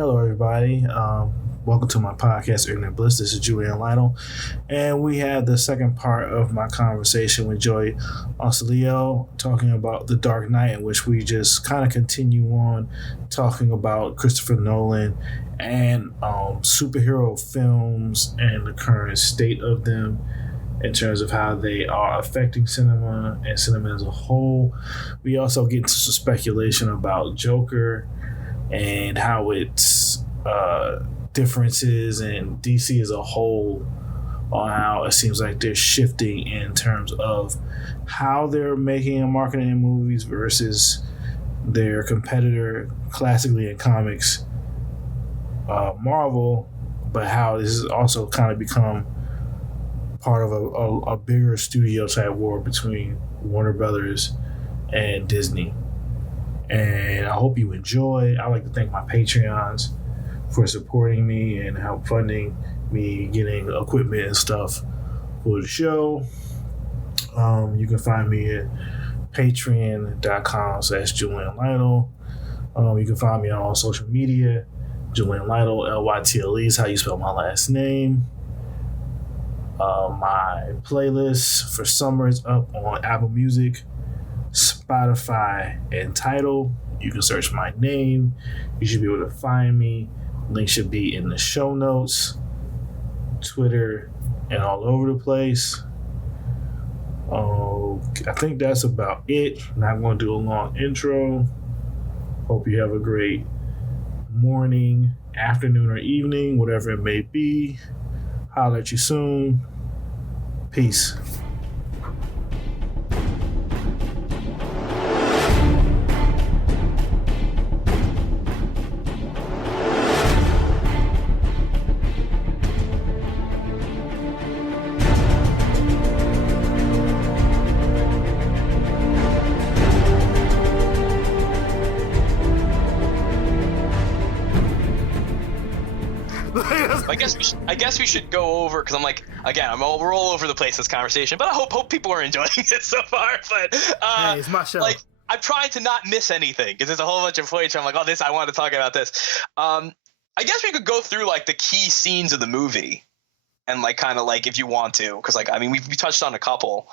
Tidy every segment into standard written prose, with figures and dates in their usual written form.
Hello, everybody. Welcome to my podcast, Ignorant Bliss. This is Joey Aulisio, and we have the second part of my conversation with Joey Aulisio talking about the Dark Knight, in which we just kind of continue on talking about Christopher Nolan and superhero films and the current state of them in terms of how they are affecting cinema and cinema as a whole. We also get into some speculation about Joker and how its differences in DC as a whole, on how it seems like they're shifting in terms of how they're making and marketing movies versus their competitor classically in comics, Marvel, but how this has also kind of become part of a bigger studio type war between Warner Brothers and Disney. And I hope you enjoy. I'd like to thank my Patreons for supporting me and help funding me getting equipment and stuff for the show. You can find me at patreon.com/Julian Lytle. You can find me on all social media. Julian Lytle, Lytle is how you spell my last name. My playlist for summer is up on Apple Music, Spotify, and Tidal. You can search my name. You should be able to find me. Link should be in the show notes, Twitter, and all over the place. I think that's about it. Not going to do a long intro. Hope you have a great morning, afternoon, or evening, whatever it may be. Holler at you soon. Peace. I guess we should go over, because I'm like, again, we're all over the place this conversation, but I hope people are enjoying it so far. But hey, it's my show. Like, I'm trying to not miss anything because there's a whole bunch of footage. I'm like, oh, I wanted to talk about this. I guess we could go through like the key scenes of the movie, and like kind of like if you want to, because like I mean we touched on a couple,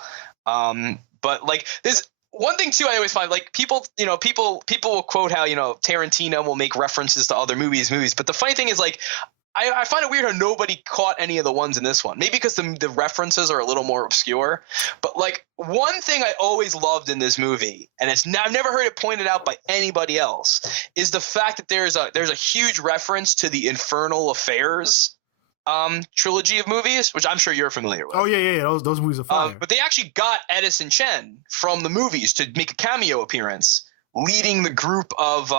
but like there's one thing too. I always find like people will quote how Tarantino will make references to other movies, but the funny thing is like. I find it weird how nobody caught any of the ones in this one. Maybe because the references are a little more obscure. But like one thing I always loved in this movie, and I've never heard it pointed out by anybody else, is the fact that there's a huge reference to the Infernal Affairs trilogy of movies, which I'm sure you're familiar with. Oh yeah. Those movies are fire. But they actually got Edison Chen from the movies to make a cameo appearance, leading the group of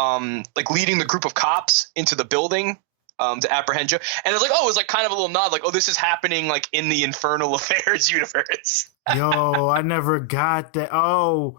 cops into the building. To apprehend Joe, and it was like kind of a little nod, like, oh, this is happening like in the Infernal Affairs universe. Yo, I never got that. Oh,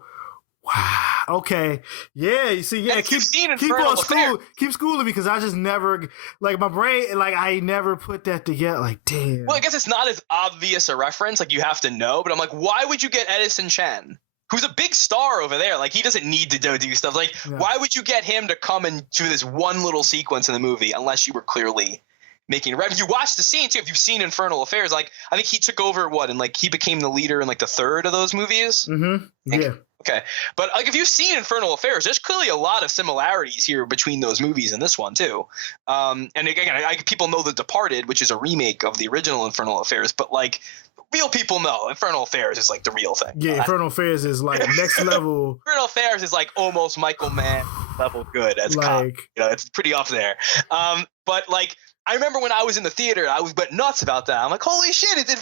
wow. Okay, yeah. You see, yeah. Keep on school. Keep schooling me because I just never like my brain. Like I never put that together. Like, damn. Well, I guess it's not as obvious a reference. Like you have to know, but I'm like, why would you get Edison Chen? Who's a big star over there? Like he doesn't need to do stuff. Like why would you get him to come and do this one little sequence in the movie unless you were clearly making a reference? You watch the scene too. If you've seen Infernal Affairs, like I think he took over and like he became the leader in like the third of those movies. Mm-hmm. Yeah. Okay, but like if you've seen Infernal Affairs, there's clearly a lot of similarities here between those movies and this one too. And again, people know The Departed, which is a remake of the original Infernal Affairs, but like. Real people know Infernal Affairs is like the real thing. Yeah, Infernal Affairs is like next level. Infernal Affairs is like almost Michael Mann level good as like, cop. It's pretty up there. But like I remember when I was in the theater, I went nuts about that. I'm like, holy shit! It did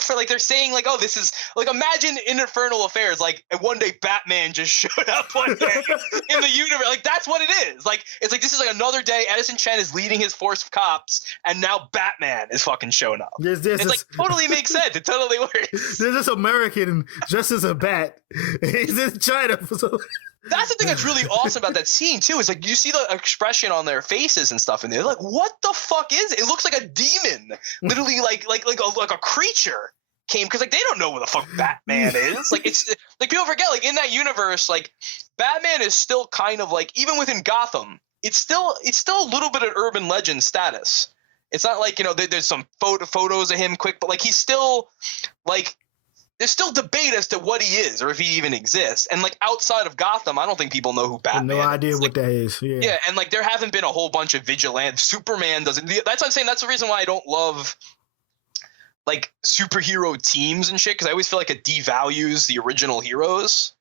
for like they're saying like, oh, this is like imagine in Infernal Affairs like one day Batman just showed up one day in the universe. Like that's what it is. Like it's like this is like another day. Edison Chen is leading his force of cops, and now Batman is fucking showing up. It's like totally makes sense. It totally works. There's this American dressed as a bat. He's in China. That's the thing that's really awesome about that scene too. Is like you see the expression on their faces and stuff, and they're like, "What the fuck is it?" It looks like a demon, literally like a creature came because like they don't know what the fuck Batman is. Like it's like people forget like in that universe, like Batman is still kind of like even within Gotham, it's still a little bit of urban legend status. It's not like, there's some photos of him quick, but like he's still like there's still debate as to what he is or if he even exists. And like outside of Gotham, I don't think people know who Batman is. No idea what that is. Yeah, and like there haven't been a whole bunch of vigilantes. Superman doesn't. That's what I'm saying. That's the reason why I don't love like superhero teams and shit, because I always feel like it devalues the original heroes.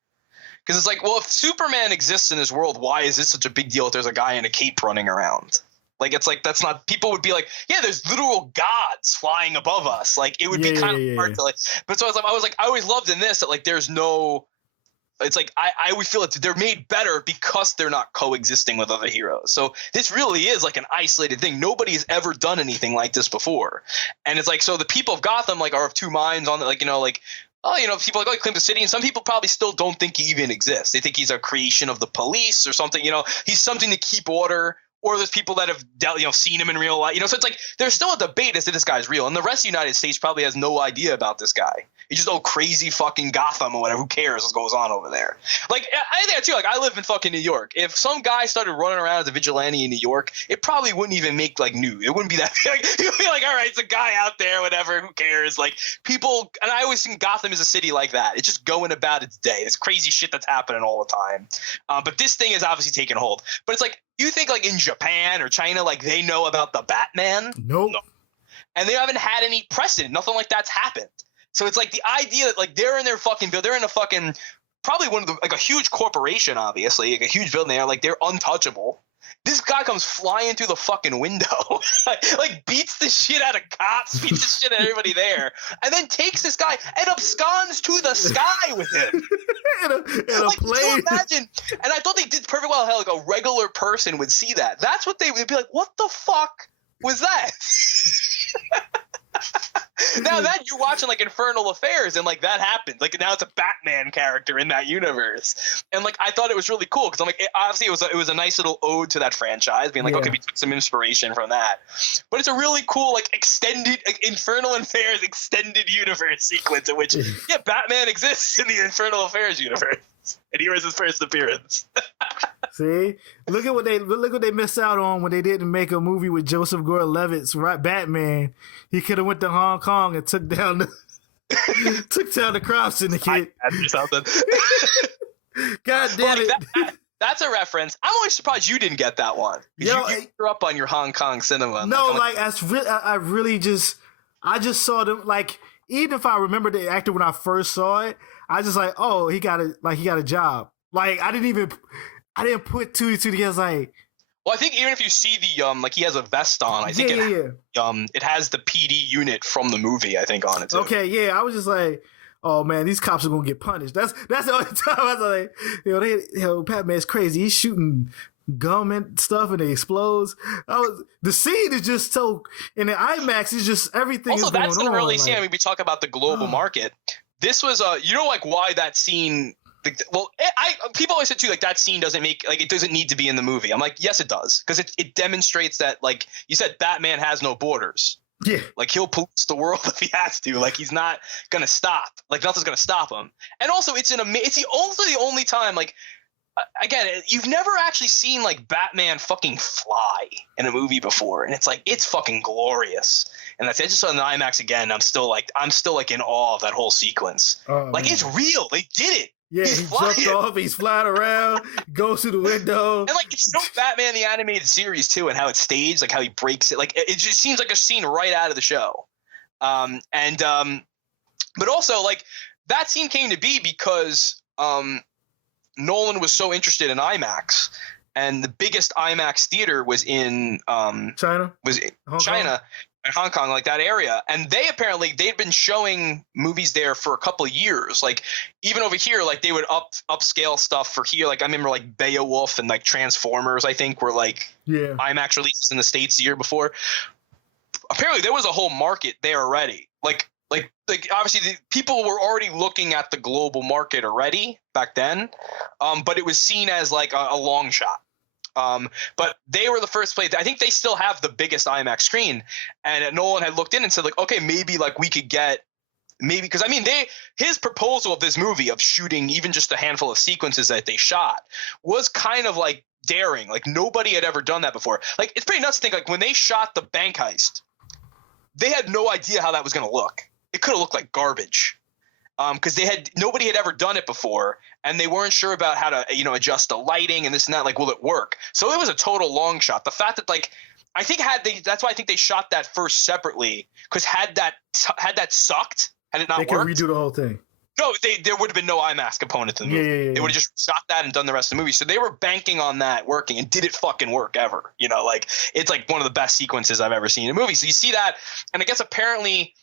Because it's like, well, if Superman exists in this world, why is this such a big deal if there's a guy in a cape running around? Like, it's like, that's not, people would be like, yeah, there's literal gods flying above us. Like, it would be kind of hard to like, but so I was like, I always loved in this that like, there's no, it's like, I always feel that they're made better because they're not coexisting with other heroes. So this really is like an isolated thing. Nobody has ever done anything like this before. And it's like, so the people of Gotham like are of two minds on it. Like, people like, oh, he claimed the city, and some people probably still don't think he even exists. They think he's a creation of the police or something, he's something to keep order. Or there's people that have seen him in real life, so it's like there's still a debate as to this guy's real, and the rest of the United States probably has no idea about this guy. He's just crazy fucking Gotham or whatever. Who cares what goes on over there? Like I think too. Like I live in fucking New York. If some guy started running around as a vigilante in New York, it probably wouldn't even make like news. It wouldn't be that. Like, you'd be like, all right, it's a guy out there, whatever. Who cares? Like people, and I always think Gotham is a city like that. It's just going about its day. It's crazy shit that's happening all the time. But this thing is obviously taking hold. But it's like. You think like in Japan or China, like they know about the Batman? Nope. No. And they haven't had any precedent. Nothing like that's happened. So it's like the idea that like they're in their fucking building, they're in a fucking probably one of the like a huge corporation, obviously, like a huge building. They're untouchable. This guy comes flying through the fucking window, like beats the shit out of cops, beats the shit out of everybody there, and then takes this guy and absconds to the sky with him. in a like, plane. Imagine, and I thought they did perfect well. How like a regular person would see that. That's what they'd be like. What the fuck was that? Now that you're watching like Infernal Affairs and like that happened, like now it's a Batman character in that universe, and like I thought it was really cool because I'm like obviously it was a nice little ode to that franchise, being like okay, we took some inspiration from that, but it's a really cool like extended like, Infernal Affairs extended universe sequence in which Batman exists in the Infernal Affairs universe, and here is his first appearance. See, look what they missed out on when they didn't make a movie with Joseph Gordon-Levitt's Batman. He could have went to Hong Kong and took down the crop syndicate. God damn it! That's a reference. I'm always surprised you didn't get that one. You grew up on your Hong Kong cinema. No, I just saw them like. Even if I remember the actor when I first saw it, I just like, oh, he got a job. Like I didn't put two together. Like, well, I think even if you see the like he has a vest on, I think it has the PD unit from the movie, I think, on it too. Okay, yeah, I was just like, oh man, these cops are gonna get punished. That's the only time I was like, Batman's crazy. He's shooting gum and stuff, and it explodes. The scene is just so in the IMAX. It's just everything. Also, is going that's an early scene. I mean, we talk about the global market. This was like why that scene. Well, people always say too, like that scene doesn't make like it doesn't need to be in the movie. I'm like, yes, it does, because it demonstrates that, like you said, Batman has no borders. Yeah, like he'll police the world if he has to. Like he's not gonna stop. Like nothing's gonna stop him. And also, it's also the only time like. Again, you've never actually seen like Batman fucking fly in a movie before, and it's fucking glorious. And that's it. I just saw it in the IMAX again. I'm still like in awe of that whole sequence. Like it's real. They did it. Yeah, he jumped off. He's flying around, goes through the window, and like it's Batman the animated series too, and how it's staged, like how he breaks it. Like it just seems like a scene right out of the show. But also like that scene came to be because Nolan was so interested in IMAX, and the biggest IMAX theater was in China. And Hong Kong, like that area. And they'd been showing movies there for a couple of years. Like even over here, like they would upscale stuff for here. Like I remember like Beowulf and like Transformers, I think were like IMAX releases in the States the year before. Apparently there was a whole market there already. Like obviously the people were already looking at the global market already back then, but it was seen as like a long shot. But they were the first place. I think they still have the biggest IMAX screen, and Nolan had looked in and said like, okay, maybe like we could get because I mean his proposal of this movie of shooting even just a handful of sequences that they shot was kind of like daring. Like nobody had ever done that before. Like it's pretty nuts to think like when they shot the bank heist, they had no idea how that was going to look. It could have looked like garbage. Because nobody had ever done it before, and they weren't sure about how to, adjust the lighting and this and that. Like, will it work? So it was a total long shot. The fact that that's why I think they shot that first separately. Because had that sucked, had it not worked, they could redo the whole thing. No, there would have been no IMAX component to the movie. Yeah. They would have just shot that and done the rest of the movie. So they were banking on that working, and did it fucking work ever? Like it's like one of the best sequences I've ever seen in a movie. So you see that, and I guess apparently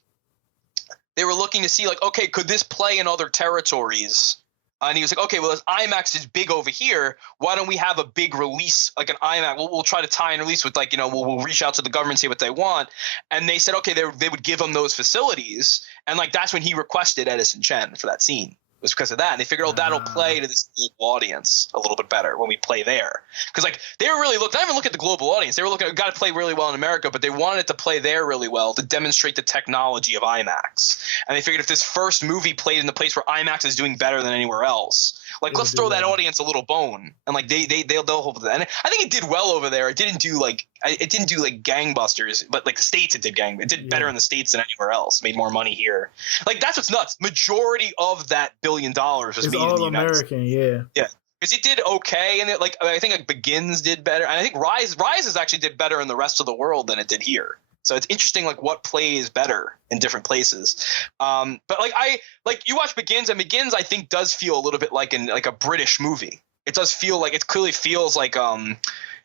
they were looking to see like, okay, could this play in other territories? And he was like, okay, well, as IMAX is big over here, why don't we have a big release, like an IMAX? We'll try to tie and release with like, we'll reach out to the government, see what they want. And they said, okay, they would give him those facilities. And like, that's when he requested Edison Chen for that scene. It was because of that. And they figured, that'll play to this global audience a little bit better when we play there. Because like they were really not even looking at the global audience. They were looking, got to play really well in America, but they wanted it to play there really well to demonstrate the technology of IMAX. And they figured if this first movie played in the place where IMAX is doing better than anywhere else, like let's throw that audience a little bone. And like they'll hold that. And I think it did well over there. It didn't do like gangbusters, but like the States it did better in the States than anywhere else. Made more money here. Like that's what's nuts. Majority of that $1 billion was made in the United States. Yeah. Because it did okay, and I think like Begins did better, and I think Rises actually did better in the rest of the world than it did here. So it's interesting, like what plays better in different places. But like you watch Begins, and Begins I think does feel a little bit like a British movie. It does feel like it clearly feels like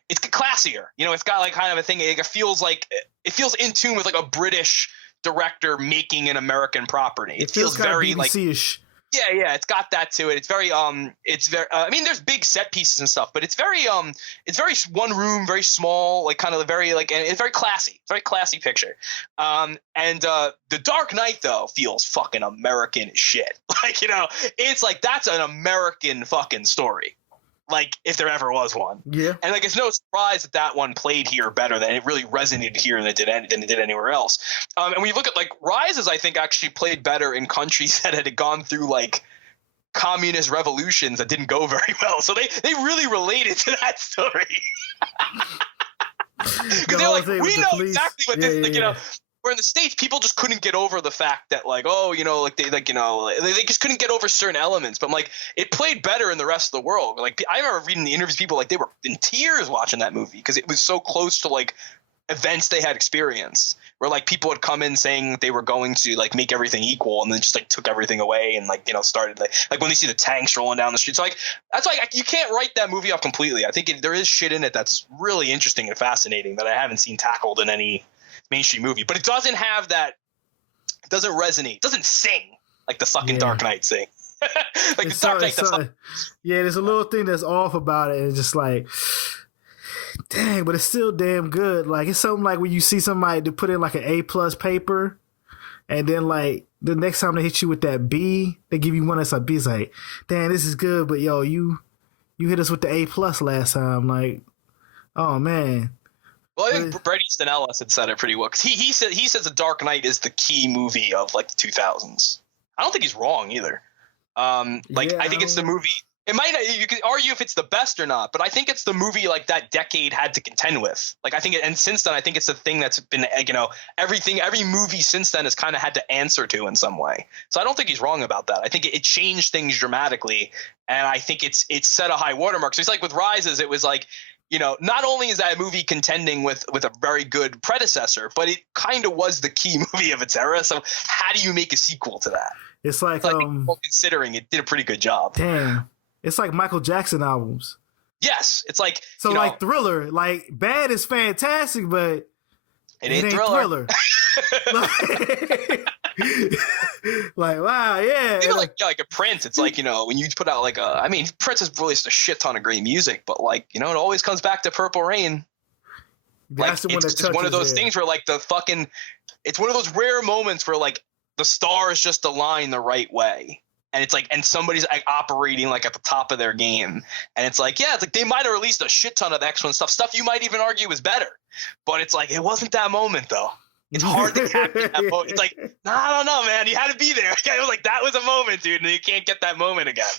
it's classier. It's got like kind of a thing. It feels in tune with like a British director making an American property. It feels very BBC-ish. Yeah, it's got that to it. It's very I mean, there's big set pieces and stuff, but it's very one room, very small, like kind of very like, and it's very classy picture. And the Dark Knight though feels fucking American as shit. Like, it's like that's an American fucking story. Like if there ever was one. Yeah. And like it's no surprise that one played here better, than it really resonated here than it did anywhere else. And when you look at like Rises, I think actually played better in countries that had gone through like communist revolutions that didn't go very well. So they really related to that story. Because they're like, we know exactly what this where in the States, people just couldn't get over the fact that like, they just couldn't get over certain elements. But like, it played better in the rest of the world. Like, I remember reading the interviews, people like they were in tears watching that movie because it was so close to like events they had experienced. Where like people would come in saying that they were going to like make everything equal, and then just like took everything away and like started like when they see the tanks rolling down the street. So like that's like you can't write that movie off completely. I think there is shit in it that's really interesting and fascinating that I haven't seen tackled in any mainstream movie, but it doesn't have that. It doesn't resonate. It doesn't sing like the fucking Dark Knight sing. Like it's the Dark Knight. There's a little thing that's off about it. And it's just like, dang, but it's still damn good. Like it's something like when you see somebody to put in like an A+ paper, and then like the next time they hit you with that B, they give you one that's like B. It's like, damn, this is good, but yo, you hit us with the A+ last time. Like, oh man. Well, I think Bret Easton Ellis had said it pretty well because he says The Dark Knight is the key movie of like the 2000s. I don't think he's wrong either. I think it's the movie. It might not, you could argue if it's the best or not, but I think it's the movie like that decade had to contend with. Like I think, and since then, I think it's the thing that's been every movie since then has kind of had to answer to in some way. So I don't think he's wrong about that. I think it changed things dramatically, and I think it's set a high watermark. So it's like with Rises, it was like, not only is that a movie contending with a very good predecessor, but it kind of was the key movie of its era. So how do you make a sequel to that? It's like, considering it did a pretty good job. Damn. It's like Michael Jackson albums. Yes. It's like, so like Thriller, like Bad is fantastic, but it ain't Thriller. Like, wow, yeah. Even like a Prince, it's like, when you put out like Prince has released a shit ton of great music, but like, it always comes back to Purple Rain. That's the one it's one of those things where like it's one of those rare moments where like the stars just align the right way. And it's like, and somebody's like operating like at the top of their game. And it's like, it's like they might have released a shit ton of excellent stuff you might even argue was better. But it's like, it wasn't that moment though. It's hard to capture that moment. It's like, I don't know, man. You had to be there. I was like, that was a moment, dude, and you can't get that moment again.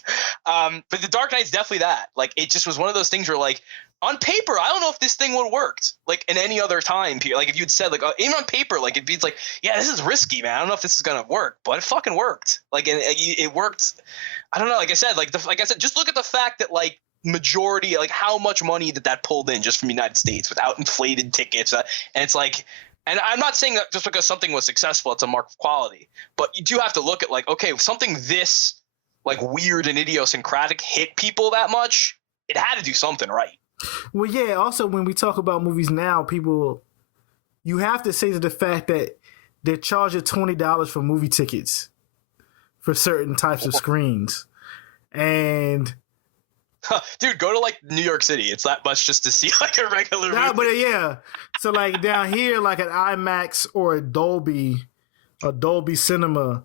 But The Dark Knight's definitely that. Like, it just was one of those things where, like, on paper, I don't know if this thing would have worked like in any other time period. Like if you'd said like even on paper, like it'd be like, yeah, this is risky, man. I don't know if this is gonna work, but it fucking worked. Like it worked. I don't know. Like I said, just look at the fact that like majority, like how much money that pulled in just from the United States without inflated tickets, and it's like. And I'm not saying that just because something was successful, it's a mark of quality. But you do have to look at like, okay, something this like weird and idiosyncratic hit people that much, it had to do something right. Well, yeah. Also, when we talk about movies now, people, you have to say to the fact that they charge you $20 for movie tickets for certain types of screens, and dude, go to like New York City. It's that much just to see like a regular movie. But yeah, so like down here, like an IMAX or a Dolby Cinema,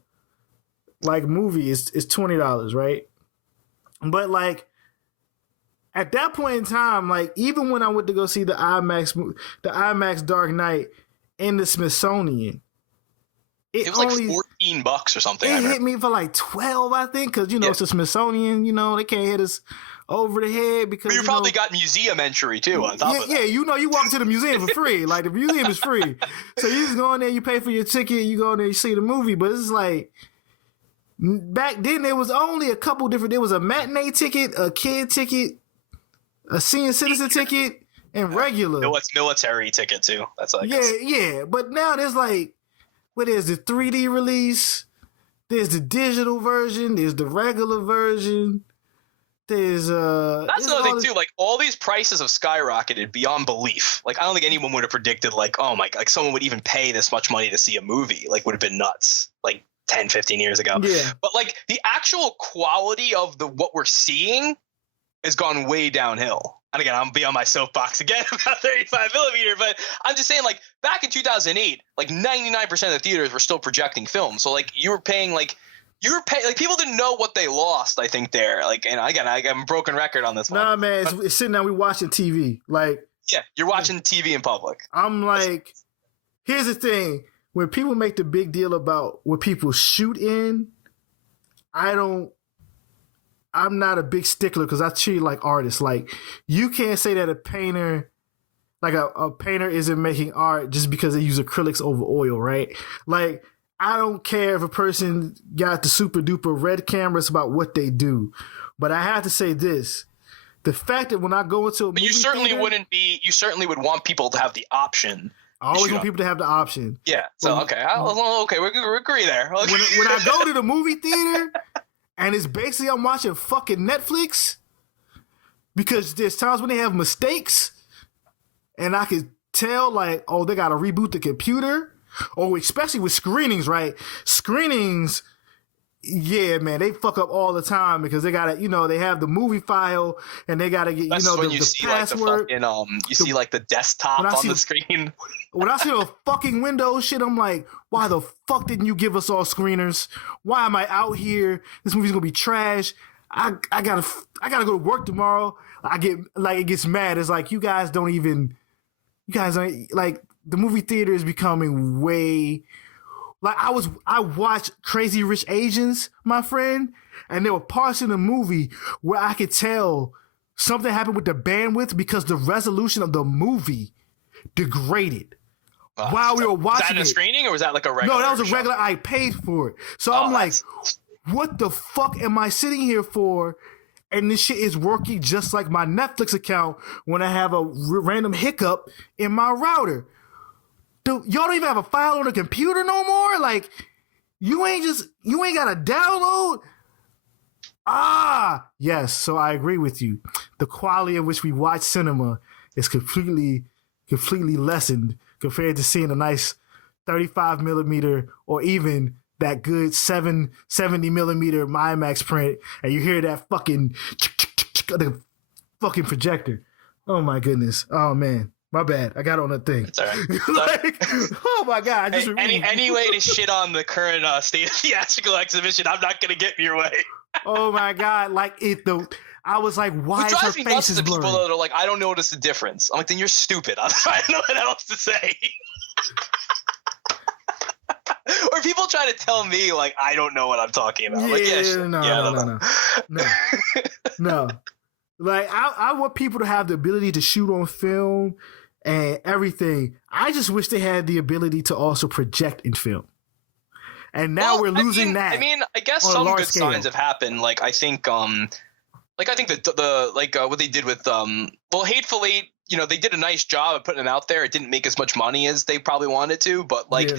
like movie is $20, right? But like at that point in time, like even when I went to go see the IMAX Dark Knight in the Smithsonian, it was only, like $14 or something. It hit me for like 12, I think, because it's the Smithsonian. They can't hit us over the head because you probably got museum entry too on top of that. Yeah, you walk to the museum for free. Like the museum is free, so you just go in there, you pay for your ticket, you go in there, you see the movie. But it's like back then there was only a couple different. There was a matinee ticket, a kid ticket, a senior citizen ticket, and regular. No, it's military ticket too. That's like yeah. But now there's like, there's the 3D release, there's the digital version, there's the regular version. That's another thing too. Like all these prices have skyrocketed beyond belief. Like I don't think anyone would have predicted like, oh my, like someone would even pay this much money to see a movie. Like would have been nuts. Like 10, 15 years ago. Yeah. But like the actual quality of what we're seeing has gone way downhill. And again, I'm be on my soapbox again about 35 millimeter, but I'm just saying like back in 2008, like 99% of the theaters were still projecting films. So like you were paying like people didn't know what they lost, I think there. Like, and again, I'm a broken record on this one. Nah, man, it's sitting down, we watching TV. Like, yeah, you're watching TV in public. I'm like, here's the thing. When people make the big deal about what people shoot in, I'm not a big stickler because I treat it like artists. Like, you can't say that a painter, like a painter isn't making art just because they use acrylics over oil, right? Like, I don't care if a person got the super duper red cameras about what they do, but I have to say this: the fact that when I go into a movie you certainly theater, you certainly would want people to have the option. I always want people to have the option. Yeah. So okay, we agree there. Okay. When I go to the movie theater and it's basically I'm watching fucking Netflix because there's times when they have mistakes and I can tell like, oh, they got to reboot the computer. Or especially with screenings, right? Screenings, yeah, man, they fuck up all the time because they gotta, they have the movie file and they gotta get, that's when you see password. Like the fucking, see like the desktop on the screen. When I see the fucking Windows shit, I'm like, why the fuck didn't you give us all screeners? Why am I out here? This movie's gonna be trash. I gotta go to work tomorrow. It gets mad. It's like you guys aren't like. The movie theater is becoming way like I watched Crazy Rich Asians, my friend, and there were parts in the movie where I could tell something happened with the bandwidth because the resolution of the movie degraded while we were watching. Was that a screening or was that like a regular? No, that was a regular. I paid for it, so I'm like, what the fuck am I sitting here for? And this shit is working just like my Netflix account when I have a random hiccup in my router. Dude, y'all don't even have a file on the computer no more? Like, you ain't got to download? Yes, so I agree with you. The quality in which we watch cinema is completely lessened compared to seeing a nice 35 millimeter or even that good 770 millimeter IMAX print and you hear that fucking the fucking projector. Oh my goodness. Oh man. My bad. I got on that thing. It's all right. Oh my god! Any way to shit on the current state of theatrical exhibition, I'm not gonna get in your way. Oh my god! I was like, why is her face is blurry? People that are like, I don't notice the difference. I'm like, then you're stupid. I don't know what else to say. Or people try to tell me like I don't know what I'm talking about. Yeah, like, yeah, no. Like, I want people to have the ability to shoot on film and everything. I just wish they had the ability to also project in film. And now we're losing that. I mean, I guess some good signs have happened. Like, I think, what they did with, Hateful Eight, you know, they did a nice job of putting it out there. It didn't make as much money as they probably wanted to, but like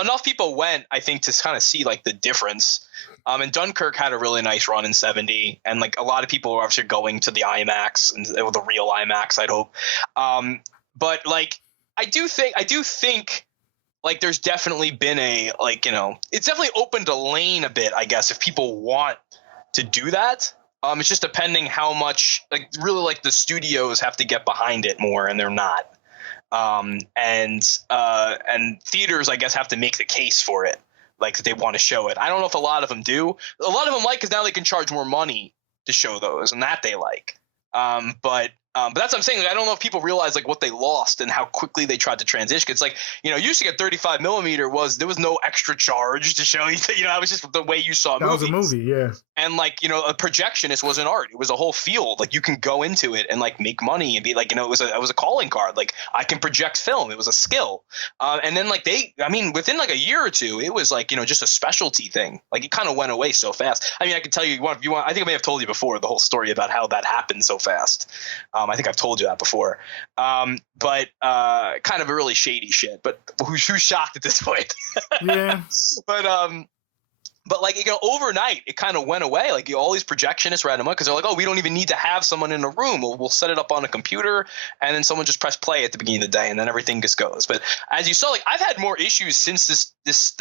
enough people went, I think, to kind of see like the difference. And Dunkirk had a really nice run in 70, and like a lot of people were obviously going to the IMAX and the real IMAX, I'd hope. But like, I do think like there's definitely been a, like, you know, it's definitely opened a lane a bit, I guess, if people want to do that. It's just depending how much, like, really, like, the studios have to get behind it more, and they're not. And theaters, I guess, have to make the case for it, like, that they want to show it. I don't know if a lot of them do. A lot of them like, because now they can charge more money to show those, and that they like. But that's what I'm saying. Like, I don't know if people realize like what they lost and how quickly they tried to transition. It's like, you know, you used to get 35 millimeter there was no extra charge to show you. You know, it was just the way you saw movies. That was a movie, yeah. And like, you know, a projectionist was an art. It was a whole field. Like, you can go into it and like make money and be like, you know, it was a calling card. Like, I can project film. It was a skill. And then like within like a year or two, it was like, you know, just a specialty thing. Like, it kind of went away so fast. I mean, I can tell you if you want. I think I may have told you before the whole story about how that happened so fast. I think I've told you that before. But kind of a really shady shit. But who's shocked at this point? Yeah. But like, you know, overnight it kind of went away. Like, all these projectionists ran them up because they're like, oh, we don't even need to have someone in a room. We'll set it up on a computer, and then someone just press play at the beginning of the day, and then everything just goes. But as you saw, like, I've had more issues since this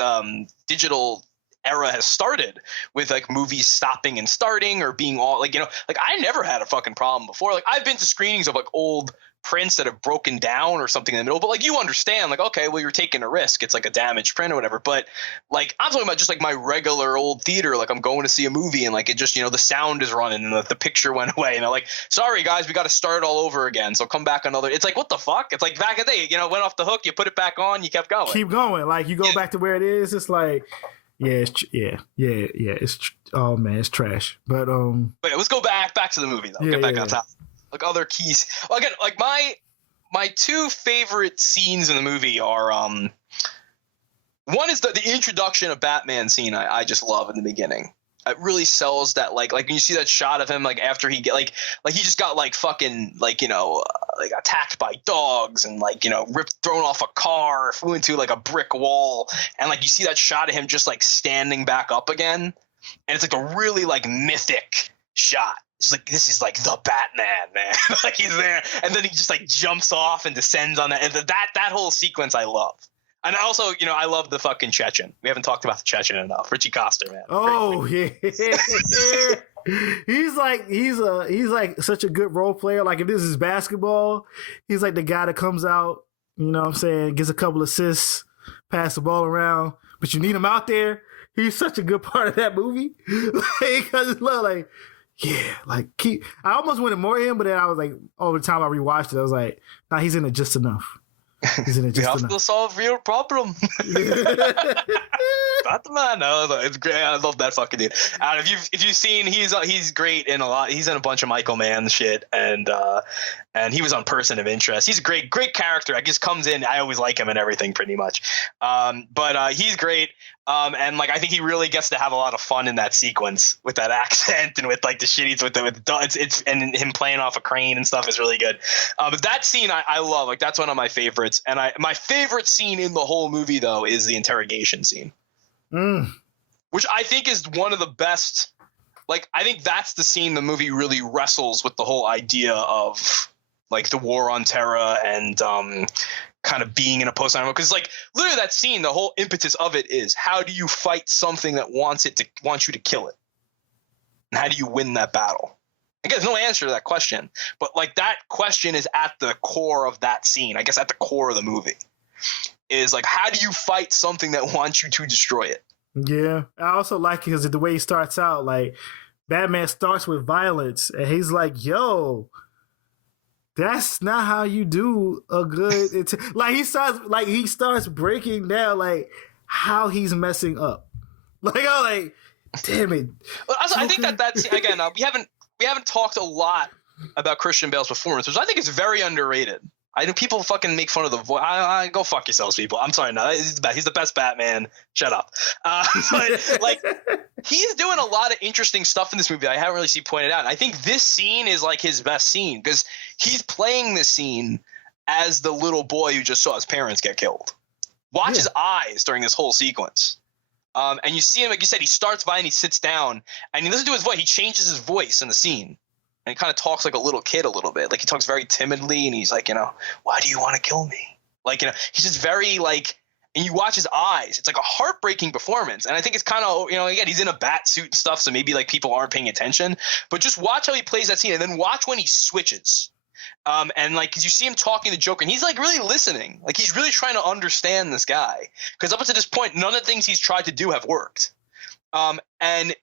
digital era has started with like movies stopping and starting or being all like, you know, like, I never had a fucking problem before. Like, I've been to screenings of like old prints that have broken down or something in the middle, but like, you understand, like, okay, well, you're taking a risk. It's like a damaged print or whatever. But like, I'm talking about just like my regular old theater. Like, I'm going to see a movie and like, it just, you know, the sound is running and the picture went away, and they're like, sorry guys, we got to start all over again. So come back another. It's like, what the fuck? It's like back in the day, you know, went off the hook, you put it back on, you kept going. Keep going. Like, you go back to where it is. It's like, oh man, it's trash. But wait, let's go back to the movie though. Get back on top. Like, other keys. Well, again, like my two favorite scenes in the movie are one is the introduction of Batman scene. I just love in the beginning. It really sells that, like when you see that shot of him, like after he get like he just got like fucking like, you know, like attacked by dogs and like, you know, thrown off a car, flew into like a brick wall, and like you see that shot of him just like standing back up again, and it's like a really like mythic shot. It's like, this is like the Batman, man. Like, he's there, and then he just like jumps off and descends on that, and that whole sequence I love. And also, you know, I love the fucking Chechen. We haven't talked about the Chechen enough. Richie Coster, man. Oh yeah. he's like such a good role player. Like, if this is basketball, he's like the guy that comes out, you know what I'm saying, gets a couple assists, pass the ball around, but you need him out there. He's such a good part of that movie. Like, yeah, like, I almost wanted more of him, but then I was like, over the time I rewatched it, I was like, nah, he's in it just enough. He's in it just enough. We have to solve real problem. Batman, no, it's great. I love that fucking dude. If you've seen, he's great in a lot. He's in a bunch of Michael Mann shit, and he was on Person of Interest. He's a great character. I just comes in. I always like him and everything, pretty much. But he's great. And like, I think he really gets to have a lot of fun in that sequence with that accent and with like the shitties with it's and him playing off a crane and stuff is really good. But that scene I love. Like, that's one of my favorites. And my favorite scene in the whole movie though is the interrogation scene. Which I think is one of the best. Like, I think that's the scene the movie really wrestles with the whole idea of like the war on terror and kind of being in a post-9/11, because like literally that scene, the whole impetus of it is, how do you fight something that wants you to kill it, and how do you win that battle? I guess no answer to that question, but like that question is at the core of that scene. I guess at the core of the movie is like, how do you fight something that wants you to destroy it? Yeah, I also like it because the way he starts out, like Batman starts with violence, and he's like, "Yo, that's not how you do a good." Like, he starts breaking down like how he's messing up. Like, I'm like, damn it. Also, I think that's again. We haven't talked a lot about Christian Bale's performance, which I think is very underrated. I know people fucking make fun of the voice. I go fuck yourselves, people. I'm sorry. No, he's the best Batman. Shut up. But like, he's doing a lot of interesting stuff in this movie I haven't really seen pointed out. And I think this scene is like his best scene because he's playing this scene as the little boy who just saw his parents get killed. Watch his eyes during this whole sequence. And you see him, like you said, he starts by and he sits down and you listen to his voice. He changes his voice in the scene. And he kind of talks like a little kid a little bit. Like he talks very timidly and he's like, why do you want to kill me? Like, he's just very like, and you watch his eyes. It's like a heartbreaking performance. And I think it's kind of, again, he's in a bat suit and stuff. So maybe like people aren't paying attention. But just watch how he plays that scene and then watch when he switches. And like, cause you see him talking to Joker and he's like really listening. Like he's really trying to understand this guy. Cause up until this point, none of the things he's tried to do have worked. And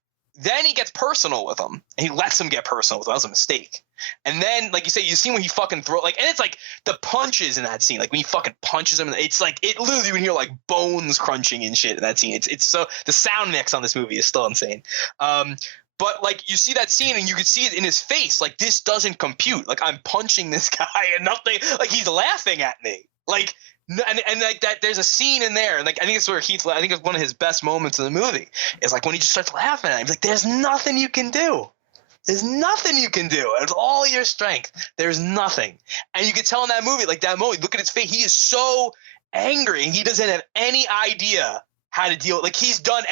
then he gets personal with him and he lets him get personal with him. That was a mistake. And then, like you say, you see when he fucking and it's like the punches in that scene, like when he fucking punches him, it's like, it literally, you can hear like bones crunching and shit in that scene. It's so, the sound mix on this movie is still insane. But like you see that scene and you can see it in his face. Like this doesn't compute. Like I'm punching this guy and nothing, like he's laughing at me. Like, and like that, there's a scene in there, and like I think it's where I think it's one of his best moments in the movie. Is like when he just starts laughing at him. He's like, "There's nothing you can do. There's nothing you can do. It's all your strength. There's nothing." And you can tell in that movie, like that moment, look at his face. He is so angry, and he doesn't have any idea how to deal. Like he's done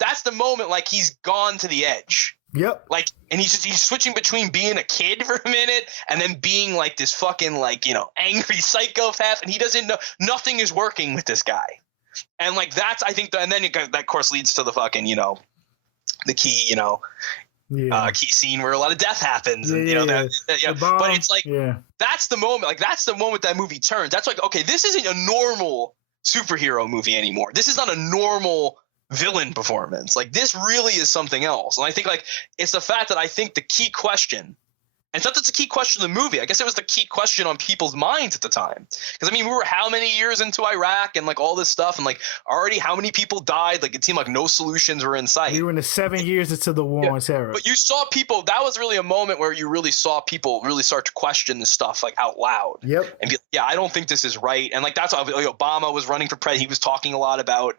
that's the moment. Like he's gone to the edge. Yep. Like, and he's switching between being a kid for a minute and then being like this fucking like, angry psychopath. And he doesn't know, nothing is working with this guy. And like, that's, I think, and then that of course leads to the fucking, the key, key scene where a lot of death happens. And, but it's like, that's the moment, like, that's the moment that movie turns. That's like, okay, this isn't a normal superhero movie anymore. This is not a normal villain performance. Like this really is something else. And I think like it's the fact that I think the key question, and it's not that's the key question of the movie, I guess it was the key question on people's minds at the time, because I mean we were how many years into Iraq and like all this stuff and like already how many people died, like it seemed like no solutions were in sight. We were in the 7 years into the war on terror. But you saw people, that was really a moment where you really saw people really start to question this stuff like out loud. Yep. And be like, I don't think this is right. And like that's why Obama was running for president. He was talking a lot about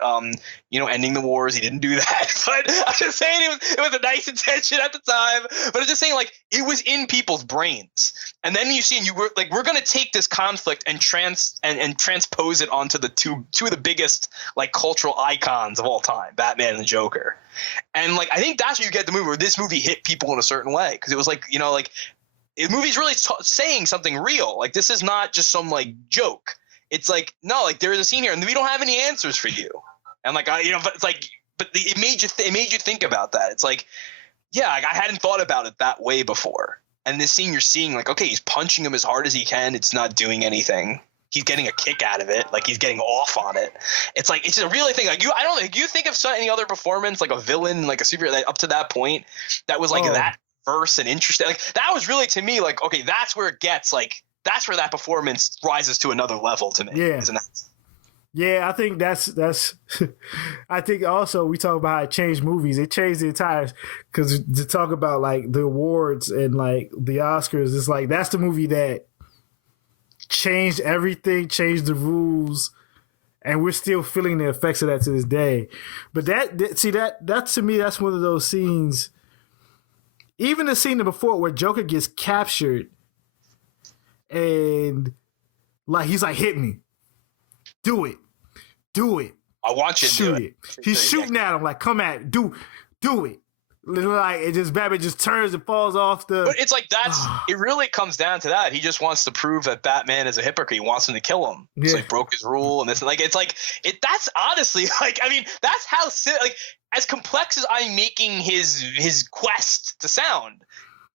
ending the wars. He didn't do that. But I'm just saying it was a nice intention at the time. But I'm just saying like it was in people's brains. And then you see, and you were like, we're going to take this conflict and transpose it onto the two of the biggest like cultural icons of all time, Batman and the Joker. And like I think that's where you get the movie, where this movie hit people in a certain way, because it was like the movie's really saying something real. Like this is not just some like joke. It's like, no, like there is a scene here and we don't have any answers for you. And like but it's like, but it made you think about that. It's like, yeah, like I hadn't thought about it that way before. And this scene you're seeing, like, okay, he's punching him as hard as he can. It's not doing anything. He's getting a kick out of it. Like he's getting off on it. It's like, it's a really thing. Like I don't think you think of any other performance, like a villain, like a superhero up to that point that was like that verse and interesting. Like that was really to me like, okay, that's where it gets like, that's where that performance rises to another level to me. Yeah. Isn't that? Yeah, I think that's I think also we talk about how it changed movies. It changed the entire, because to talk about like the awards and like the Oscars, it's like that's the movie that changed everything, changed the rules, and we're still feeling the effects of that to this day. But that to me, that's one of those scenes. Even the scene before where Joker gets captured and like he's like, hit me. Do it. I want you to shoot do it. He's shooting at him like, come at it. Do it. Like it just Batman just turns and falls off the. But it's like it really comes down to that. He just wants to prove that Batman is a hypocrite. He wants him to kill him. Yeah. So he broke his rule and this. Like it's like it. That's honestly like I mean that's how like as complex as I'm making his quest to sound,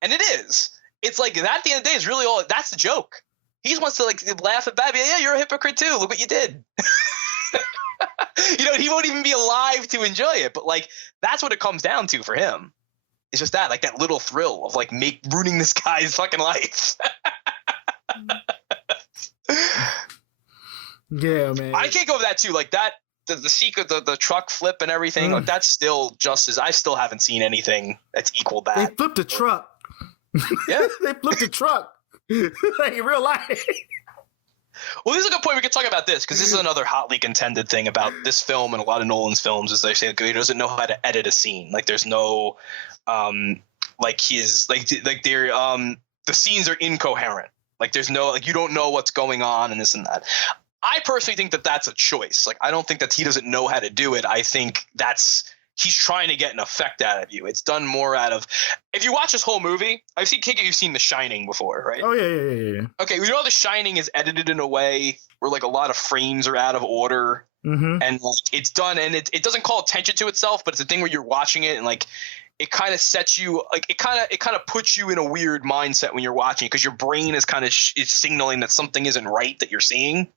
and it is. It's like that at the end of the day is really all. That's the joke. He just wants to like laugh at Batman. Yeah, you're a hypocrite too. Look what you did. He won't even be alive to enjoy it. But like, that's what it comes down to for him. It's just that, like that little thrill of like ruining this guy's fucking life. Yeah, man. I can't go over that too. Like that, the secret, the truck flip and everything. Like that's still just as I still haven't seen anything that's equaled that. They flipped the truck. Yeah. They flipped the truck. Like in real life. Well, this is a good point. We could talk about this because this is another hotly contended thing about this film and a lot of Nolan's films is they say he doesn't know how to edit a scene. Like there's no, like his like they're the scenes are incoherent. Like there's no like you don't know what's going on and this and that. I personally think that that's a choice. Like I don't think that he doesn't know how to do it. I think he's trying to get an effect out of you. It's done more out of if you watch this whole movie. You've seen The Shining before, right? Oh yeah. Okay, you know The Shining is edited in a way where like a lot of frames are out of order, and like it's done, and it doesn't call attention to itself, but it's a thing where you're watching it and like it kind of sets you like it kind of puts you in a weird mindset when you're watching it because your brain is kind of is signaling that something isn't right that you're seeing.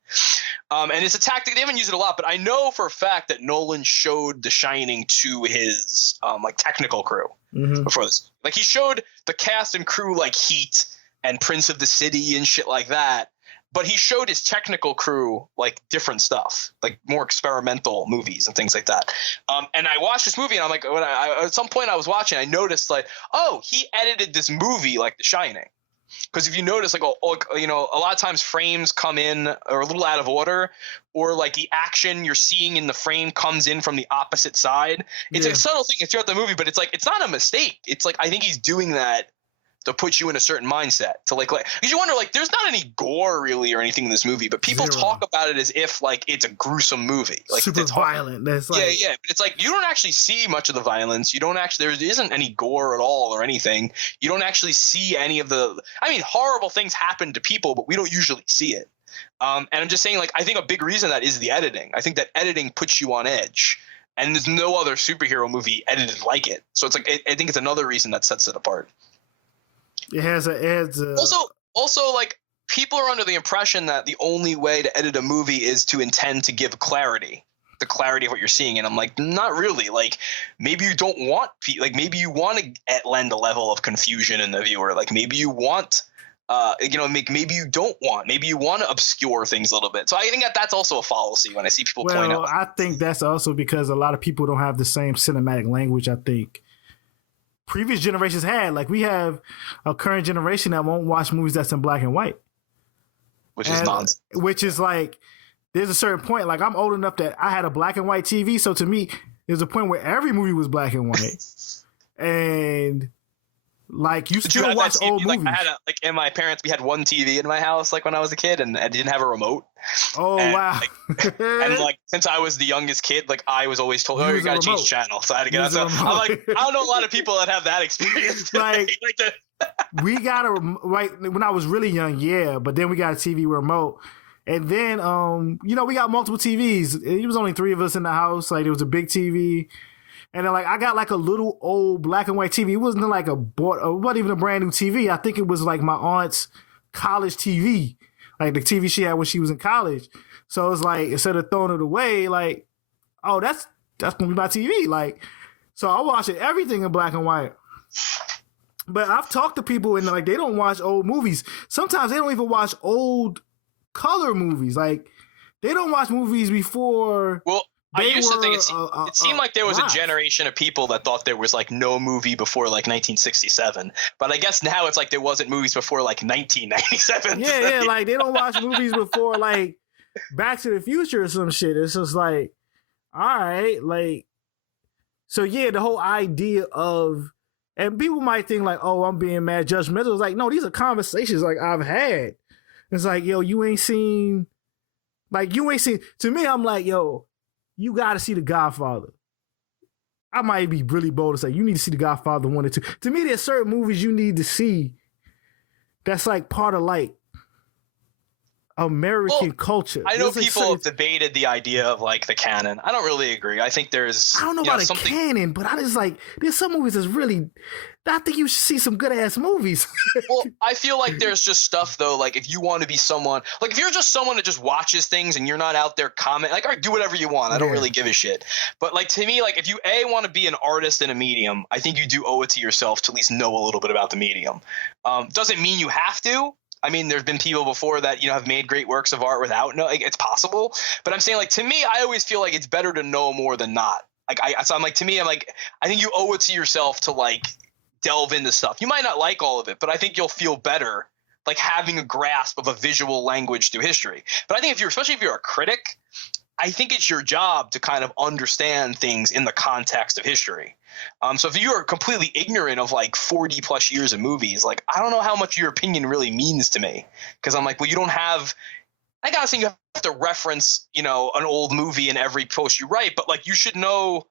And it's a tactic. They haven't used it a lot, but I know for a fact that Nolan showed The Shining to his like technical crew before this. Like he showed the cast and crew like Heat and Prince of the City and shit like that. But he showed his technical crew like different stuff, like more experimental movies and things like that. And I watched this movie and I'm like, at some point I was watching, I noticed like, oh, he edited this movie like The Shining. Because if you notice, like, you know, a lot of times frames come in or a little out of order, or like the action you're seeing in the frame comes in from the opposite side. It's a subtle thing throughout the movie, but it's like it's not a mistake. It's like I think he's doing that to put you in a certain mindset to like because you wonder like there's not any gore really or anything in this movie, but people talk about it as if like it's a gruesome movie, like super violent. That's like yeah, but it's like you don't actually see much of the violence. You don't actually there isn't any gore at all or anything. You don't actually see any of the. I mean, horrible things happen to people, but we don't usually see it. And I'm just saying like I think a big reason that is the editing. I think that editing puts you on edge. And there's no other superhero movie edited like it. So it's like I think it's another reason that sets it apart. It has also like people are under the impression that the only way to edit a movie is to intend to give the clarity of what you're seeing, and I'm like, not really. Like maybe you don't want maybe you want to lend a level of confusion in the viewer. Like maybe you want maybe you don't want. Maybe you want to obscure things a little bit. So I think that's also a fallacy when I see people point out. I think that's also because a lot of people don't have the same cinematic language. I think previous generations had. Like we have a current generation that won't watch movies that's in black and white, which is nonsense. Which is like there's a certain point. Like I'm old enough that I had a black and white TV, so to me, there's a point where every movie was black and white, and like you still watch old movies. I had and my parents, we had one TV in my house like when I was a kid, and I didn't have a remote. Oh wow! And like since I was the youngest kid, like I was always told, you gotta change channel, so I had to get out. So I'm like, I don't know a lot of people that have that experience. We got when I was really young, but then we got a TV remote, and then we got multiple TVs. It was only 3 of us in the house. Like there was a big TV. And then, like, I got, like, a little old black and white TV. It wasn't, like, it wasn't even a brand new TV. I think it was, like, my aunt's college TV. Like, the TV she had when she was in college. So it's like, instead of throwing it away, like, oh, that's going to be my TV. Like, so I watch everything in black and white. But I've talked to people, and, like, they don't watch old movies. Sometimes they don't even watch old color movies. Like, they don't watch movies before... Well, I used to think it seemed like there was a generation of people that thought there was like no movie before like 1967, but I guess now it's like there wasn't movies before like 1997. Yeah, like they don't watch movies before like Back to the Future or some shit. It's just like, all right, like, so yeah, the whole idea of, and people might think like, oh, I'm being mad judgmental. It's like, no, these are conversations like I've had. It's like, yo, you ain't seen, to me, I'm like, yo, you got to see The Godfather. I might be really bold to say you need to see The Godfather 1 and 2. To me, there's certain movies you need to see that's like part of like American culture. I know people have debated the idea of like the canon. I don't really agree. I think there's... I don't know about a canon, but I just like... There's some movies that's really... I think you should see some good-ass movies. Well, I feel like there's just stuff, though, like if you want to be someone... Like if you're just someone that just watches things and you're not out there commenting... Like, all right, do whatever you want. I don't really give a shit. But like to me, like if you, want to be an artist in a medium, I think you do owe it to yourself to at least know a little bit about the medium. Doesn't mean you have to. I mean, there's been people before that, have made great works of art without knowing. It's possible. But I'm saying, like, to me, I always feel like it's better to know more than not. Like, so I'm like, to me, I'm like, I think you owe it to yourself to, like, delve into stuff. You might not like all of it, but I think you'll feel better like having a grasp of a visual language through history. But I think especially if you're a critic, I think it's your job to kind of understand things in the context of history. So if you are completely ignorant of like 40 plus years of movies, like I don't know how much your opinion really means to me, because I'm like, well, you don't have. I gotta say, you have to reference, you know, an old movie in every post you write, but like you should know.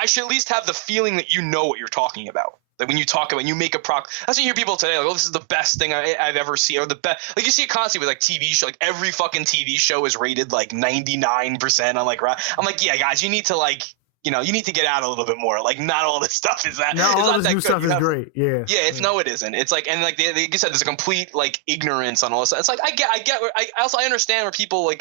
I should at least have the feeling that you know what you're talking about. Like when you talk about, you make a that's when you hear people today like, oh, this is the best thing I've ever seen, or the best. Like you see it constantly with like TV show, like every fucking TV show is rated like 99% on like. I'm like, yeah, guys, you need to like, you know, you need to get out a little bit more. Like not all this stuff is that. Not all this new stuff is great. Yeah. Yeah, no, it isn't. It's like, and like like you said, there's a complete like ignorance on all this. It's like I get. I understand where people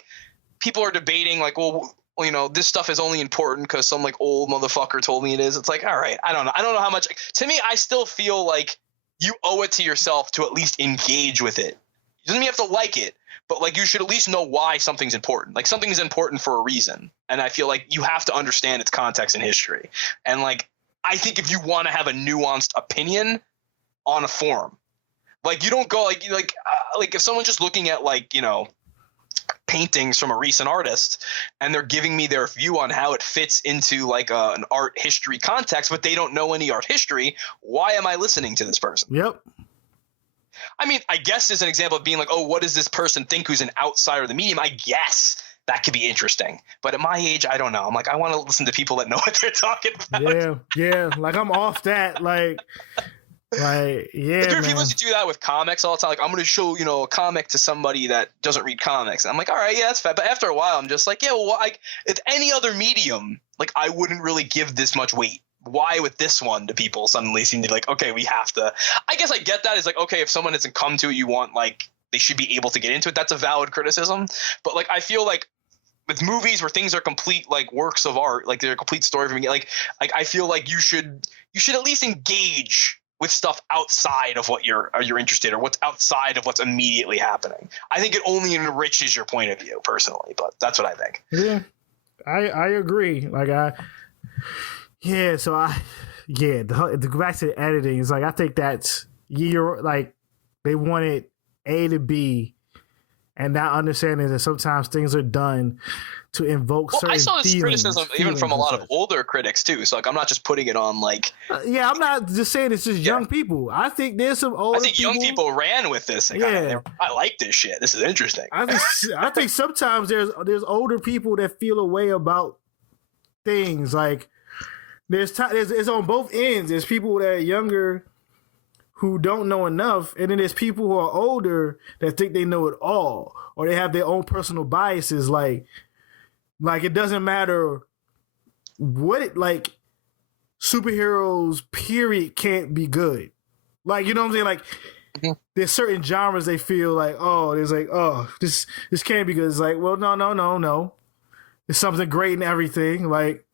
are debating like, well, you know, this stuff is only important because some like old motherfucker told me it is. It's like, all right, I don't know how much. To me, I still feel like you owe it to yourself to at least engage with it. It doesn't mean you have to like it, but like you should at least know why something's important. Like something is important for a reason, and I feel like you have to understand its context and history. And like I think if you want to have a nuanced opinion on a forum, like you don't go like if someone's just looking at like, you know, paintings from a recent artist and they're giving me their view on how it fits into like an art history context, but they don't know any art history, why am I listening to this person? Yep. I mean, I guess as an example of being like, oh, what does this person think who's an outsider of the medium? I guess that could be interesting. But at my age, I don't know. I'm like, I want to listen to people that know what they're talking about. Yeah. Like I'm off that. Like, yeah, there are people who do that with comics all the time. Like, I'm going to show, you know, a comic to somebody that doesn't read comics. And I'm like, all right, yeah, that's fair. But after a while, I'm just like, yeah, well, like, if any other medium, like, I wouldn't really give this much weight. Why with this one do people suddenly seem to be like, okay, we have to. I guess I get that. It's like, okay, if someone hasn't come to it, you want, like, they should be able to get into it. That's a valid criticism. But, like, I feel like with movies where things are complete, like, works of art, like, they're a complete story for me, like I feel like you should at least engage with stuff outside of what you're interested in, or what's outside of what's immediately happening. I think it only enriches your point of view personally, but that's what I think. Yeah, I agree. Like to go back to the editing, it's like, I think that's like they wanted A to B, and not understanding that sometimes things are done to invoke certain I saw this criticism even from a lot of such. Older critics too. So like, I'm not just putting it on like. Yeah, I'm not just saying it's just young people. I think there's some older. I think young people ran with this. And I like this shit. This is interesting. I think sometimes there's older people that feel a way about things. Like it's on both ends. There's people that are younger who don't know enough, and then there's people who are older that think they know it all, or they have their own personal biases. Like it doesn't matter what it, like superheroes period can't be good. Like, you know what I'm saying? Like there's certain genres they feel like, oh, there's like, oh, this can't be good. It's like, well, no. There's something great in everything. Like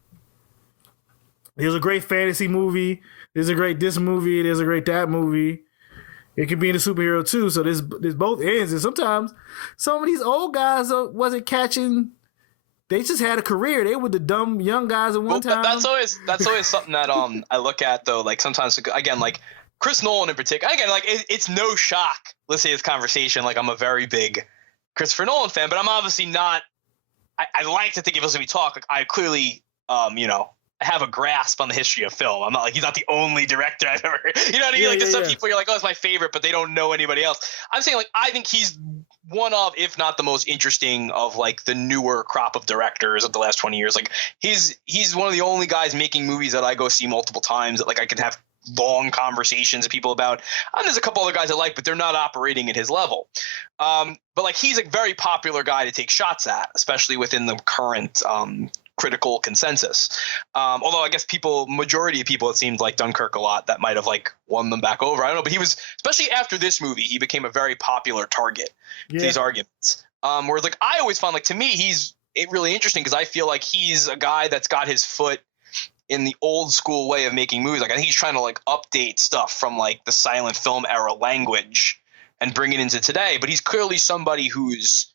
there's a great fantasy movie, there's a great this movie, there's a great that movie. It could be in a superhero too. So there's both ends. And sometimes some of these old guys wasn't catching. They just had a career. They were the dumb young guys at one time. That's always something that I look at though. Like sometimes again, like Chris Nolan in particular. Again, like it's no shock. Let's say this conversation. Like I'm a very big Christopher Nolan fan, but I'm obviously not. I like to think of us as we talk. Like I clearly, you know, I have a grasp on the history of film. I'm not like, he's not the only director I've ever. You know what I mean? Like some people you're like, oh, it's my favorite, but they don't know anybody else. I'm saying like I think he's one of, if not the most interesting of like the newer crop of directors of the last 20 years. Like he's one of the only guys making movies that I go see multiple times that like I can have long conversations with people about. And there's a couple other guys I like, but they're not operating at his level. But like he's a very popular guy to take shots at, especially within the current critical consensus. Although I guess majority of people, it seemed like Dunkirk a lot, that might have like won them back over. I don't know, but he was, especially after this movie, he became a very popular target to these arguments. Whereas like I always found like, to me, he's really interesting because I feel like he's a guy that's got his foot in the old school way of making movies. Like I think he's trying to like update stuff from like the silent film era language and bring it into today. But he's clearly somebody who's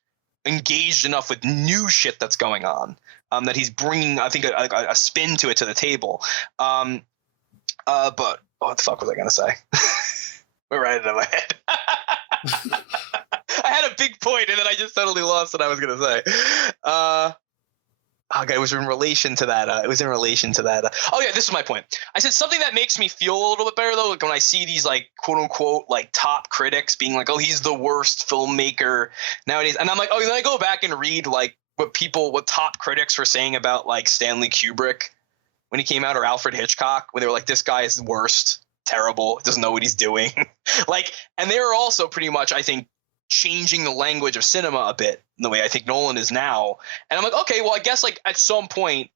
engaged enough with new shit that's going on, that he's bringing, I think, a spin to it to the table. But what the fuck was I gonna say? We're right into my head. I had a big point, and then I just suddenly lost what I was gonna say. Okay, it was in relation to that. Oh yeah, this is my point. I said something that makes me feel a little bit better though, like when I see these like quote unquote like top critics being like, "Oh, he's the worst filmmaker nowadays," and I'm like, "Oh," then I go back and read like what top critics were saying about like Stanley Kubrick when he came out, or Alfred Hitchcock, when they were like, "This guy is the worst, terrible, doesn't know what he's doing," like, and they were also pretty much, I think, changing the language of cinema a bit in the way I think Nolan is now. And I'm like, okay, well, I guess like at some point,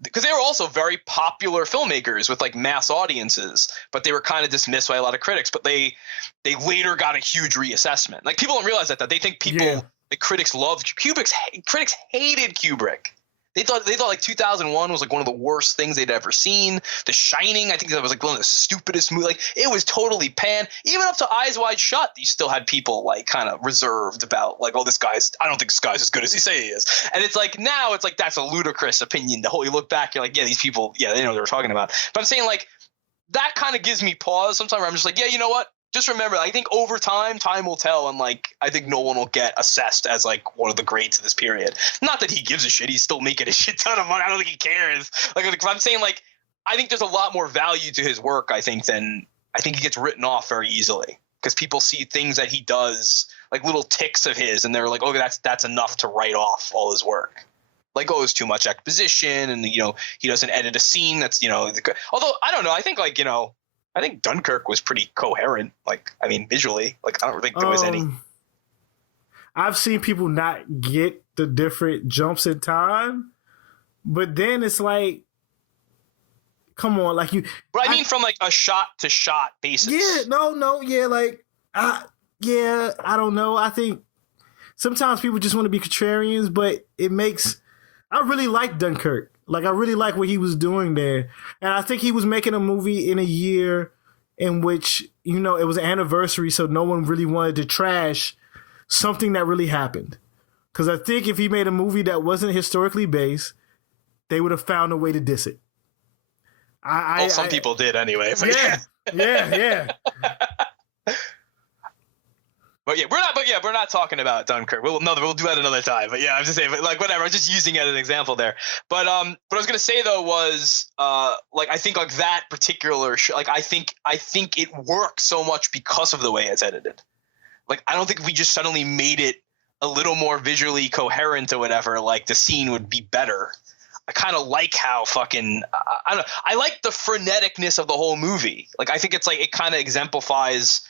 because they were also very popular filmmakers with like mass audiences, but they were kind of dismissed by a lot of critics, but they later got a huge reassessment. Like people don't realize that they think people, the critics loved Kubrick. Critics hated Kubrick. They thought like 2001 was like one of the worst things they'd ever seen. The Shining, I think that was like one of the stupidest movies. Like it was totally panned. Even up to Eyes Wide Shut, you still had people like kind of reserved about like, oh, I don't think this guy's as good as he say he is. And it's like now it's like that's a ludicrous opinion. The whole you look back, you're like, yeah, these people, yeah, they know what they were talking about. But I'm saying like that kind of gives me pause sometimes where I'm just like, yeah, you know what? Just remember, I think over time will tell, and like I think Nolan will get assessed as like one of the greats of this period. Not that he gives a shit; he's still making a shit ton of money. I don't think he cares. Like I'm saying, like I think there's a lot more value to his work. I think he gets written off very easily because people see things that he does, like little ticks of his, and they're like, oh, that's enough to write off all his work. Like, oh, it's too much exposition, and he doesn't edit a scene. That's although I don't know. I think I think Dunkirk was pretty coherent. Like, I mean, visually, like, I don't think there was any. I've seen people not get the different jumps in time, but then it's like, come on, like you. But I mean, from like a shot to shot basis. Yeah, no, yeah, like, I don't know. I think sometimes people just want to be contrarians, but it makes. I really like Dunkirk. Like, I really like what he was doing there. And I think he was making a movie in a year in which, it was an anniversary, so no one really wanted to trash something that really happened. Because I think if he made a movie that wasn't historically based, they would have found a way to diss it. Some people did anyway. But yeah. But we're not talking about Dunkirk. We'll do that another time. But yeah, I'm just saying, but like whatever. I'm just using it as an example there. But what I was gonna say though was like I think like that particular like I think it works so much because of the way it's edited. Like I don't think if we just suddenly made it a little more visually coherent or whatever, like the scene would be better. I kind of like how fucking I don't know. I like the freneticness of the whole movie. Like I think it's like it kind of exemplifies.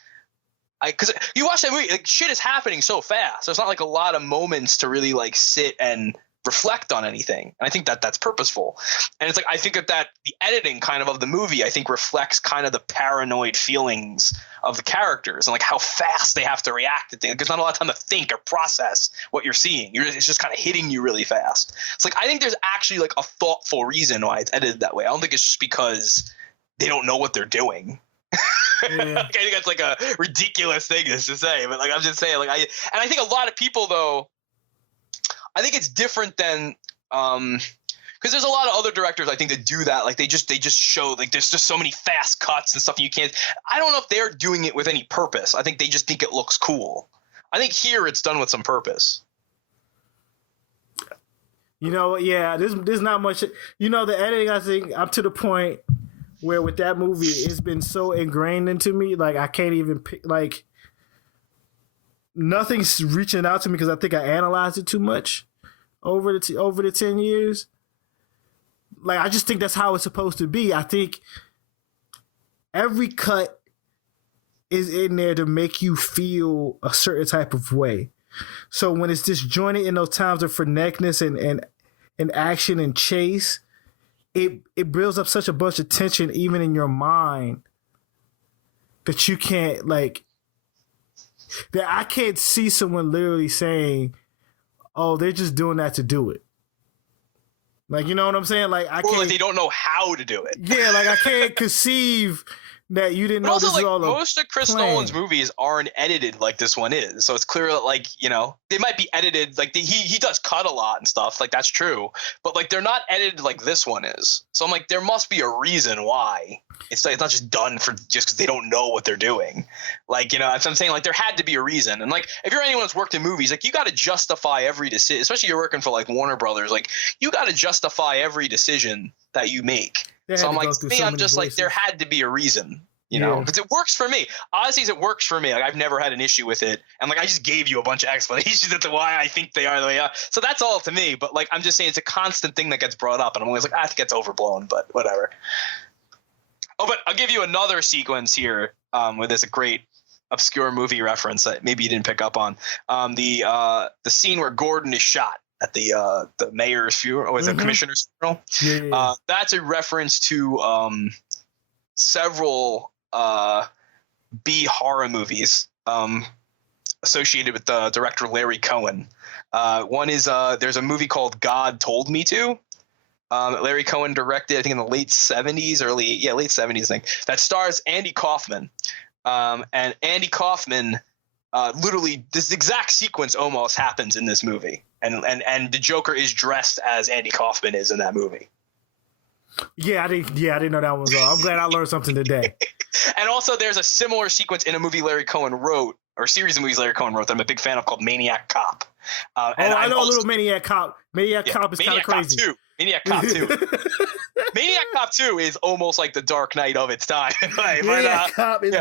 Because you watch that movie, like shit is happening so fast. There's not like a lot of moments to really like sit and reflect on anything. And I think that's purposeful. And it's like I think that the editing kind of the movie I think reflects kind of the paranoid feelings of the characters and like how fast they have to react to things. There's not a lot of time to think or process what you're seeing. It's just kind of hitting you really fast. It's like I think there's actually like a thoughtful reason why it's edited that way. I don't think it's just because they don't know what they're doing. Yeah. Like, I think that's like a ridiculous thing to say, but like I'm just saying, like I think a lot of people though, I think it's different than because there's a lot of other directors I think that do that, like they just show like there's just so many fast cuts and stuff you can't. I don't know if they're doing it with any purpose. I think they just think it looks cool. I think here it's done with some purpose. Yeah, there's not much. The editing. I think I'm to the point where with that movie, it's been so ingrained into me, like I can't even like nothing's reaching out to me because I think I analyzed it too much over the 10 years. Like I just think that's how it's supposed to be. I think every cut is in there to make you feel a certain type of way. So when it's disjointed in those times of freneticness and action and chase. It builds up such a bunch of tension even in your mind that you can't that I can't see someone literally saying, oh, they're just doing that to do it. Like, you know what I'm saying? Like I can't, like they don't know how to do it. Yeah, like I can't conceive that you didn't But know also, this like, is all most of Chris planned. Nolan's movies aren't edited like this one is. So it's clear that, like, you know, they might be edited. Like, he does cut a lot and stuff. Like, that's true. But, like, they're not edited like this one is. So I'm like, there must be a reason why. It's not just done for just because they don't know what they're doing. Like, you know, I'm saying, like, there had to be a reason. And, like, if you're anyone that's worked in movies, like, you got to justify every decision. Especially you're working for, like, Warner Brothers. Like, you got to justify every decision that you make. So I'm like, to me, I'm just like, there had to be a reason, you know, because it works for me. Honestly, it works for me. Like, I've never had an issue with it. And, like, I just gave you a bunch of explanations as to why I think they are the way they are. So that's all to me. But, like, I'm just saying it's a constant thing that gets brought up. And I'm always like, I think it's overblown, but whatever. Oh, but I'll give you another sequence here where there's a great obscure movie reference that maybe you didn't pick up on. The scene where Gordon is shot at the mayor's funeral, or the commissioner's funeral. Yeah. That's a reference to several B horror movies associated with the director Larry Cohen. One is there's a movie called God Told Me To. Larry Cohen directed, I think in the late 70s, late 70s, I think, that stars Andy Kaufman. And Andy Kaufman, literally this exact sequence almost happens in this movie. And the Joker is dressed as Andy Kaufman is in that movie. Yeah, I didn't know that one was on. I'm glad I learned something today. And also there's a similar sequence in a movie Larry Cohen wrote, or a series of movies Larry Cohen wrote that I'm a big fan of, called Maniac Cop. And I know a little Maniac Cop. Maniac Cop is kind of crazy. Maniac Cop 2. Maniac Cop 2 is almost like the Dark Knight of its time. Maniac Cop is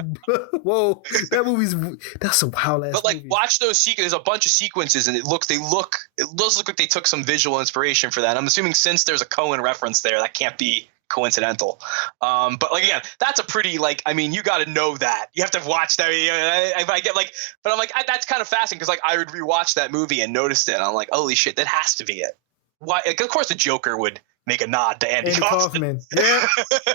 whoa. That's a wild ass. But, like, movie. watch those sequences. There's a bunch of sequences, and it does look like they took some visual inspiration for that. I'm assuming since there's a Cohen reference there, that can't be coincidental. But, like, again, that's a pretty, like, I mean, you got to know that. You have to watch that. I get, like, but I'm like, that's kind of fascinating because, like, I would rewatch that movie and noticed it. And I'm like, holy shit, that has to be it. Why? Like, of course, the Joker would make a nod to Andy Kaufman. Yeah.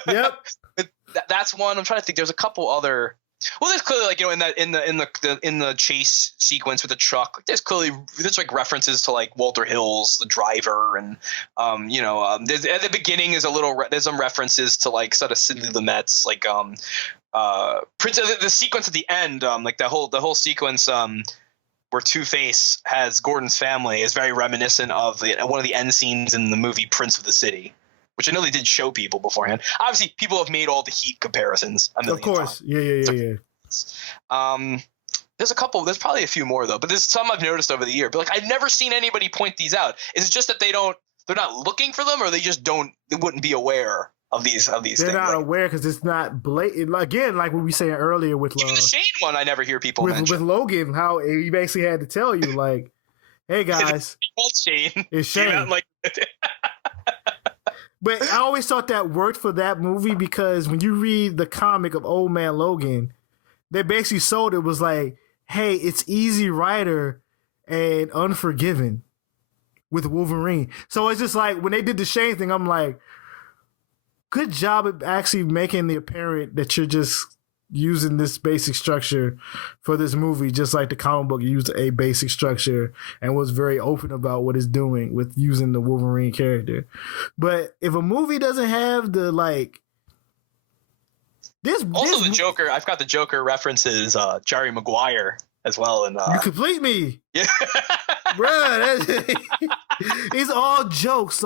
Yep. But that's one. I'm trying to think. There's a couple other. Well, there's clearly, like, you know, in the chase sequence with the truck, there's like references to, like, Walter Hill's The Driver, and there's, at the beginning there's some references to, like, sort of Sidney Lumet's, like, Prince. The sequence at the end, like the whole sequence where Two-Face has Gordon's family is very reminiscent of one of the end scenes in the movie Prince of the City, which I know they did show people beforehand. Obviously, people have made all the Heat comparisons. Of course. Yeah. There's a couple. There's probably a few more, though. But there's some I've noticed over the year. But, like, I've never seen anybody point these out. Is it just that they're not looking for them, or they just they wouldn't be aware of these things? They're not aware because it's not blatant. Again, like what we were saying earlier with even the Shane one, I never hear people mention. With Logan, how he basically had to tell you, like, hey guys, Shane. It's Shane. But I always thought that worked for that movie because when you read the comic of Old Man Logan, they basically sold it was like, hey, it's Easy Rider and Unforgiven with Wolverine. So it's just like when they did the Shane thing, I'm like, good job at actually making the apparent that you're just using this basic structure for this movie, just like the comic book used a basic structure and was very open about what it's doing with using the Wolverine character. But if a movie doesn't have the, like, the Joker, I've got the Joker references, Jerry Maguire as well, and you complete me, yeah, bruh. It's all jokes.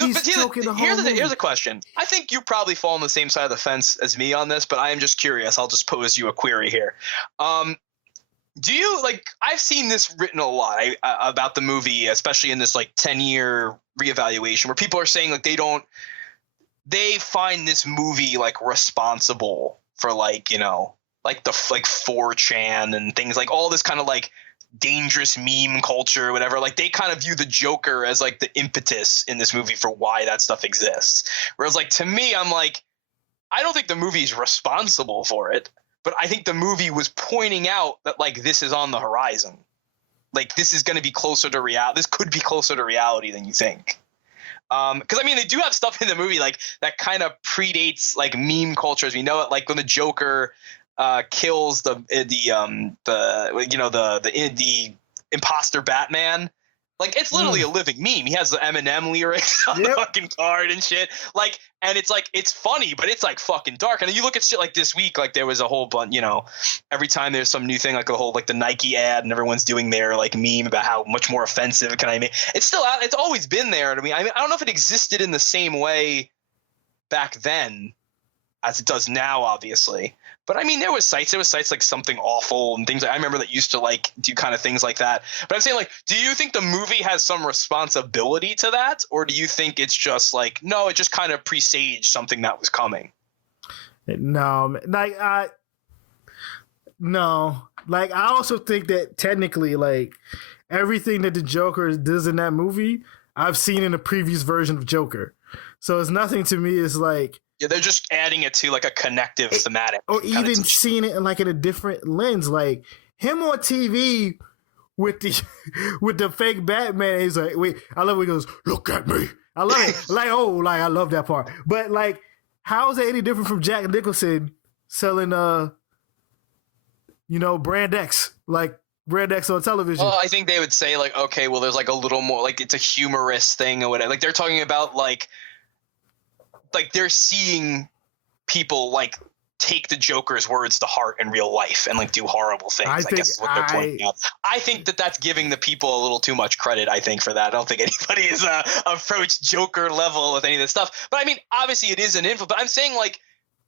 He's joking the whole movie. Here's a question. I think you probably fall on the same side of the fence as me on this, but I am just curious. I'll just pose you a query here. Do you, like, I've seen this written a lot about the movie, especially in this, like, 10-year reevaluation, where people are saying, like, they find this movie, like, responsible for, like, you know, like the 4chan and things, like all this kind of, like, dangerous meme culture or whatever. Like, they kind of view the Joker as, like, the impetus in this movie for why that stuff exists. Whereas, like, to me, I'm like, I don't think the movie's responsible for it, but I think the movie was pointing out that, like, this is on the horizon. Like, this is going to be closer to reality. This could be closer to reality than you think. Because, I mean, they do have stuff in the movie, like, that kind of predates, like, meme culture as we know it. Like, when the Joker kills the imposter Batman, Like, it's literally a living meme. He has the Eminem lyrics on the fucking card and shit. Like, and it's like, it's funny, but it's like fucking dark. And then you look at shit like this week, like there was a whole bunch, you know, every time there's some new thing, like a whole, like the Nike ad, and everyone's doing their like meme about how much more offensive can I make. It's still out. It's always been there to me. I mean, I don't know if it existed in the same way back then as it does now, obviously. But I mean, there was sites like Something Awful and things I remember that used to like do kind of things like that. But I'm saying, like, do you think the movie has some responsibility to that? Or do you think it's just like, no, it just kind of presaged something that was coming? No, like, like, I also think that technically, like, everything that the Joker does in that movie, I've seen in a previous version of Joker. So it's nothing to me. It's like, yeah, they're just adding it to like a connective thematic, or even seeing it in like in a different lens, like him on TV with the fake Batman. He's like, wait, I love when he goes, "Look at me." I love it. Like, I love that part. But like, how is that any different from Jack Nicholson selling Brand X, like Brand X on television? Well, I think they would say like, okay, well, there's like a little more, like it's a humorous thing or whatever. Like they're talking about like they're seeing people like take the Joker's words to heart in real life and like do horrible things. I guess is what they're pointing out. I think that that's giving the people a little too much credit, I think, for that. I don't think anybody has approached Joker level with any of this stuff. But I mean, obviously it is an influence. But I'm saying like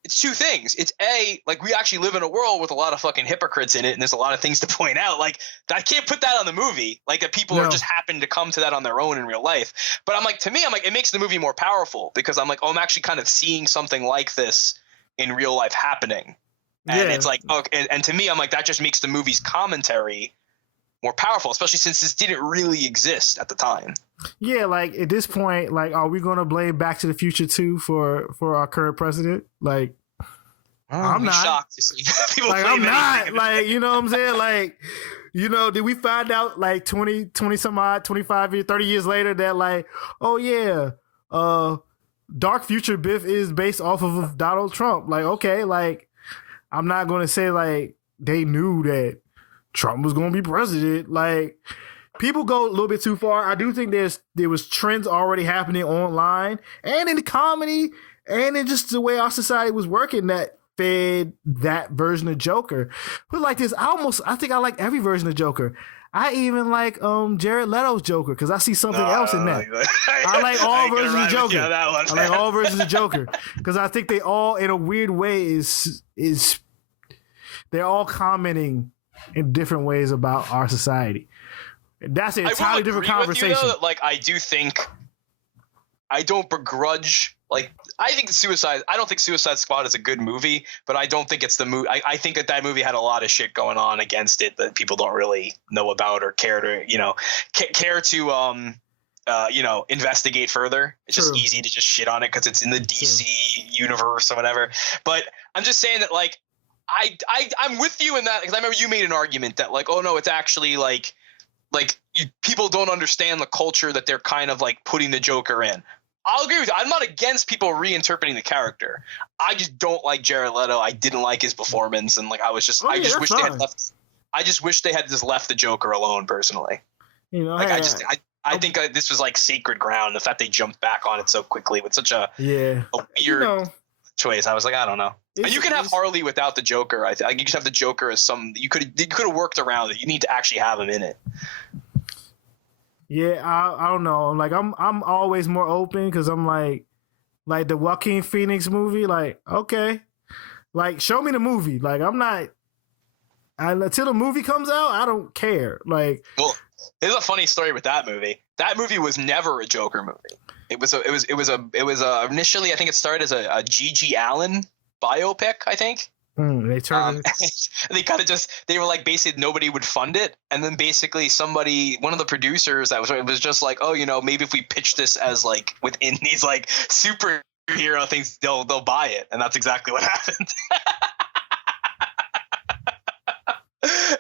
it's two things. It's A, like we actually live in a world with a lot of fucking hypocrites in it, and there's a lot of things to point out. Like I can't put that on the movie. Like that people are just happen to come to that on their own in real life. But I'm like, to me, I'm like, it makes the movie more powerful because I'm like, oh, I'm actually kind of seeing something like this in real life happening. And it's like, okay, and to me, I'm like, that just makes the movie's commentary more powerful, especially since this didn't really exist at the time. Yeah, like at this point, like, are we going to blame Back to the Future 2 for our current president? Like, I'm not shocked to see people like, I'm not like, you know what I'm saying? Like, did we find out like 20 some odd, 25 years, 30 years later that like, oh yeah, Dark Future Biff is based off of Donald Trump? Like, okay, like, I'm not going to say like they knew that Trump was going to be president. Like, people go a little bit too far. I do think there was trends already happening online and in the comedy and in just the way our society was working that fed that version of Joker. But like this, I think I like every version of Joker. I even like Jared Leto's Joker because I see something else in that. I like all versions of Joker. I like all versions of Joker because I think they all, in a weird way, is they're all commenting in different ways about our society. That's an entirely different conversation. With you, though, that, like, I do think I don't begrudge. Like, I think I don't think Suicide Squad is a good movie, but I don't think it's the movie. I think that movie had a lot of shit going on against it that people don't really know about or care to investigate further. It's just easy to just shit on it because it's in the DC universe or whatever. But I'm just saying that, like, I'm with you in that because I remember you made an argument that like, oh no, it's actually like people don't understand the culture that they're kind of like putting the Joker in. I'll agree with you. I'm not against people reinterpreting the character. I just don't like Jared Leto. I didn't like his performance, and like I just wish they had just left the Joker alone. Personally, like I think this was like sacred ground. The fact they jumped back on it so quickly with such a weird choice. I was like, I don't know. And you can have Harley without the Joker. I think you just have the Joker as you could have worked around it. You need to actually have him in it. Yeah, I don't know. Like I'm always more open because I'm like the Joaquin Phoenix movie. Like, okay, like show me the movie. Like I'm not until the movie comes out. I don't care. Like, well, there's a funny story with that movie. That movie was never a Joker movie. It was initially, I think it started as a Gigi Allen biopic, I think. They turned they were like, basically nobody would fund it, and then basically one of the producers was just like, oh, maybe if we pitch this as like within these like superhero things, they'll buy it, and that's exactly what happened.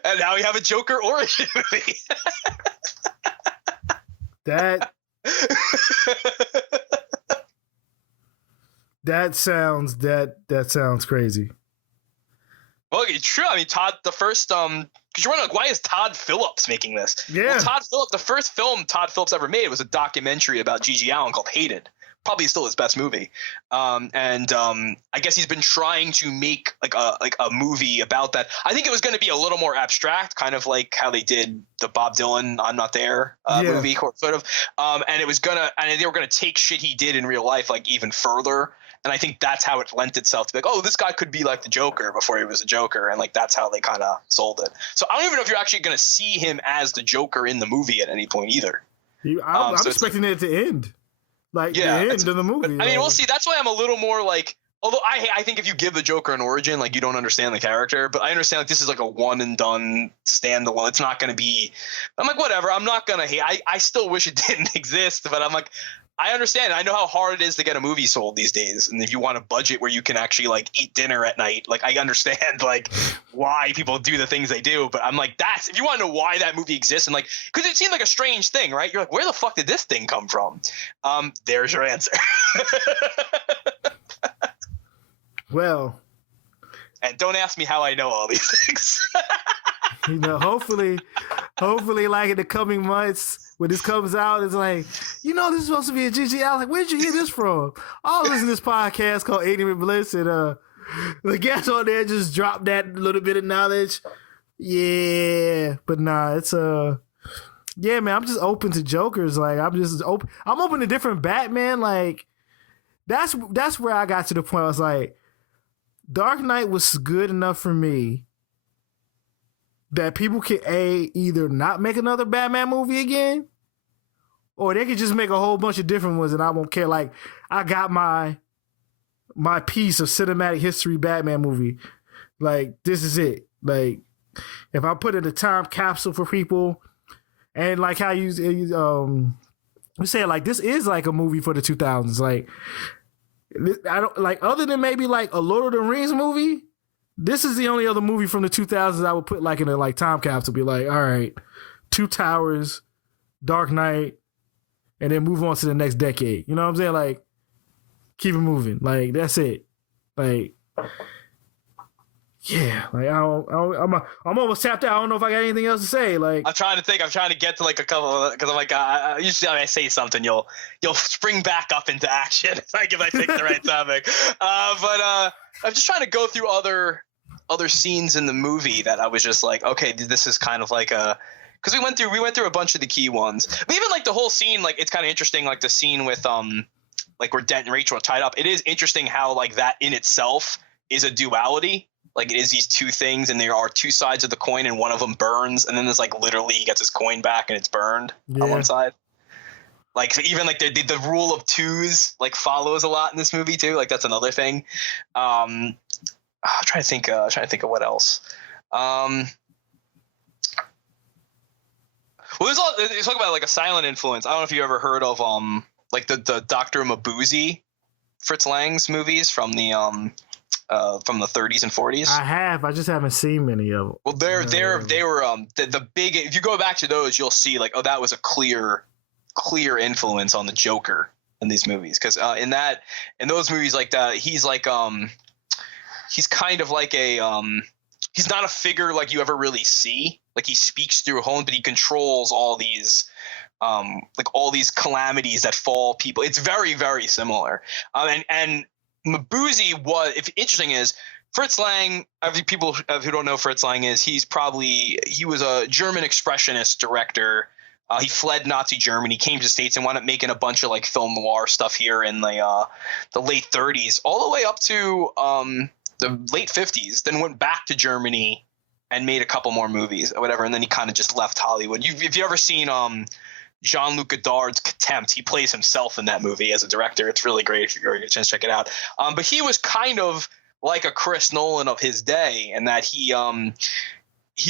And now we have a Joker origin movie. That sounds crazy. Well, it's true. I mean, the first because you're wondering, like, why is Todd Phillips making this? Yeah. Well, Todd Phillips, the first film Todd Phillips ever made was a documentary about G.G. Allen called Hated. Probably still his best movie. I guess he's been trying to make like a movie about that. I think it was going to be a little more abstract, kind of like how they did the Bob Dylan "I'm Not There" movie, sort of. And they were gonna take shit he did in real life like even further. And I think that's how it lent itself to be like, oh, this guy could be like the Joker before he was a Joker, and like that's how they kind of sold it. So I don't even know if you're actually going to see him as the Joker in the movie at any point either. I'm expecting it to end. Like the end of the movie. I mean, we'll see. That's why I'm a little more like, although I think if you give the Joker an origin, like you don't understand the character, but I understand like this is like a one and done standalone. It's not going to be. I'm like, whatever. I'm not going to hate. I still wish it didn't exist, but I'm like, I understand. I know how hard it is to get a movie sold these days, and if you want a budget where you can actually like eat dinner at night, like I understand like why people do the things they do. But I'm like, that's if you want to know why that movie exists, and like because it seemed like a strange thing, right? You're like, where the fuck did this thing come from? There's your answer. Well, and don't ask me how I know all these things. Hopefully, like in the coming months. When this comes out, it's like, this is supposed to be a G.G. Allen. Like, where'd you hear this from? I'll listen to this podcast called Aiding with Bliss, and the guest on there just dropped that little bit of knowledge. Yeah, but nah, it's yeah, man. I'm just open to Jokers. Like, I'm open to different Batman. Like, that's where I got to the point. I was like, Dark Knight was good enough for me that people can either not make another Batman movie again, or they could just make a whole bunch of different ones and I won't care. Like, I got my piece of cinematic history Batman movie. Like, this is it. Like, if I put in a time capsule for people, and like how you say, like, this is like a movie for the 2000s. Like, I don't like, other than maybe like a Lord of the Rings movie, this is the only other movie from the 2000s I would put like in a like time capsule. Be like, all right, Two Towers, Dark Knight, and then move on to the next decade. You know what I'm saying? Like, keep it moving. Like, that's it. Like, yeah. Like, I'm almost tapped out. I don't know if I got anything else to say. Like, I'm trying to think. I'm trying to get to like a couple because I'm like, usually when I say something, you'll spring back up into action like if I pick the right topic. But I'm just trying to go through other scenes in the movie that I was just like, okay, this is kind of like because we went through a bunch of the key ones. But even like the whole scene, like it's kind of interesting, like the scene with like where Dent and Rachel are tied up. It is interesting how like that in itself is a duality. Like it is these two things, and there are two sides of the coin, and one of them burns, and then there's like literally he gets his coin back and it's burned on one side. Like so even like the rule of twos like follows a lot in this movie too. Like that's another thing. I'm trying to think of what else. Well, there's talk about like a silent influence. I don't know if you ever heard of like the Dr. Mabuse, Fritz Lang's movies from the 30s and 40s. I have. I just haven't seen many of them. Well, they were the big. If you go back to those, you'll see like, oh, that was a clear influence on the Joker in these movies, because in those movies like that, he's like he's kind of like a he's not a figure like you ever really see. Like he speaks through homes, but he controls all these like all these calamities that fall people. It's very, very similar. And Mabuse was, if interesting is, Fritz Lang, people who don't know Fritz Lang is, he was a German expressionist director. He fled Nazi Germany, came to the States, and wound up making a bunch of like film noir stuff here in the late 30s, all the way up to the late 50s. Then went back to Germany and made a couple more movies or whatever, and then he kind of just left Hollywood. If you ever seen Jean-Luc Godard's Contempt, he plays himself in that movie as a director. It's really great. If you get a chance to check it out. But he was kind of like a Chris Nolan of his day, in that he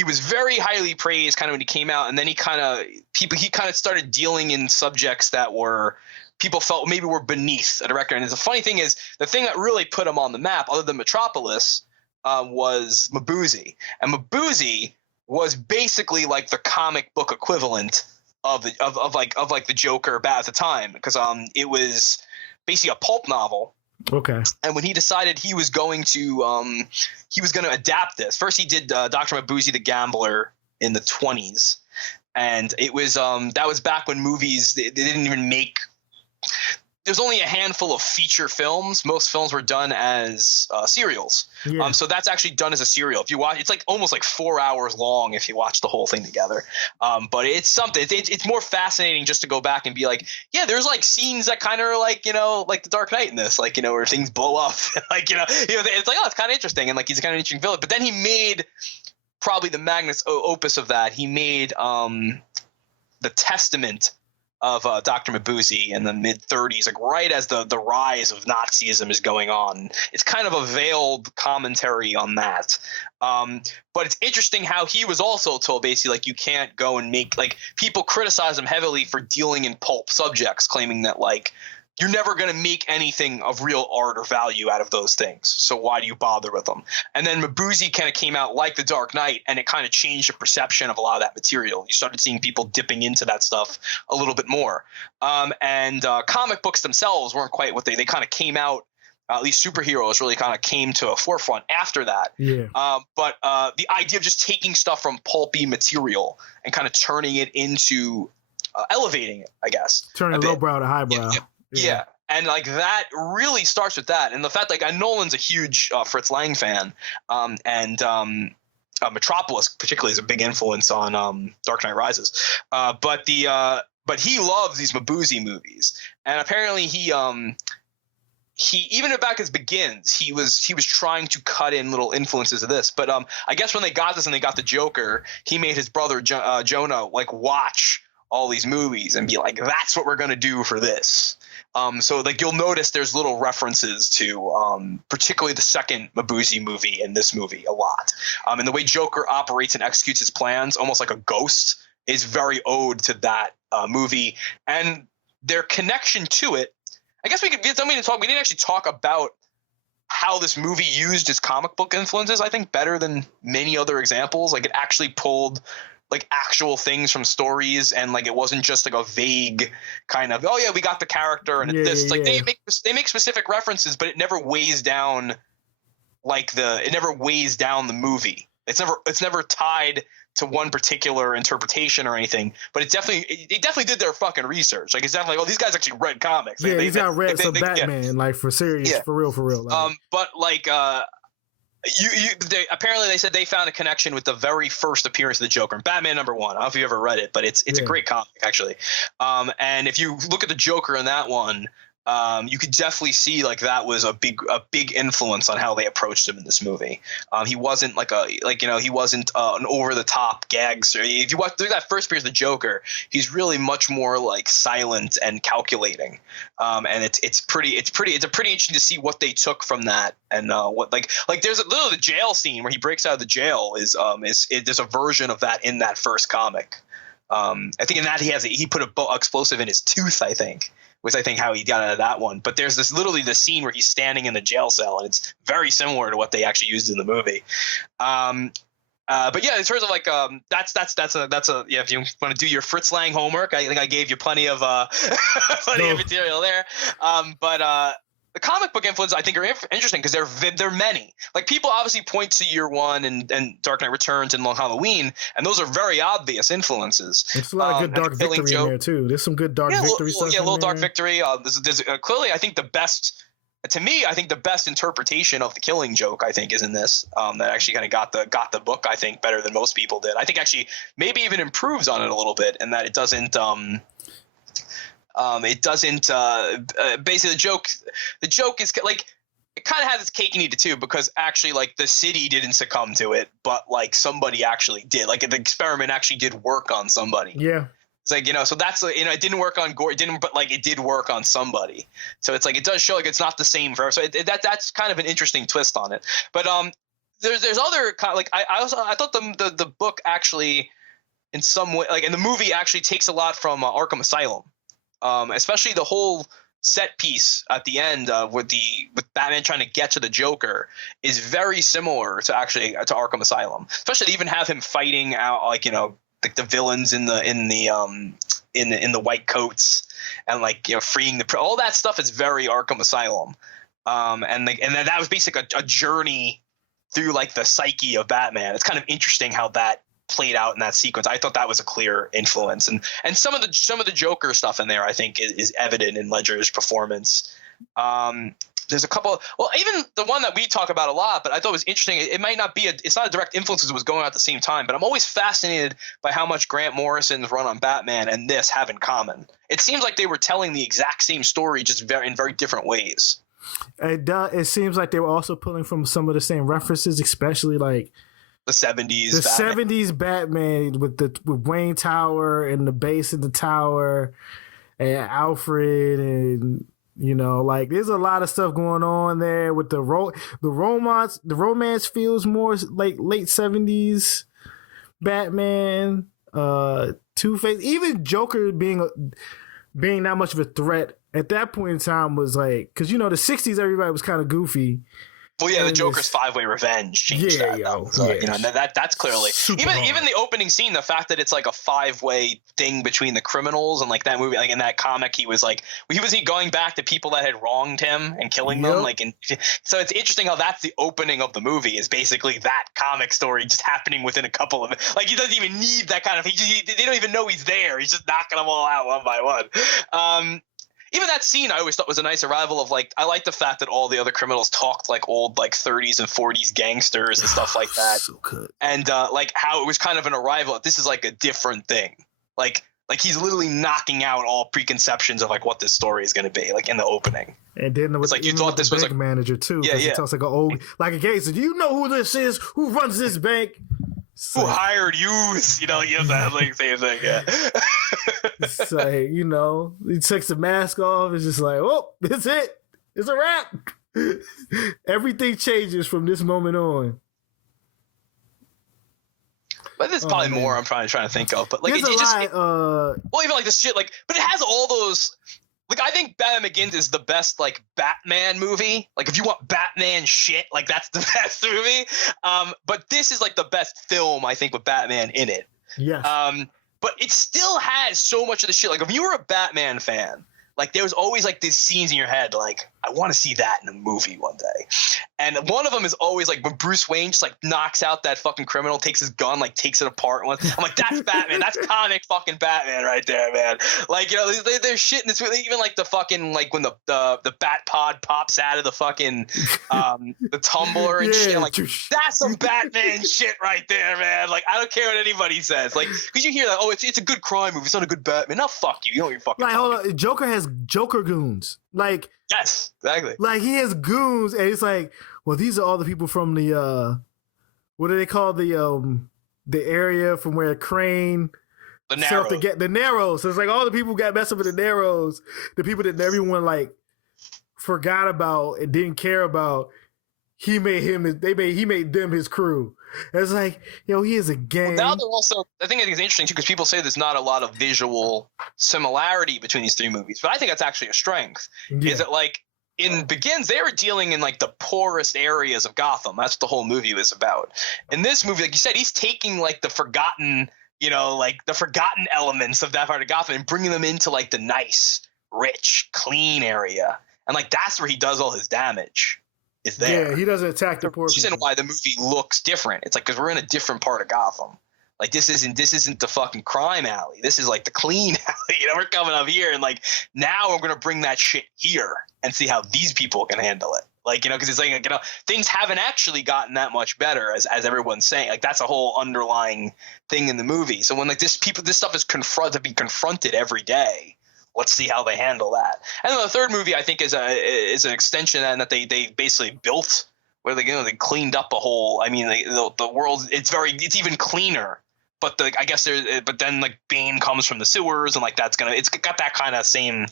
was very highly praised kind of when he came out, and then he kind of started dealing in subjects that were people felt maybe were beneath a director. And the funny thing is, the thing that really put him on the map, other than Metropolis, was Mabuse. And Mabuse was basically like the comic book equivalent of the Joker at the time, because it was basically a pulp novel. Okay. And when he decided he was going to adapt this, first he did Dr. Mabuse the Gambler in the 20s. And it was that was back when movies they didn't even make. There's only a handful of feature films. Most films were done as serials. Yeah. So that's actually done as a serial. If you watch, it's like almost like 4 hours long if you watch the whole thing together. But it's something. It's more fascinating just to go back and be like, yeah, there's like scenes that kind of are like, like the Dark Knight in this, like, where things blow up. Like, it's like, oh, it's kind of interesting. And like, he's kind of interesting villain. But then he made probably the magnus opus of that. He made The Testament of Dr. Mabuse in the mid-30s, like right as the rise of Nazism is going on. It's kind of a veiled commentary on that. But it's interesting how he was also told basically like you can't go and make, like, people criticize him heavily for dealing in pulp subjects, claiming that like you're never going to make anything of real art or value out of those things. So why do you bother with them? And then Mabuse kind of came out like The Dark Knight, and it kind of changed the perception of a lot of that material. You started seeing people dipping into that stuff a little bit more. And comic books themselves weren't quite what they kind of came out. At least superheroes really kind of came to a forefront after that. Yeah. But the idea of just taking stuff from pulpy material and kind of turning it into elevating it, I guess. Turning lowbrow to highbrow. Yeah. And like that really starts with that. And the fact, like, Nolan's a huge Fritz Lang fan. And Metropolis particularly is a big influence on Dark Knight Rises. But he loves these Mabuse movies. And apparently he even back as Begins, he was trying to cut in little influences of this. But I guess when they got this and they got the Joker, he made his brother Jonah like watch all these movies and be like, that's what we're going to do for this. So like you'll notice there's little references to particularly the second Mabuse movie in this movie a lot. And the way Joker operates and executes his plans, almost like a ghost, is very owed to that movie. And their connection to it, I guess we didn't actually talk about how this movie used its comic book influences, I think, better than many other examples. Like it actually pulled like actual things from stories, and like it wasn't just like a vague kind of, oh yeah, we got the character and this. It's like they make specific references, but it never weighs down the movie. It's never tied to one particular interpretation or anything, but it definitely did their fucking research. Like it's definitely like, oh, these guys actually read comics. Yeah, these guys read some Batman, like for serious, for real. Like. But like apparently they said they found a connection with the very first appearance of the Joker in Batman #1. I don't know if you ever read it, but it's a great comic actually. And if you look at the Joker in that one, you could definitely see like that was a big influence on how they approached him in this movie. He wasn't he wasn't an over the top gags. If you watch that first appearance of the Joker, he's really much more like silent and calculating. And it's pretty interesting to see what they took from that, and what like there's the jail scene where he breaks out of the jail is there's a version of that in that first comic. I think in that he put a explosive in his tooth, I think. Was I think how he got out of that one. But there's this scene where he's standing in the jail cell, and it's very similar to what they actually used in the movie. But yeah, in terms of like that's if you want to do your Fritz Lang homework, I think I gave you plenty of material there. But the comic book influence I think are interesting because they're many. Like people obviously point to Year One and Dark Knight Returns and Long Halloween, and those are very obvious influences. There's a lot of good Dark Victory in there too. There's some good Dark Victory stuff. Yeah, a little Dark Victory. There's clearly I think the best. To me, I think the best interpretation of the Killing Joke, I think, is in this. That actually kind of got the book, I think, better than most people did. I think actually maybe even improves on it a little bit, in that it doesn't. Basically the joke is like it kind of has its cake and eat it too, because actually like the city didn't succumb to it, but like somebody actually did. Like the experiment actually did work on somebody. Yeah. It's like, so that's, it didn't work on Gore. It didn't, but like it did work on somebody. So it's like, it does show like it's not the same for, so that's kind of an interesting twist on it. But there's other like, I thought the book actually in some way, like, and the movie actually takes a lot from Arkham Asylum. Especially the whole set piece at the end with Batman trying to get to the Joker is very similar to Arkham Asylum. Especially to even have him fighting out like the villains in the white coats and like freeing all that stuff is very Arkham Asylum. And that was basically a journey through like the psyche of Batman. It's kind of interesting how that played out in that sequence. I thought that was a clear influence, and some of the Joker stuff in there I think is evident in Ledger's performance. There's a couple, well, even the one that we talk about a lot, but I thought was interesting. It might not be it's not a direct influence because it was going on at the same time, but I'm always fascinated by how much Grant Morrison's run on Batman and this have in common. It seems like they were telling the exact same story, just in very different ways. It seems like they were also pulling from some of the same references, especially like the 70s. The Batman. 70s Batman with Wayne Tower and the base in the tower and Alfred and like there's a lot of stuff going on there with the romance. The romance feels more like late 70s Batman, Two-Face, even Joker being not much of a threat at that point in time was like, because the 60s everybody was kind of goofy. Well, yeah, the Joker's five-way revenge changed that. That's clearly even the opening scene. The fact that it's like a five-way thing between the criminals and like that movie, like in that comic, he was going back to people that had wronged him and killing them. So it's interesting how that's the opening of the movie is basically that comic story just happening within a couple of like he doesn't even need that kind of. They don't even know he's there. He's just knocking them all out one by one. Even that scene I always thought was a nice arrival of like, I like the fact that all the other criminals talked like old like 30s and 40s gangsters and stuff like that. So good. And like how it was kind of an arrival. This is like a different thing. Like he's literally knocking out all preconceptions of like what this story is going to be like in the opening. And then it's like you thought this was like manager too. Yeah. He talks like an old, like a gangster. Do you know who this is? Who runs this bank? Who hired you? You have that like same thing. Yeah. It's like, he takes the mask off. It's just like, oh, that's it. It's a wrap. Everything changes from this moment on. But there's probably more I'm trying to think of. But like, even like this shit, like, but it has all those. Like, I think Batman Begins is the best, like, Batman movie. Like, if you want Batman shit, like, that's the best movie. But this is, like, the best film, I think, with Batman in it. Yes. But it still has so much of the shit. Like, if you were a Batman fan, like, there was always, like, these scenes in your head, like, I want to see that in a movie one day. And one of them is always, like, when Bruce Wayne just, like, knocks out that fucking criminal, takes his gun, like, takes it apart. I'm like, that's Batman. That's comic fucking Batman right there, man. Like, there's shit in this movie. Even, like, the fucking, like, when the Bat Pod pops out of the fucking, the tumbler and shit. I'm like, that's some Batman shit right there, man. Like, I don't care what anybody says. Like, because you hear that, oh, it's a good crime movie. It's not a good Batman. No, fuck you. You don't even fucking like, hold on. Joker has Joker goons. Like, yes, exactly. Like, he has goons, and it's like, well, these are all the people from the what do they call the area from where Crane the Narrows. The Narrows. So it's like all the people who got messed up in the Narrows, the people that everyone like forgot about and didn't care about. He made them his crew. It's like, he is a gang. Well, now they're also, I think it's interesting too, because people say there's not a lot of visual similarity between these three movies, but I think that's actually a strength. Yeah. Is that like in Begins, they were dealing in like the poorest areas of Gotham. That's what the whole movie was about. In this movie, like you said, he's taking like the forgotten, like the forgotten elements of that part of Gotham and bringing them into like the nice, rich, clean area. And like, that's where he does all his damage. Is there. Yeah, he doesn't attack the poor people. The reason why the movie looks different. It's like because we're in a different part of Gotham. Like this isn't the fucking crime alley. This is like the clean alley. We're coming up here and like now we're gonna bring that shit here and see how these people can handle it. Like because it's like things haven't actually gotten that much better as everyone's saying. Like that's a whole underlying thing in the movie. So when like this stuff is confronted every day. Let's see how they handle that. And then the third movie, I think, is an extension and that they basically built where they cleaned up a whole. I mean, the world it's even cleaner. But but then like Bane comes from the sewers and like it's got that kind of same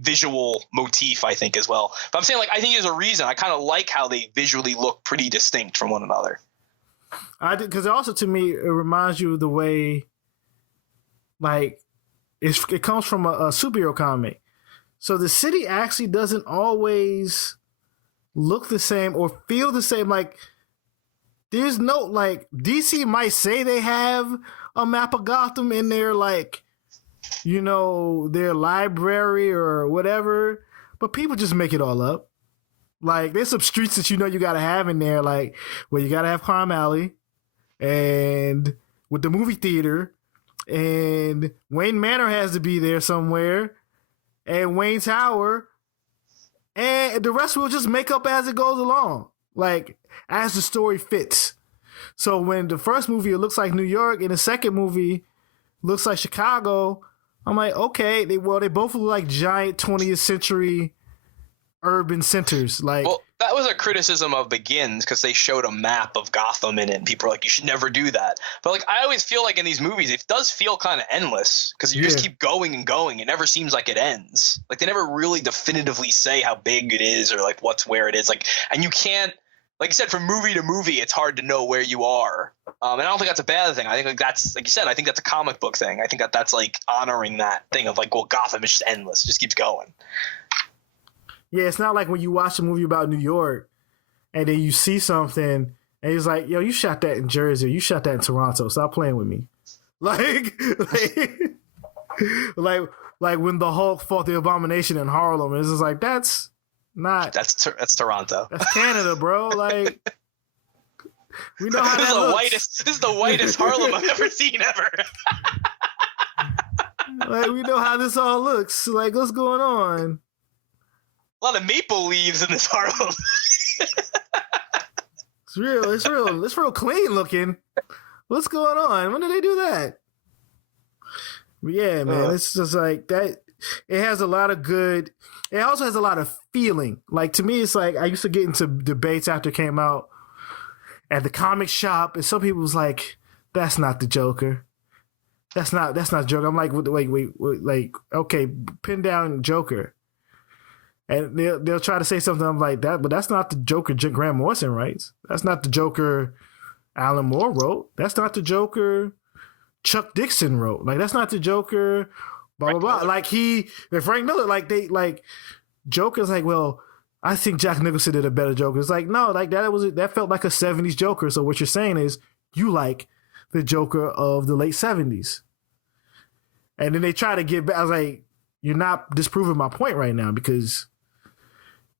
visual motif, I think, as well. But I'm saying like I think there's a reason. I kind of like how they visually look pretty distinct from one another. I did because also to me it reminds you of the way like. It comes from a superhero comic. So the city actually doesn't always look the same or feel the same. Like, there's no, like, DC might say they have a map of Gotham in their, like, their library or whatever, but people just make it all up. Like, there's some streets that you got to have in there, like, well, you got to have Crime Alley and with the movie theater, and Wayne Manor has to be there somewhere, and Wayne Tower, and the rest will just make up as it goes along, like as the story fits. So when the first movie it looks like New York, and the second movie looks like Chicago, I'm like, okay, they both look like giant 20th century urban centers. Like, well, that was a criticism of Begins because they showed a map of Gotham in it, and people are like, you should never do that. But like, I always feel like in these movies, it does feel kind of endless because you just keep going and going. It never seems like it ends. Like they never really definitively say how big it is or like what's where it is. Like, and you can't, like you said, from movie to movie, it's hard to know where you are. And I don't think that's a bad thing. I think like that's, like you said, I think that's a comic book thing. I think that's like honoring that thing of like, well, Gotham is just endless. It just keeps going. Yeah, it's not like when you watch a movie about New York and then you see something and it's like, yo, you shot that in Jersey, or you shot that in Toronto. Stop playing with me. Like when the Hulk fought the Abomination in Harlem, it's just like, that's not. That's Toronto. That's Canada, bro. Like, we know how this is the whitest Harlem I've ever seen ever. Like, we know how this all looks. Like, what's going on? A lot of maple leaves in this Harlem. It's real clean looking. What's going on? When did they do that? But yeah, man, it's just like that. It has a lot of good. It also has a lot of feeling. Like, to me, it's like I used to get into debates after it came out at the comic shop, and some people was like, "That's not the Joker. That's not Joker." I'm like, wait, like, okay, pin down Joker. And they'll try to say something I'm like that, but that's not the Joker Grant Morrison writes. That's not the Joker Alan Moore wrote. That's not the Joker Chuck Dixon wrote. Like, that's not the Joker blah blah blah. Like Frank Miller, like Joker's like, well, I think Jack Nicholson did a better Joker. It's like, no, like that felt like a 70s Joker. So what you're saying is you like the Joker of the late 70s. And then they try to get back. I was like, you're not disproving my point right now, because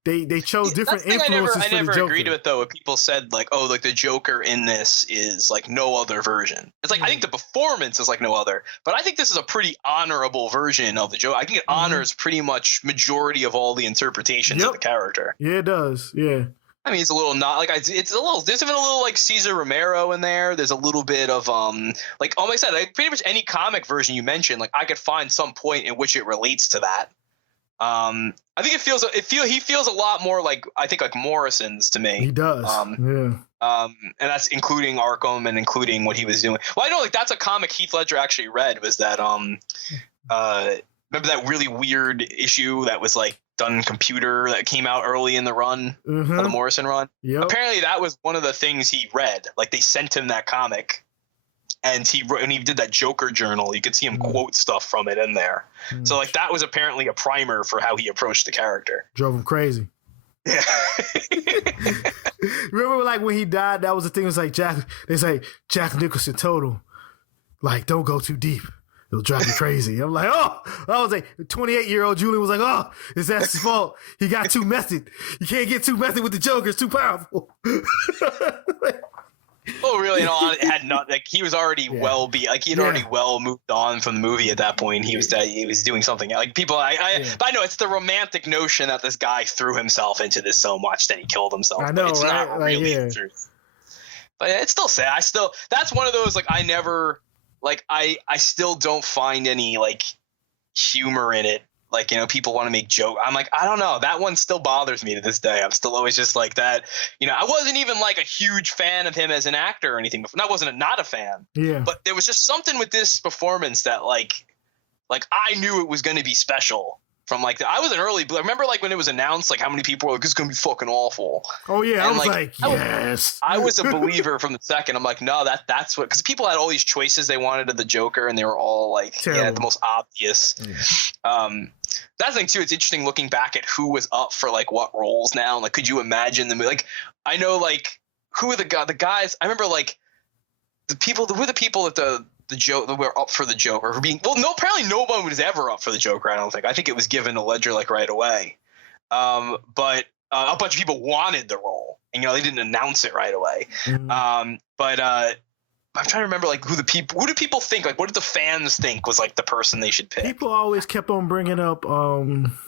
they chose different influences for the Joker. I never agreed to it though. If people said like, oh, like the Joker in this is like no other version. It's like, I think the performance is like no other, but I think this is a pretty honorable version of the Joker. I think it honors pretty much majority of all the interpretations of the character. Yeah, it does. Yeah. I mean, it's a little not like it's a little. There's even a little like Cesar Romero in there. There's a little bit of like, oh, like I said, like pretty much any comic version you mentioned, like I could find some point in which it relates to that. I think he feels a lot more like, I think, like Morrison's to me. He does. And that's including Arkham and including what he was doing. Well, I know like that's a comic Heath Ledger actually read, was that remember that really weird issue that was like done computer that came out early in the run of the Morrison run? Yep. Apparently that was one of the things he read. Like they sent him that comic. And he did that Joker journal. You could see him quote stuff from it in there. So like that was apparently a primer for how he approached the character. Drove him crazy. Yeah. Remember, like when he died, that was the thing. It was like they say Jack Nicholson told him, like, don't go too deep. It'll drive you crazy. I'm like, oh, I was like, 28-year-old Julian was like, oh, it's that's his fault. He got too method. You can't get too method with the Joker. It's too powerful. Oh, really? No, it had not. Like he was already already well moved on from the movie at that point. He was doing something like people. But I know it's the romantic notion that this guy threw himself into this so much that he killed himself. I know, but it's right? not really the truth. But it's still sad. That's one of those like I still don't find any like humor in it. Like, you know, people want to make jokes. I'm like, I don't know. That one still bothers me to this day. I'm still always just like that. You know, I wasn't even like a huge fan of him as an actor or anything before. I wasn't not a fan. Yeah. But there was just something with this performance that like I knew it was going to be special. From like I was an early. I remember like when it was announced, like how many people were like, "This is gonna be fucking awful." Oh yeah, and I was like yes. I was a believer from the second. I'm like, no, that's what, because people had all these choices they wanted of the Joker, and they were all like, terrible. The most obvious. Yeah. That's the thing too. It's interesting looking back at who was up for like what roles now. Like, could you imagine them? Like, I know like who are the guys? I remember like the people that the joke that were up for the Joker for being apparently no one was ever up for the Joker. I don't think. I think it was given to Ledger like right away. But a bunch of people wanted the role, and you know they didn't announce it right away. But I'm trying to remember like who do people think, like what did the fans think was like the person they should pick? People always kept on bringing up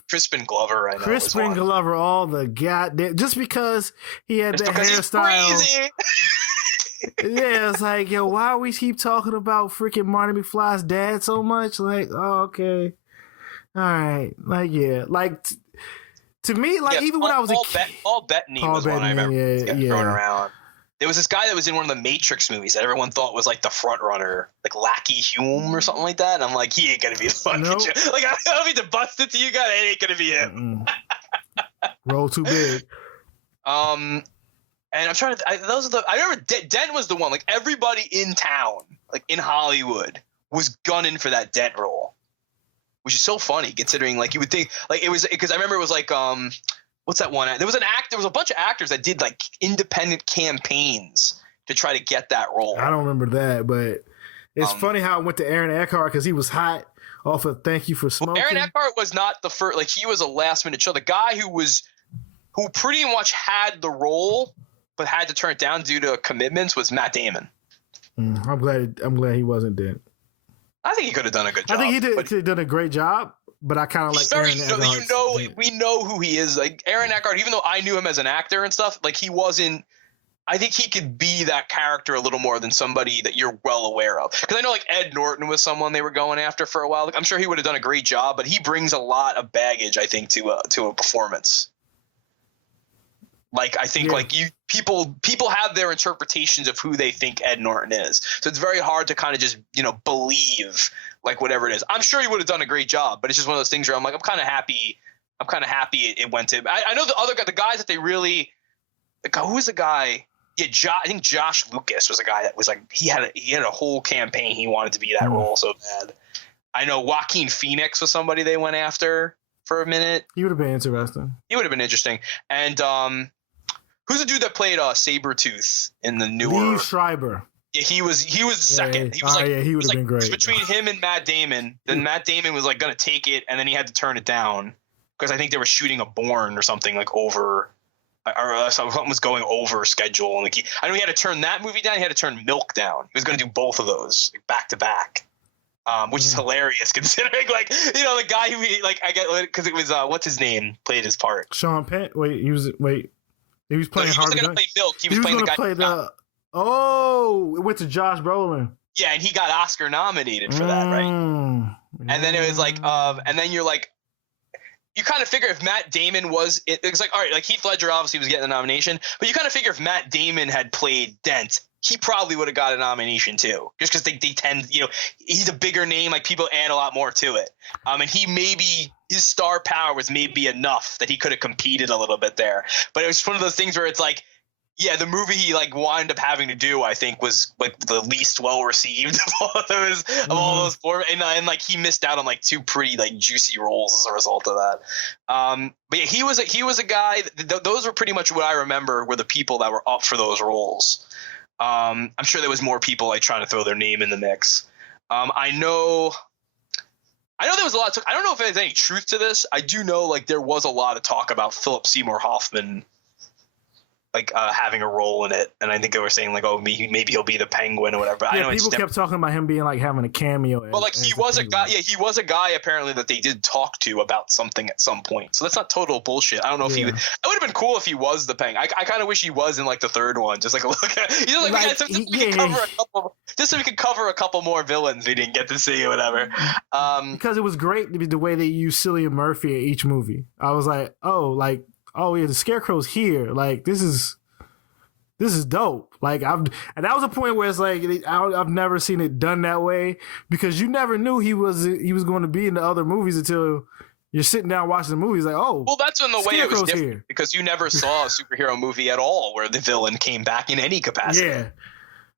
Crispin Glover. I know Crispin Glover all the goddamn, just because he had that hairstyle. Yeah, it's like, yo, why we keep talking about freaking Marty McFly's dad so much? Like, oh, okay, all right, like, yeah, like to me, like, even when I was a kid, Paul Bettany was one I remember getting thrown around. There was this guy that was in one of the Matrix movies that everyone thought was like the front runner, like Lackey Hume or something like that. And I'm like, he ain't gonna be the fucking like, I don't need to bust it to you guys. It ain't gonna be him. Roll too big. And I'm trying to. I remember Dent was the one. Like everybody in town, like in Hollywood, was gunning for that Dent role, which is so funny considering like you would think like it was because I remember it was like what's that one? There was a bunch of actors that did like independent campaigns to try to get that role. I don't remember that, but it's funny how it went to Aaron Eckhart because he was hot off of Thank You for Smoking. Well, Aaron Eckhart was not the first. Like he was a last minute show. The guy who pretty much had the role but had to turn it down due to commitments was Matt Damon. I'm glad he wasn't dead. I think he could have done a good job. I think he did a great job. But I kind of like Aaron Eckhart. We know who he is. Like Aaron Eckhart, even though I knew him as an actor and stuff, like he wasn't. I think he could be that character a little more than somebody that you're well aware of. Because I know like Ed Norton was someone they were going after for a while. Like, I'm sure he would have done a great job, but he brings a lot of baggage, I think, to a performance. Like I think like people have their interpretations of who they think Ed Norton is. So it's very hard to kind of just believe like whatever it is. I'm sure he would have done a great job, but it's just one of those things where I'm like I'm kind of happy it went to. I know the guys that they really. Who was the guy? Yeah, I think Josh Lucas was a guy that was like he had a whole campaign he wanted to be that role so bad. I know Joaquin Phoenix was somebody they went after for a minute. He would have been interesting. He would have been interesting. And who's the dude that played Sabretooth in the newer? Lee Schreiber. Yeah, he was second. He was he would have been great. Between him and Matt Damon, then Matt Damon was like gonna take it, and then he had to turn it down because I think they were shooting a Bourne or something like over, or something was going over schedule. And like I know he had to turn that movie down. He had to turn Milk down. He was gonna do both of those back to back, which is hilarious considering like the guy who I get because it was what's his name played his part. Sean Penn. He was playing. He wasn't gonna play Milk. He was playing the guy. It went to Josh Brolin. Yeah, and he got Oscar nominated for that, right? And then it was like, and then you're like, you kind of figure if Matt Damon was, it's like, all right, like Heath Ledger obviously was getting the nomination, but you kind of figure if Matt Damon had played Dent, he probably would have got a nomination too, just because they tend, he's a bigger name, like people add a lot more to it. And his star power was maybe enough that he could have competed a little bit there. But it was one of those things where it's like, yeah, the movie he like wound up having to do, I think, was like the least well received of all those four, and like he missed out on like two pretty like juicy roles as a result of that. But yeah, he was a guy. Those were pretty much what I remember were the people that were up for those roles. I'm sure there was more people like trying to throw their name in the mix. I know there was a lot. I don't know if there's any truth to this. I do know like there was a lot of talk about Philip Seymour Hoffman having a role in it, and I think they were saying like, oh, maybe he'll be the Penguin or whatever. But I know people kept talking about him being like having a cameo. Well, like he was a guy. Yeah, he was a guy apparently that they did talk to about something at some point. So that's not total bullshit. I don't know if he would. It would have been cool if he was the Penguin. I kind of wish he was in like the third one, just like a look at. Just so we could cover a couple more villains we didn't get to see or whatever. Because it was great the way they used Cillian Murphy in each movie. I was like, oh yeah, the Scarecrow's here. Like this is dope. Like and that was a point where it's like I've never seen it done that way because you never knew he was going to be in the other movies until you're sitting down watching the movie. It's like, oh, well, that's in the way it was different here. Because you never saw a superhero movie at all where the villain came back in any capacity. Yeah.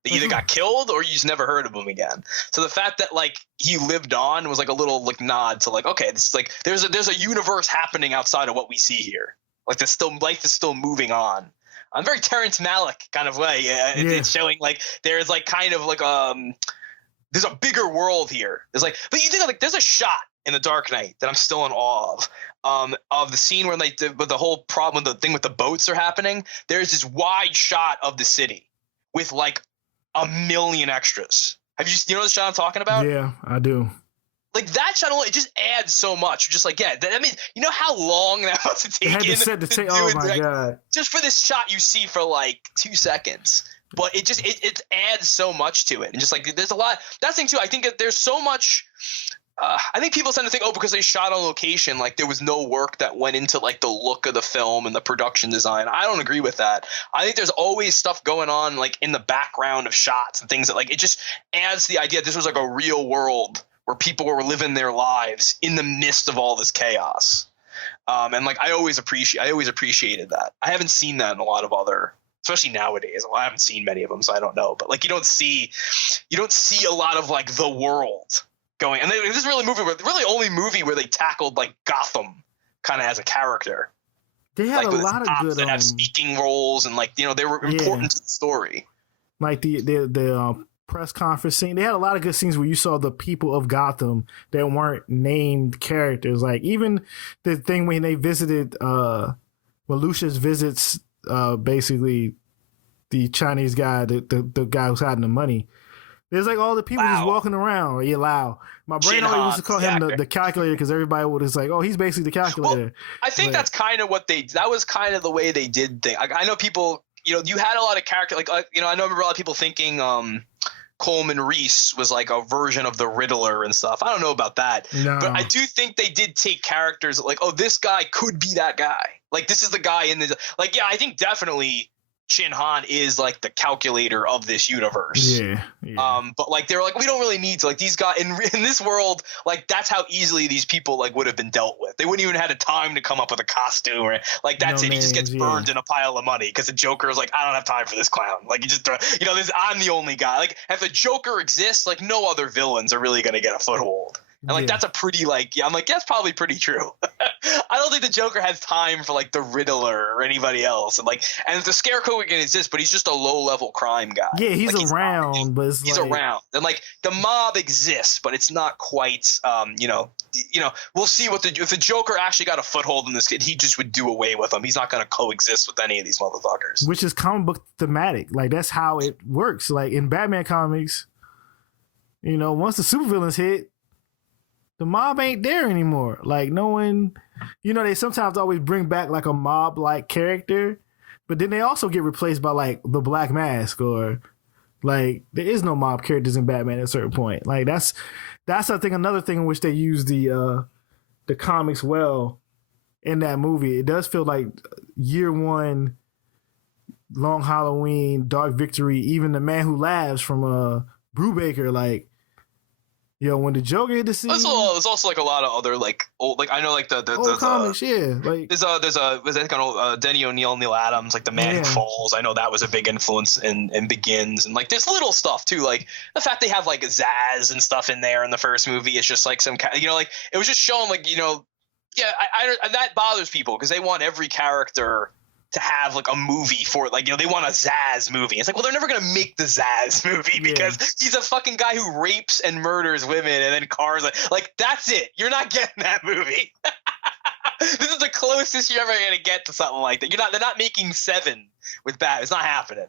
They either got killed or you just never heard of him again. So the fact that like he lived on was like a little like nod to like, okay, this is like there's a universe happening outside of what we see here. Like life is still moving on. I'm very Terrence Malick kind of way. It's showing like there's like kind of like there's a bigger world here. There's like, but you think like there's a shot in the Dark Knight that I'm still in awe of the scene where like the whole problem, the thing with the boats are happening. There's this wide shot of the city with like a million extras. You know the shot I'm talking about? Yeah, I do. Like that shot alone, it just adds so much. Just like, yeah, I mean, you know how long that must have They taken? had to set the tape. Oh my god! Just for this shot you see for like 2 seconds, but it just it adds so much to it, and just like there's a lot. That thing too. I think that there's so much. I think people tend to think, oh, because they shot on location, like there was no work that went into like the look of the film and the production design. I don't agree with that. I think there's always stuff going on like in the background of shots and things that like it just adds to the idea this was like a real world where people were living their lives in the midst of all this chaos. And like I always appreciated that. I haven't seen that in a lot of other, especially nowadays. Well, I haven't seen many of them, so I don't know. But like you don't see a lot of like the world going. And this is really only movie where they tackled like Gotham kind of as a character. They had like, a lot of good that have speaking roles and like they were important to the story. Like the press conference scene, they had a lot of good scenes where you saw the people of Gotham that weren't named characters. Like even the thing when they visited, when Lucius visits, basically the Chinese guy, the guy who's hiding the money. There's like all the people just walking around. Or Lao. My brain always used to call him the calculator because everybody would just like, oh, he's basically the calculator. Well, I think that's kind of that was kind of the way they did things. I know people, you had a lot of character, I know a lot of people thinking Coleman Reese was like a version of the Riddler and stuff. I don't know about that. No. But I do think they did take characters like, oh, this guy could be that guy. Like, this is the guy in this. Like, yeah, I think definitely Shin Han is like the calculator of this universe. Yeah. But like they were like, we don't really need to, like, these guys in this world, like that's how easily these people like would have been dealt with. They wouldn't even had a time to come up with a costume or like that's no it. Names, he just gets burned in a pile of money because the Joker is like, I don't have time for this clown. Like you just I'm the only guy. Like if the Joker exists, like no other villains are really gonna get a foothold. And like that's a pretty I'm like that's probably pretty true. I don't think the Joker has time for like the Riddler or anybody else, and the Scarecrow can exist, but he's just a low level crime guy. Yeah, he's like, around, but he's around, and like the mob exists, but it's not quite. We'll see if the Joker actually got a foothold in this kid, he just would do away with him. He's not going to coexist with any of these motherfuckers. Which is comic book thematic. Like that's how it works. Like in Batman comics, once the supervillains hit, the mob ain't there anymore. Like no one, they sometimes always bring back like a mob like character, but then they also get replaced by like the Black Mask or like there is no mob characters in Batman at a certain point. Like that's I think another thing in which they use the comics well in that movie. It does feel like Year One, Long Halloween, Dark Victory, even The Man Who Laughs from Brubaker, like. When the Joker hit the scene, there's also like a lot of other like old, like I know like the old comics, yeah. Like there's Denny O'Neil, Neil Adams, like The Man Who Falls. I know that was a big influence in Begins, and like there's little stuff too, like the fact they have like Zaz and stuff in there in the first movie. It's just like some like it was just showing like I that bothers people because they want every character to have like a movie for it. Like, they want a Zaz movie. It's like, well, they're never going to make the Zaz movie because he's a fucking guy who rapes and murders women and then cars. Like that's it. You're not getting that movie. This is the closest you're ever going to get to something like that. They're not making Seven with Bat. It's not happening.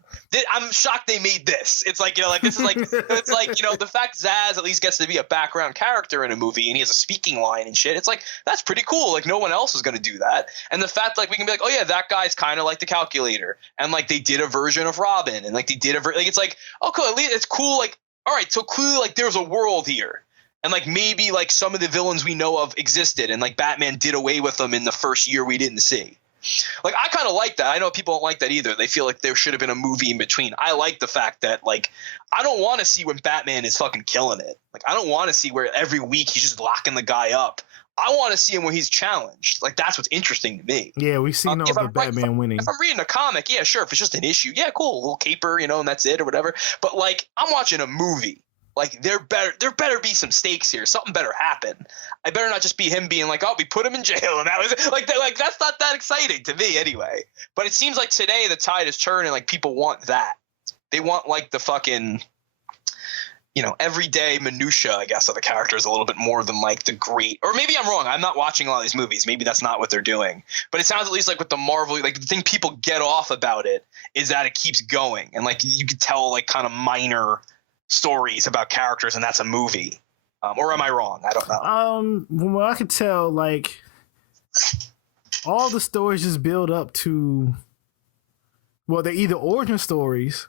I'm shocked they made this. It's like, this is like, it's like, the fact Zaz at least gets to be a background character in a movie and he has a speaking line and shit. It's like, that's pretty cool. Like no one else is going to do that. And the fact like we can be like, oh yeah, that guy's kind of like the calculator. And like they did a version of Robin and like they did like, it's like, oh cool. At least it's cool. Like, all right. So clearly like there's a world here. And like maybe like some of the villains we know of existed and like Batman did away with them in the first year we didn't see. Like I kind of like that. I know people don't like that either. They feel like there should have been a movie in between. I like the fact that like I don't want to see when Batman is fucking killing it. Like I don't want to see where every week he's just locking the guy up. I want to see him when he's challenged. Like that's what's interesting to me. Yeah, we've seen all the Batman winning. If I'm reading a comic, yeah, sure. If it's just an issue, yeah, cool, a little caper, and that's it or whatever. But like I'm watching a movie. Like there better be some stakes here. Something better happen. I better not just be him being like, oh, we put him in jail and that was it. Like that's not that exciting to me anyway. But it seems like today the tide is turning. Like people want that. They want like the fucking everyday minutia, I guess, of the characters a little bit more than like the great, or maybe I'm wrong. I'm not watching a lot of these movies. Maybe that's not what they're doing, but it sounds at least like with the Marvel, like the thing people get off about it is that it keeps going. And like, you could tell like kind of minor stories about characters, and that's a movie. Or am I wrong? I don't know. From what I could tell, like all the stories just build up to, well, they're either origin stories,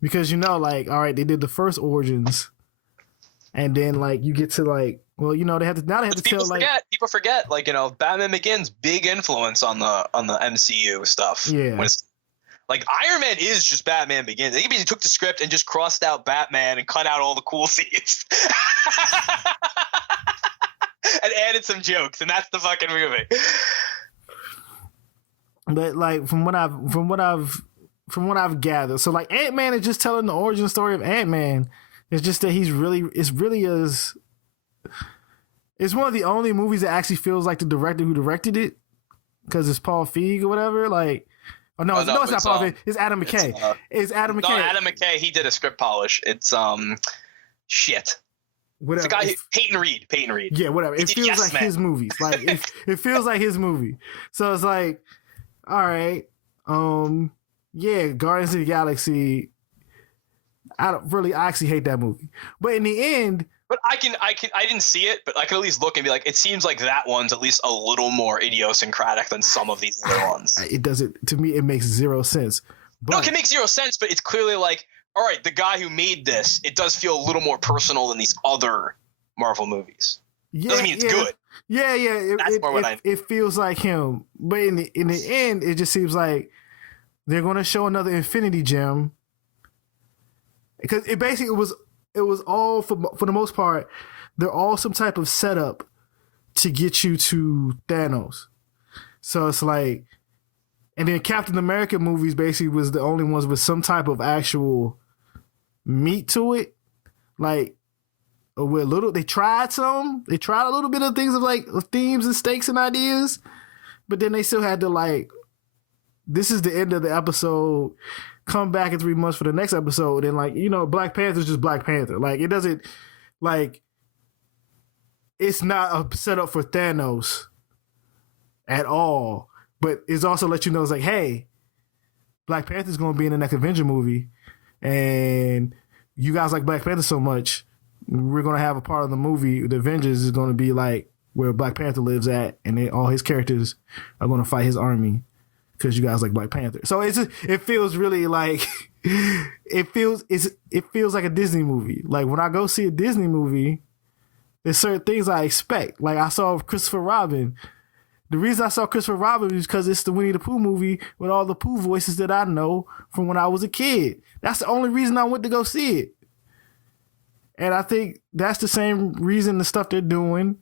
because like, all right, they did the first origins, and then like you get to like, well, they have to tell like people forget like Batman Begins, big influence on the MCU stuff. Yeah. When it's, like Iron Man is just Batman Begins. They basically took the script and just crossed out Batman and cut out all the cool scenes. And added some jokes, and that's the fucking movie. But like from what I've gathered, so like Ant-Man is just telling the origin story of Ant-Man. It's just that it's one of the only movies that actually feels like the director who directed it, because it's Paul Feig or whatever. Like, it's not Paul Feig. It's Adam McKay. It's Adam McKay. No, Adam McKay. He did a script polish. It's shit. Whatever. The guy Peyton Reed. Yeah, whatever. It feels like his movies. Like it feels like his movie. So it's like, all right, yeah, Guardians of the Galaxy. I actually hate that movie. But in the end, but I didn't see it, but I can at least look and be like, it seems like that one's at least a little more idiosyncratic than some of these other ones. It doesn't, to me, it makes zero sense. But, no, it can make zero sense, but it's clearly like, all right, the guy who made this, it does feel a little more personal than these other Marvel movies. Yeah, doesn't mean it's good. Yeah. It feels like him. But in the end, it just seems like they're going to show another Infinity Gem. Because it was all, for the most part, they're all some type of setup to get you to Thanos. So it's like, and then Captain America movies basically was the only ones with some type of actual meat to it. Like, they tried a little bit of things of themes and stakes and ideas, but then they still had to like, this is the end of the episode, come back in 3 months for the next episode, and like, Black Panther's just Black Panther. Like, it doesn't, like, it's not a setup for Thanos at all, but it's also let you know, it's like, hey, Black Panther's going to be in the next Avenger movie, and you guys like Black Panther so much, we're going to have a part of the movie, the Avengers, is going to be like where Black Panther lives at, and all his characters are going to fight his army because you guys like Black Panther. So it feels really like it feels like a Disney movie. Like, when I go see a Disney movie, there's certain things I expect. Like, I saw Christopher Robin. The reason I saw Christopher Robin is because it's the Winnie the Pooh movie with all the Pooh voices that I know from when I was a kid. That's the only reason I went to go see it. And I think that's the same reason the stuff they're doing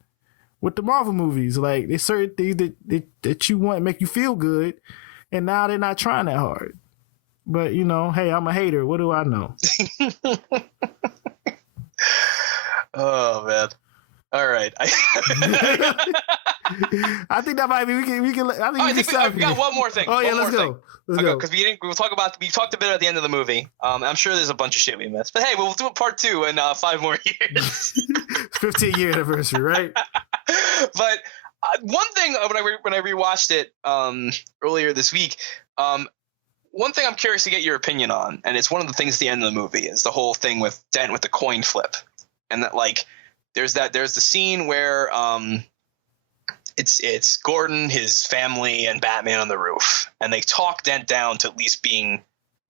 with the Marvel movies. Like, there's certain things that you want to make you feel good, and now they're not trying that hard. But, hey, I'm a hater. What do I know? Oh, man. All right. I think that might be. We can. I think we got one more thing. Oh yeah, let's go. Because we talked a bit at the end of the movie. I'm sure there's a bunch of shit we missed, but hey, we'll do a part 2 in 5 more years. 15-year anniversary, right? But one thing when I rewatched it earlier this week, one thing I'm curious to get your opinion on, and it's one of the things at the end of the movie, is the whole thing with Dent with the coin flip, and that like there's the scene where it's Gordon, his family, and Batman on the roof, and they talk Dent down to at least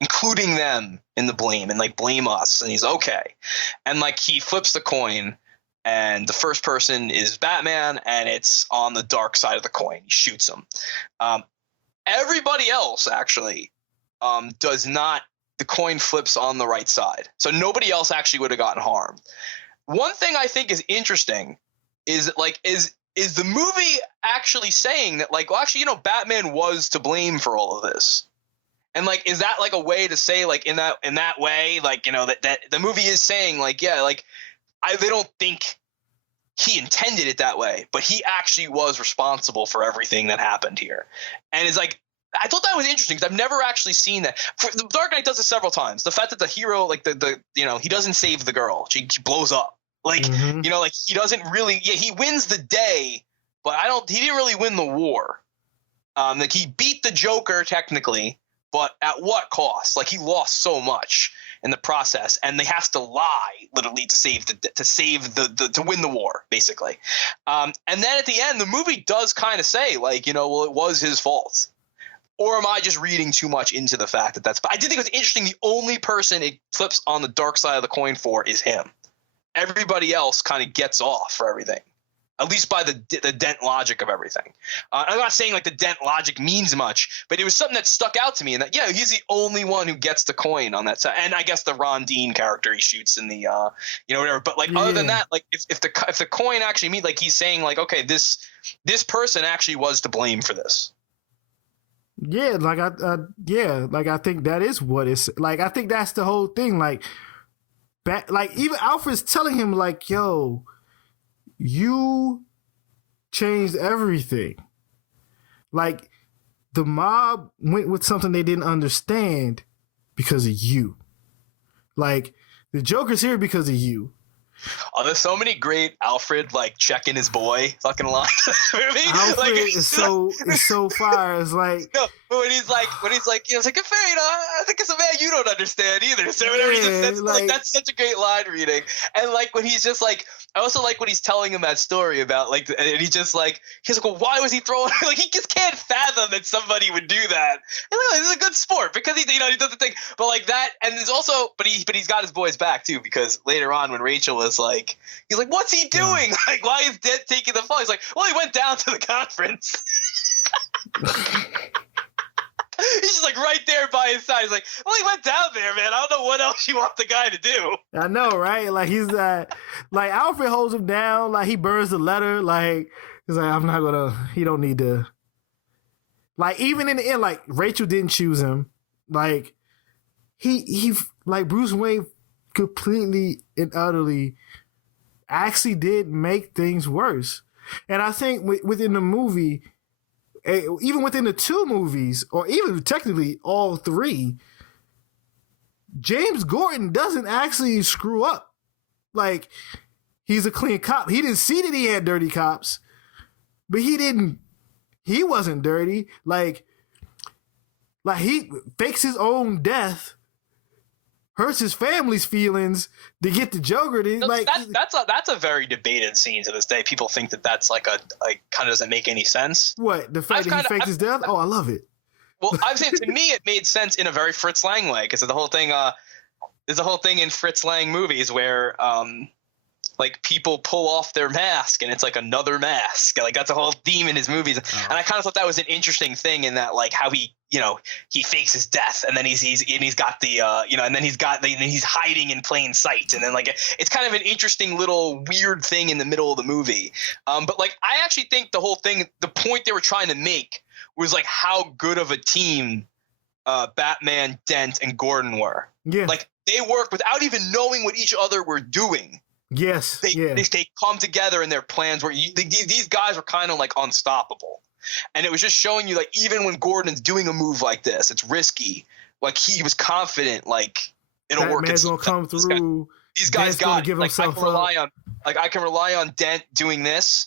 including them in the blame, and like, blame us, and he's okay, and like, he flips the coin, and the first person is Batman, and it's on the dark side of the coin. He shoots him. Everybody else actually does not. The coin flips on the right side, so nobody else actually would have gotten harmed. One thing I think is interesting is that, like, is the movie actually saying that, like, well, actually, Batman was to blame for all of this, and like, is that like a way to say, like, in that way, like, that the movie is saying, like, yeah, like, they don't think he intended it that way, but he actually was responsible for everything that happened here, and it's like, I thought that was interesting because I've never actually seen that. The Dark Knight does it several times. The fact that the hero, like the he doesn't save the girl. She blows up. Like, like he doesn't really. Yeah, he wins the day, but he didn't really win the war. Like he beat the Joker technically, but at what cost? Like he lost so much in the process, and they have to lie literally to win the war, basically. And then at the end, the movie does kind of say, like, well, it was his fault. Or am I just reading too much into the fact that that's? I did think it was interesting. The only person it flips on the dark side of the coin for is him. Everybody else kind of gets off for everything, at least by the dent logic of everything. I'm not saying like the dent logic means much, but it was something that stuck out to me. And that he's the only one who gets the coin on that side. And I guess the Ron Dean character he shoots in the whatever. But like other than that, like if the coin actually means, like he's saying like, okay, this person actually was to blame for this. Yeah, like I think that is what it's like. I think that's the whole thing. Like even Alfred's telling him like, yo, you changed everything. Like the mob went with something they didn't understand because of you. Like the Joker's here because of you. Oh, there's so many great Alfred like checking his boy fucking lines. Alfred like, is so fire. It's like but when he's like, it's like, I think it's a man you don't understand either. So whenever he just says, like that's such a great line reading. And like when he's just like, I also like when he's telling him that story about like, and he's like, well, why was he throwing? Like he just can't fathom that somebody would do that. And like, this is a good sport because he does the thing, but like that, and there's also, but he's got his boys back too, because later on when Rachel is like, he's like, what's he doing? Yeah. Like, why is Dent taking the fall? He's like, well, he went down to the conference. He's just like right there by his side. He's like, well, he went down there, man. I don't know what else you want the guy to do. I know, right? Like he's like Alfred holds him down. Like he burns the letter. Like he's like, I'm not gonna. He don't need to. Like even in the end, like Rachel didn't choose him. Like he like Bruce Wayne completely and utterly actually did make things worse. And I think within the movie, even within the two movies, or even technically all three, James Gordon doesn't actually screw up. Like, he's a clean cop. He didn't see that he had dirty cops, but he wasn't dirty. Like he fakes his own death, hurts his family's feelings to get the Joker. That's a very debated scene to this day. People think that that's like kind of doesn't make any sense. What, the fact that he faked his death? Oh, I love it. Well, I'm saying to me it made sense in a very Fritz Lang way, because the whole thing there's a whole thing in Fritz Lang movies where like people pull off their mask and it's like another mask. Like that's a whole theme in his movies. And I kind of thought that was an interesting thing in that, like how he fakes his death and then he's got the and then he's hiding in plain sight, and then like it's kind of an interesting little weird thing in the middle of the movie. But like I actually think the whole thing, the point they were trying to make was like how good of a team Batman, Dent, and Gordon were. Yeah, like they worked without even knowing what each other were doing. Yes, they come together in their plans where these guys were kind of like unstoppable. And it was just showing you, like, even when Gordon's doing a move like this, it's risky. Like, he was confident, like, it'll work. Man's gonna come through. These guys got, like, I can rely on Dent doing this.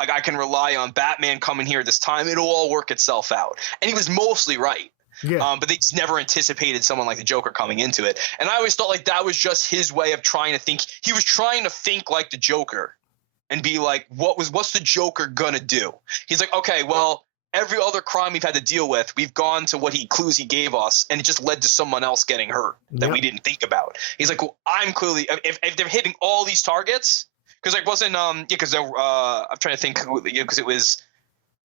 Like, I can rely on Batman coming here this time. It'll all work itself out. And he was mostly right. Yeah. But they just never anticipated someone like the Joker coming into it. And I always thought like that was just his way of trying to think. He was trying to think like the Joker and be like, what's the Joker gonna do? He's like, okay, well, every other crime we've had to deal with, we've gone to clues he gave us, and it just led to someone else getting hurt that we didn't think about. He's like, well, I'm clearly, if they're hitting all these targets, because like wasn't I'm trying to think, because it was.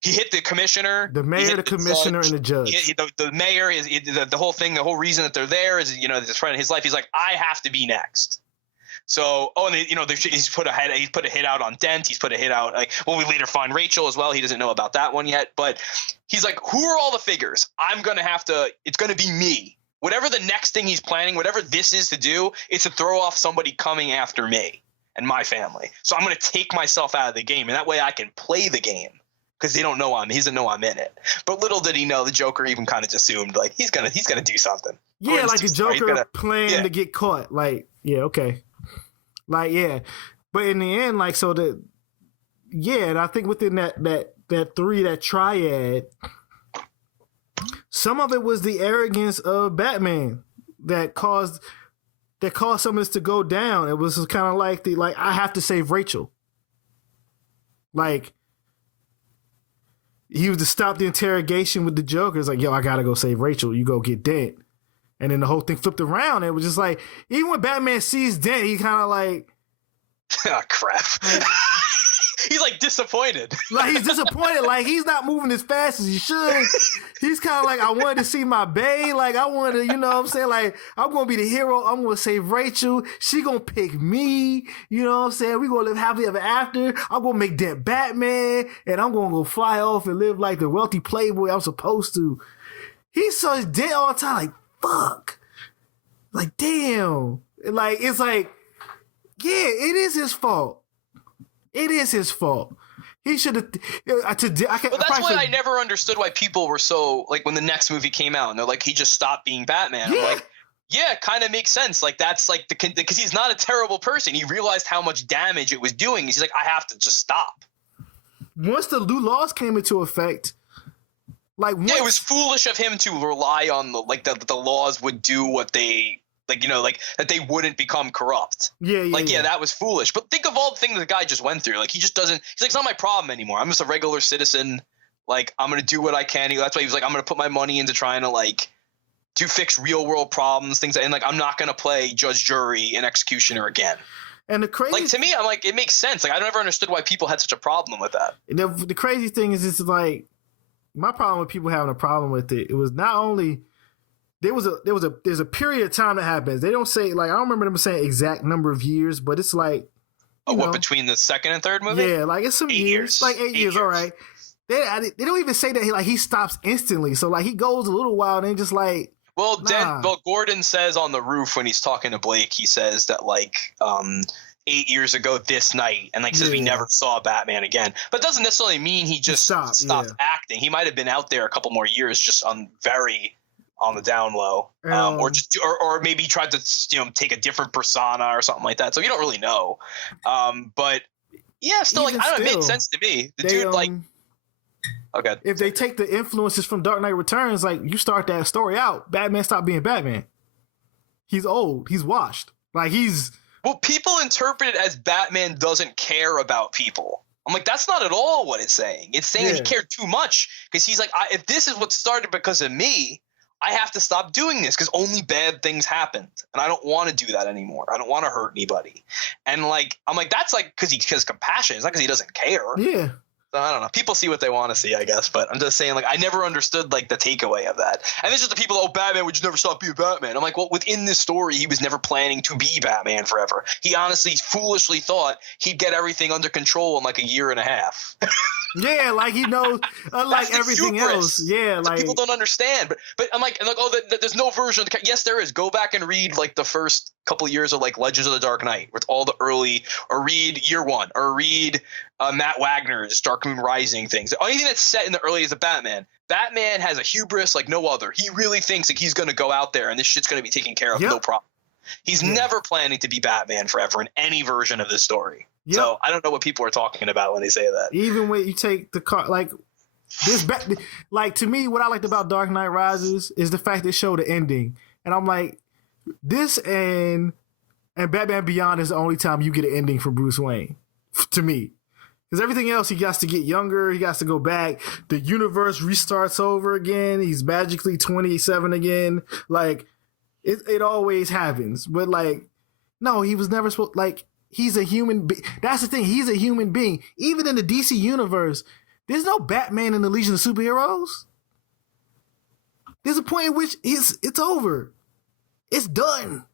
He hit the commissioner, the mayor, the commissioner, and the judge. The mayor is the whole thing. The whole reason that they're there is, it's friend in his life. He's like, I have to be next. So, and he's put a hit out on Dent. He's put a hit out. Like, well, we later find Rachel as well. He doesn't know about that one yet, but he's like, who are all the figures? I'm gonna have to. It's gonna be me. Whatever the next thing he's planning, whatever this is to do, it's to throw off somebody coming after me and my family. So I'm gonna take myself out of the game, and that way I can play the game. because they don't know he doesn't know I'm in it. But little did he know, the Joker even kind of just assumed like he's gonna do something. Yeah, like the Joker planned to get caught. Like, yeah, okay. Like, yeah. But in the end, like, so and I think within that triad, some of it was the arrogance of Batman that caused some of this to go down. It was kind of like I have to save Rachel. Like, he was to stop the interrogation with the Joker. It's like, yo, I gotta go save Rachel. You go get Dent. And then the whole thing flipped around. It was just like, even when Batman sees Dent, he kind of like, oh crap. He's like disappointed. Like, he's disappointed. Like, he's not moving as fast as he should. He's kind of like, I wanted to see my bae. Like, I wanted to, you know what I'm saying? Like, I'm going to be the hero. I'm going to save Rachel. She going to pick me. You know what I'm saying? We going to live happily ever after. I'm going to make Dent Batman. And I'm going to go fly off and live like the wealthy playboy I'm supposed to. He saw his Dent all the time. Like, fuck. Like, damn. Like, it's like, yeah, it is his fault. It is his fault. He should have. Well, that's why I never understood why people were so like when the next movie came out and they're like, he just stopped being Batman. Yeah. I'm like, yeah, kind of makes sense. Like, that's like because he's not a terrible person. He realized how much damage it was doing. He's like, I have to just stop. Once the new laws came into effect, like, it was foolish of him to rely on the laws would do what they. Like, you know, like that they wouldn't become corrupt. Yeah, that was foolish. But think of all the things the guy just went through. Like, he just doesn't. He's like, it's not my problem anymore. I'm just a regular citizen. Like, I'm gonna do what I can. That's why he was like, I'm gonna put my money into trying to fix real world problems, things. And like, I'm not gonna play judge, jury, and executioner again. And the crazy, like, to me, I'm like, it makes sense. Like, I never understood why people had such a problem with that. The crazy thing is, it's like my problem with people having a problem with it. It was not only. There's a period of time that happens. They don't say, like, I don't remember them saying exact number of years, but it's like, between the second and third movie? Yeah, like, it's some years. Like 8 years, all right. They don't even say that he stops instantly. So like, he goes a little while and then just like, well, Gordon says on the roof when he's talking to Blake, he says that like 8 years ago this night, and like says we never saw Batman again. But it doesn't necessarily mean he just stopped acting. He might have been out there a couple more years, just on the down low, or maybe tried to take a different persona or something like that. So you don't really know. But yeah, still, like, I don't know, it made sense to me. The dude, like, okay, if they take the influences from Dark Knight Returns, like, you start that story out, Batman stopped being Batman. He's old. He's washed. Like, well, people interpret it as Batman doesn't care about people. I'm like, that's not at all what it's saying. It's saying that he cared too much, because he's like, if this is what started because of me, I have to stop doing this because only bad things happened, and I don't want to do that anymore. I don't want to hurt anybody. And like, I'm like, that's like because he has compassion. It's not because he doesn't care. Yeah. So I don't know. People see what they want to see, I guess. But I'm just saying, like, I never understood like the takeaway of that. And it's just the people, Batman would just never stop being Batman. I'm like, well, within this story, he was never planning to be Batman forever. He honestly, foolishly thought he'd get everything under control in like a year and a half. Yeah, like, he knows, unlike everything else. Yeah, like, people don't understand. But I'm like, there's no version of the. Yes, there is. Go back and read like the first couple of years of like Legends of the Dark Knight with all the early, or read year one, or read Matt Wagner's Dark Moon Rising things. Anything that's set in the early days of Batman. Batman has a hubris like no other. He really thinks like he's going to go out there and this shit's going to be taken care of, no problem. He's never planning to be Batman forever in any version of this story. Yep. So I don't know what people are talking about when they say that. Even when you take the car, like this, like, to me, what I liked about Dark Knight Rises is the fact they showed the ending, and I'm like, this and Batman Beyond is the only time you get an ending for Bruce Wayne, to me. Because everything else, he has to get younger, he has to go back, the universe restarts over again, he's magically 27 again, like, it always happens. But like, no, he was never supposed, like, he's a human being. That's the thing, he's a human being. Even in the DC universe, there's no Batman in the Legion of Superheroes. There's a point in which it's over. It's done.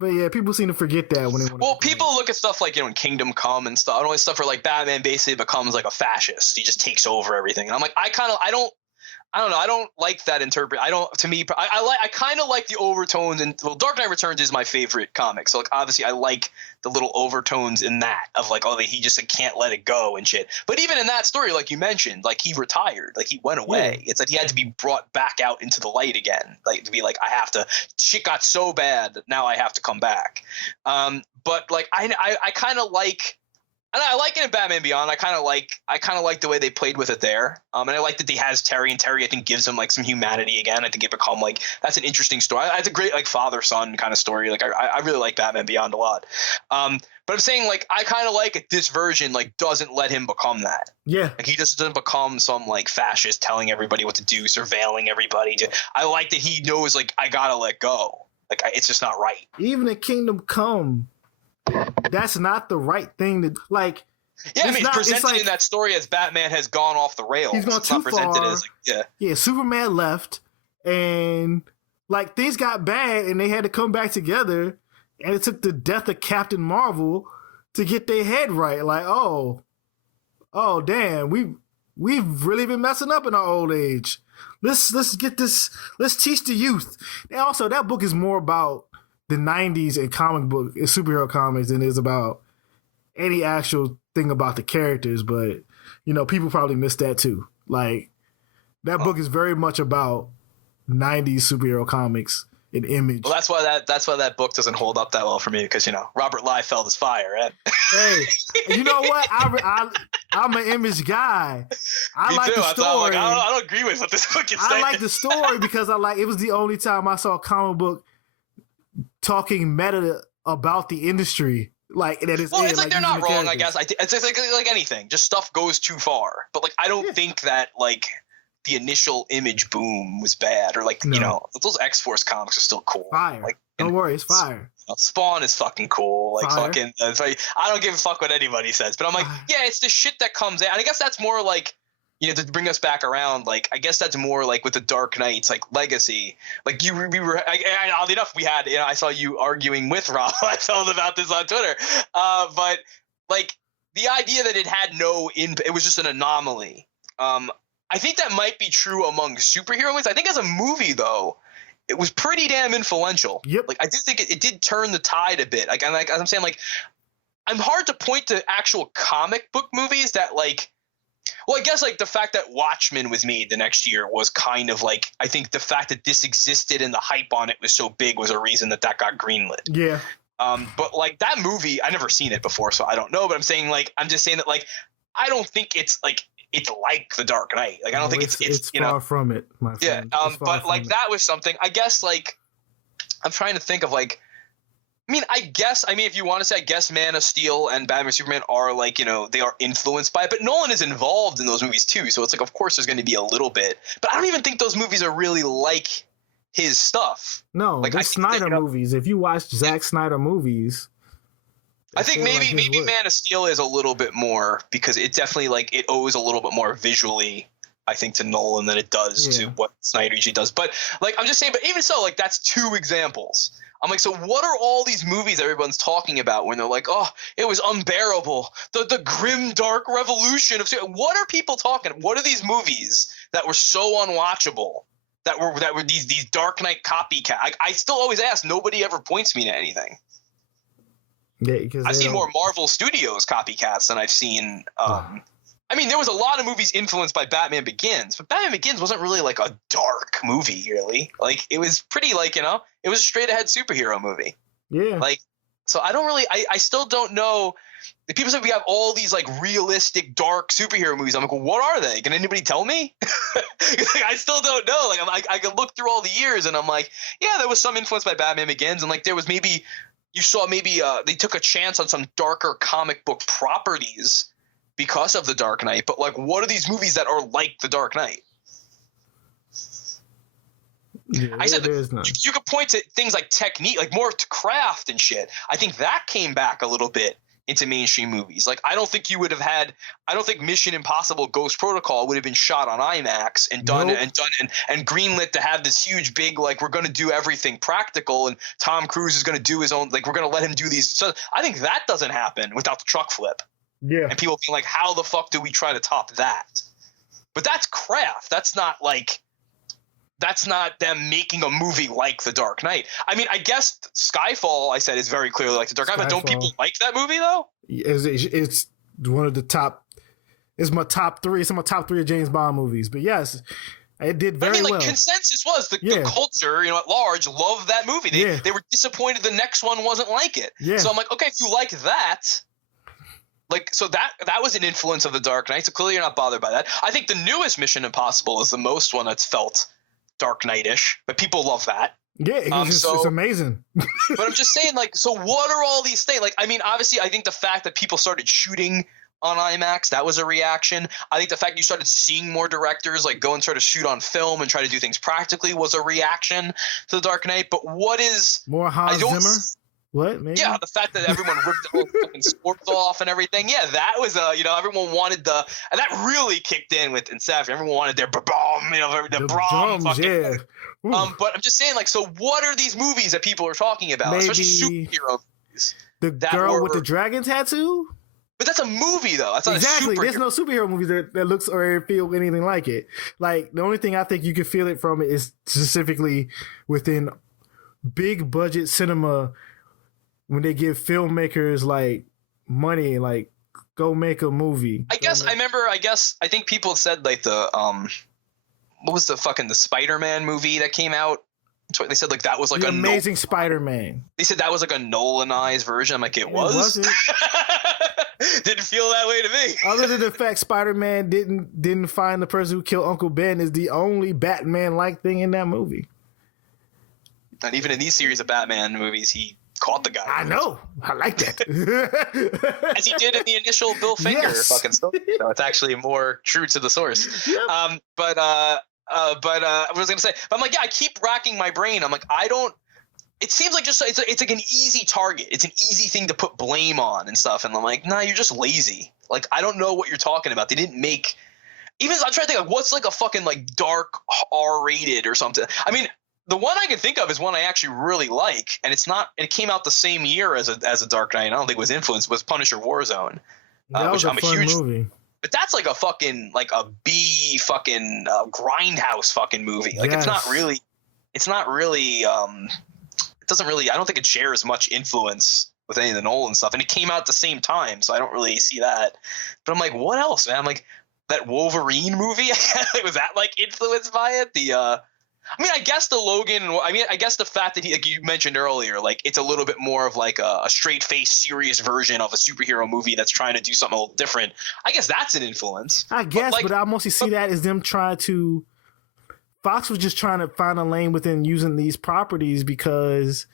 But yeah, people seem to forget that when they want. Well, people look at stuff like, in Kingdom Come and stuff, and all this stuff where like Batman basically becomes like a fascist. He just takes over everything. And I'm like, I don't I don't know. I don't like that I don't. To me, I kind of like the overtones. And well, Dark Knight Returns is my favorite comic. So like, obviously, I like the little overtones in that of like, oh, he just like, can't let it go and shit. But even in that story, like you mentioned, like he retired, like he went away. Yeah. It's like he had to be brought back out into the light again, like to be like, I have to. Shit got so bad that now I have to come back. But like I kind of like. And I like it in Batman Beyond. I kind of like the way they played with it there. And I like that he has Terry, and Terry I think gives him like some humanity again. I think it become like that's an interesting story. It's a great like father son kind of story. Like I really like Batman Beyond a lot. But I'm saying like I kind of like it. This version like doesn't let him become that. Yeah. Like he just doesn't become some like fascist telling everybody what to do, surveilling everybody. I like that he knows like I gotta let go. Like it's just not right. Even in Kingdom Come. That's not the right thing to like. Yeah, I mean, it's presented like, in that story as Batman has gone off the rails. He's gone it's too not presented far. As like, yeah, Superman left, and like things got bad, and they had to come back together, and it took the death of Captain Marvel to get their head right. Like, oh, damn, we've really been messing up in our old age. Let's get this. Let's teach the youth. And also, that book is more about the 90s and comic book and superhero comics than it is about any actual thing about the characters, but you know, people probably missed that too. Like that book is very much about 90s superhero comics and Image. Well, that's why that book doesn't hold up that well for me, because you know Robert Liefeld is fire, right? Hey, you know what? I'm an Image guy. I like the story. I don't agree with what this book is saying. I like the story because it was the only time I saw a comic book talking meta about the industry, like that is. Well, it's like they're not wrong, I guess. It's like anything, just stuff goes too far. But like, I don't think that like the initial Image boom was bad, or like you know those X-Force comics are still cool. Fire. Like, don't worry, it's fire. Spawn is fucking cool. Like fire. Fucking, like, I don't give a fuck what anybody says, but I'm like, yeah, it's the shit that comes out. And I guess that's more like. You know, to bring us back around, like I guess that's more like with the Dark Knight's like legacy. Like we were, oddly enough, we had. You know, I saw you arguing with Rob. I felt about this on Twitter, but like the idea that it had it was just an anomaly. I think that might be true among superhero movies. I think as a movie though, it was pretty damn influential. Yep. Like I do think it did turn the tide a bit. Like I'm saying, like I'm hard to point to actual comic book movies that like. Well, I guess like the fact that Watchmen was made the next year was kind of like, I think the fact that this existed and the hype on it was so big was a reason that got greenlit. Yeah. But like that movie, I never seen it before, so I don't know. But I'm just saying that like I don't think it's like the Dark Knight. Like I don't think it's you far know from it, my friend. Yeah. But like that was something. I guess like I'm trying to think of like. I mean, if you want to say, I guess Man of Steel and Batman Superman are like, you know, they are influenced by it, but Nolan is involved in those movies too. So it's like, of course there's going to be a little bit, but I don't even think those movies are really like his stuff. No, like they're Snyder movies. If you watch Zack Snyder movies, I think maybe Man of Steel is a little bit more because it definitely like it owes a little bit more visually, I think, to Nolan than it does to what Snyder usually does. But like, I'm just saying, but even so, like that's two examples. I'm like, so what are all these movies everyone's talking about when they're like, oh, it was unbearable, the grim dark revolution of what are people talking? What are these movies that were so unwatchable that were these Dark Knight copycat? I still always ask. Nobody ever points me to anything. Yeah, because I've seen more Marvel Studios copycats than I've seen. I mean, there was a lot of movies influenced by Batman Begins, but Batman Begins wasn't really like a dark movie, really. Like it was pretty like, you know, it was a straight ahead superhero movie. Yeah. Like, so I don't really, I still don't know. The people say we have all these like realistic dark superhero movies. I'm like, well, what are they? Can anybody tell me? Like, I still don't know. Like I can look through all the years and I'm like, yeah, there was some influence by Batman Begins. And like, there was maybe, you saw maybe they took a chance on some darker comic book properties because of the Dark Knight, but like, what are these movies that are like the Dark Knight? Yeah, I said you could point to things like technique, like more to craft and shit. I think that came back a little bit into mainstream movies. Like, I don't think you would have had. I don't think Mission Impossible: Ghost Protocol would have been shot on IMAX and done and greenlit to have this huge big like we're going to do everything practical and Tom Cruise is going to do his own like we're going to let him do these. So I think that doesn't happen without the truck flip. Yeah. And people being like, how the fuck do we try to top that? But that's craft. That's not them making a movie like The Dark Knight. I mean, I guess Skyfall, I said, is very clearly like The Dark Knight, but don't people like that movie though? It's one of the top. It's my top three. It's in my top three of James Bond movies. But yes, it did very well. Consensus was the culture, at large, loved that movie. They were disappointed the next one wasn't like it. Yeah. So I'm like, okay, if you like that, so that was an influence of The Dark Knight. So clearly you're not bothered by that. I think the newest Mission Impossible is the most one that's felt Dark Knight-ish, but people love that. Yeah, it's amazing. But I'm just saying, so what are all these things? I mean, obviously, I think the fact that people started shooting on IMAX, that was a reaction. I think the fact you started seeing more directors go and try to shoot on film and try to do things practically was a reaction to The Dark Knight. But what is more Hans Zimmer? What? Maybe? Yeah, the fact that everyone ripped the whole fucking sports off and everything. Yeah, that was everyone wanted and that really kicked in with Inception. Everyone wanted their bomb, the Brahm fucking. Yeah. But I'm just saying, so what are these movies that people are talking about? Maybe especially superhero movies. The girl with the dragon tattoo. But that's a movie, though. That's not exactly. There's no superhero movies that looks or feel anything like it. The only thing I think you can feel it from is specifically within big budget cinema when they give filmmakers money, go make a movie. I think people said the what was the Spider-Man movie that came out? They said that was the Amazing Spider-Man. They said that was a Nolanized version. I'm like, it was. Wasn't. Didn't feel that way to me. Other than the fact Spider-Man didn't find the person who killed Uncle Ben is the only Batman-like thing in that movie. And even in these series of Batman movies, he caught the guy. I know. I like that. As he did in the initial Bill Finger fucking stuff. So it's actually more true to the source. Yep. But I was going to say, but I'm like, I keep racking my brain. I'm like, it seems like it's like an easy target. It's an easy thing to put blame on and stuff. And I'm like, nah, you're just lazy. I don't know what you're talking about. They didn't make even. I'm trying to think what's a fucking dark R-rated or something. I mean, the one I can think of is one I actually really like, and it came out the same year as a Dark Knight. I don't think it was influenced. Was Punisher Warzone, which I'm a huge movie. But that's a fucking a B fucking grindhouse fucking movie. Yes. It's not really. It doesn't really. I don't think it shares much influence with any of the Nolan stuff, and it came out at the same time, so I don't really see that. But I'm like, what else, man? I'm like, that Wolverine movie. Was that influenced by it? I guess the Logan. I guess the fact that he, you mentioned earlier, it's a little bit more of a straight-faced, serious version of a superhero movie that's trying to do something a little different. I guess that's an influence. I guess, but I mostly see that as them trying to. Fox was just trying to find a lane within using these properties because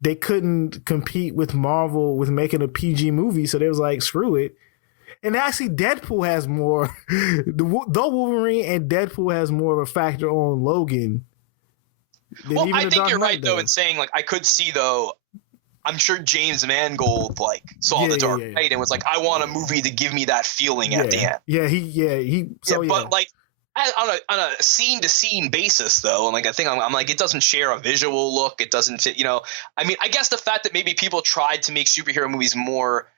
they couldn't compete with Marvel with making a PG movie, so they was like, screw it. And actually, Deadpool has more. Though Wolverine and Deadpool has more of a factor on Logan. Well, I think you're right, though, in saying, I could see, though, I'm sure James Mangold, saw The Dark Knight and was like, I want a movie to give me that feeling at the end. But, on a scene-to-scene basis, though, and I think I'm like, it doesn't share a visual look. It doesn't, I guess the fact that maybe people tried to make superhero movies more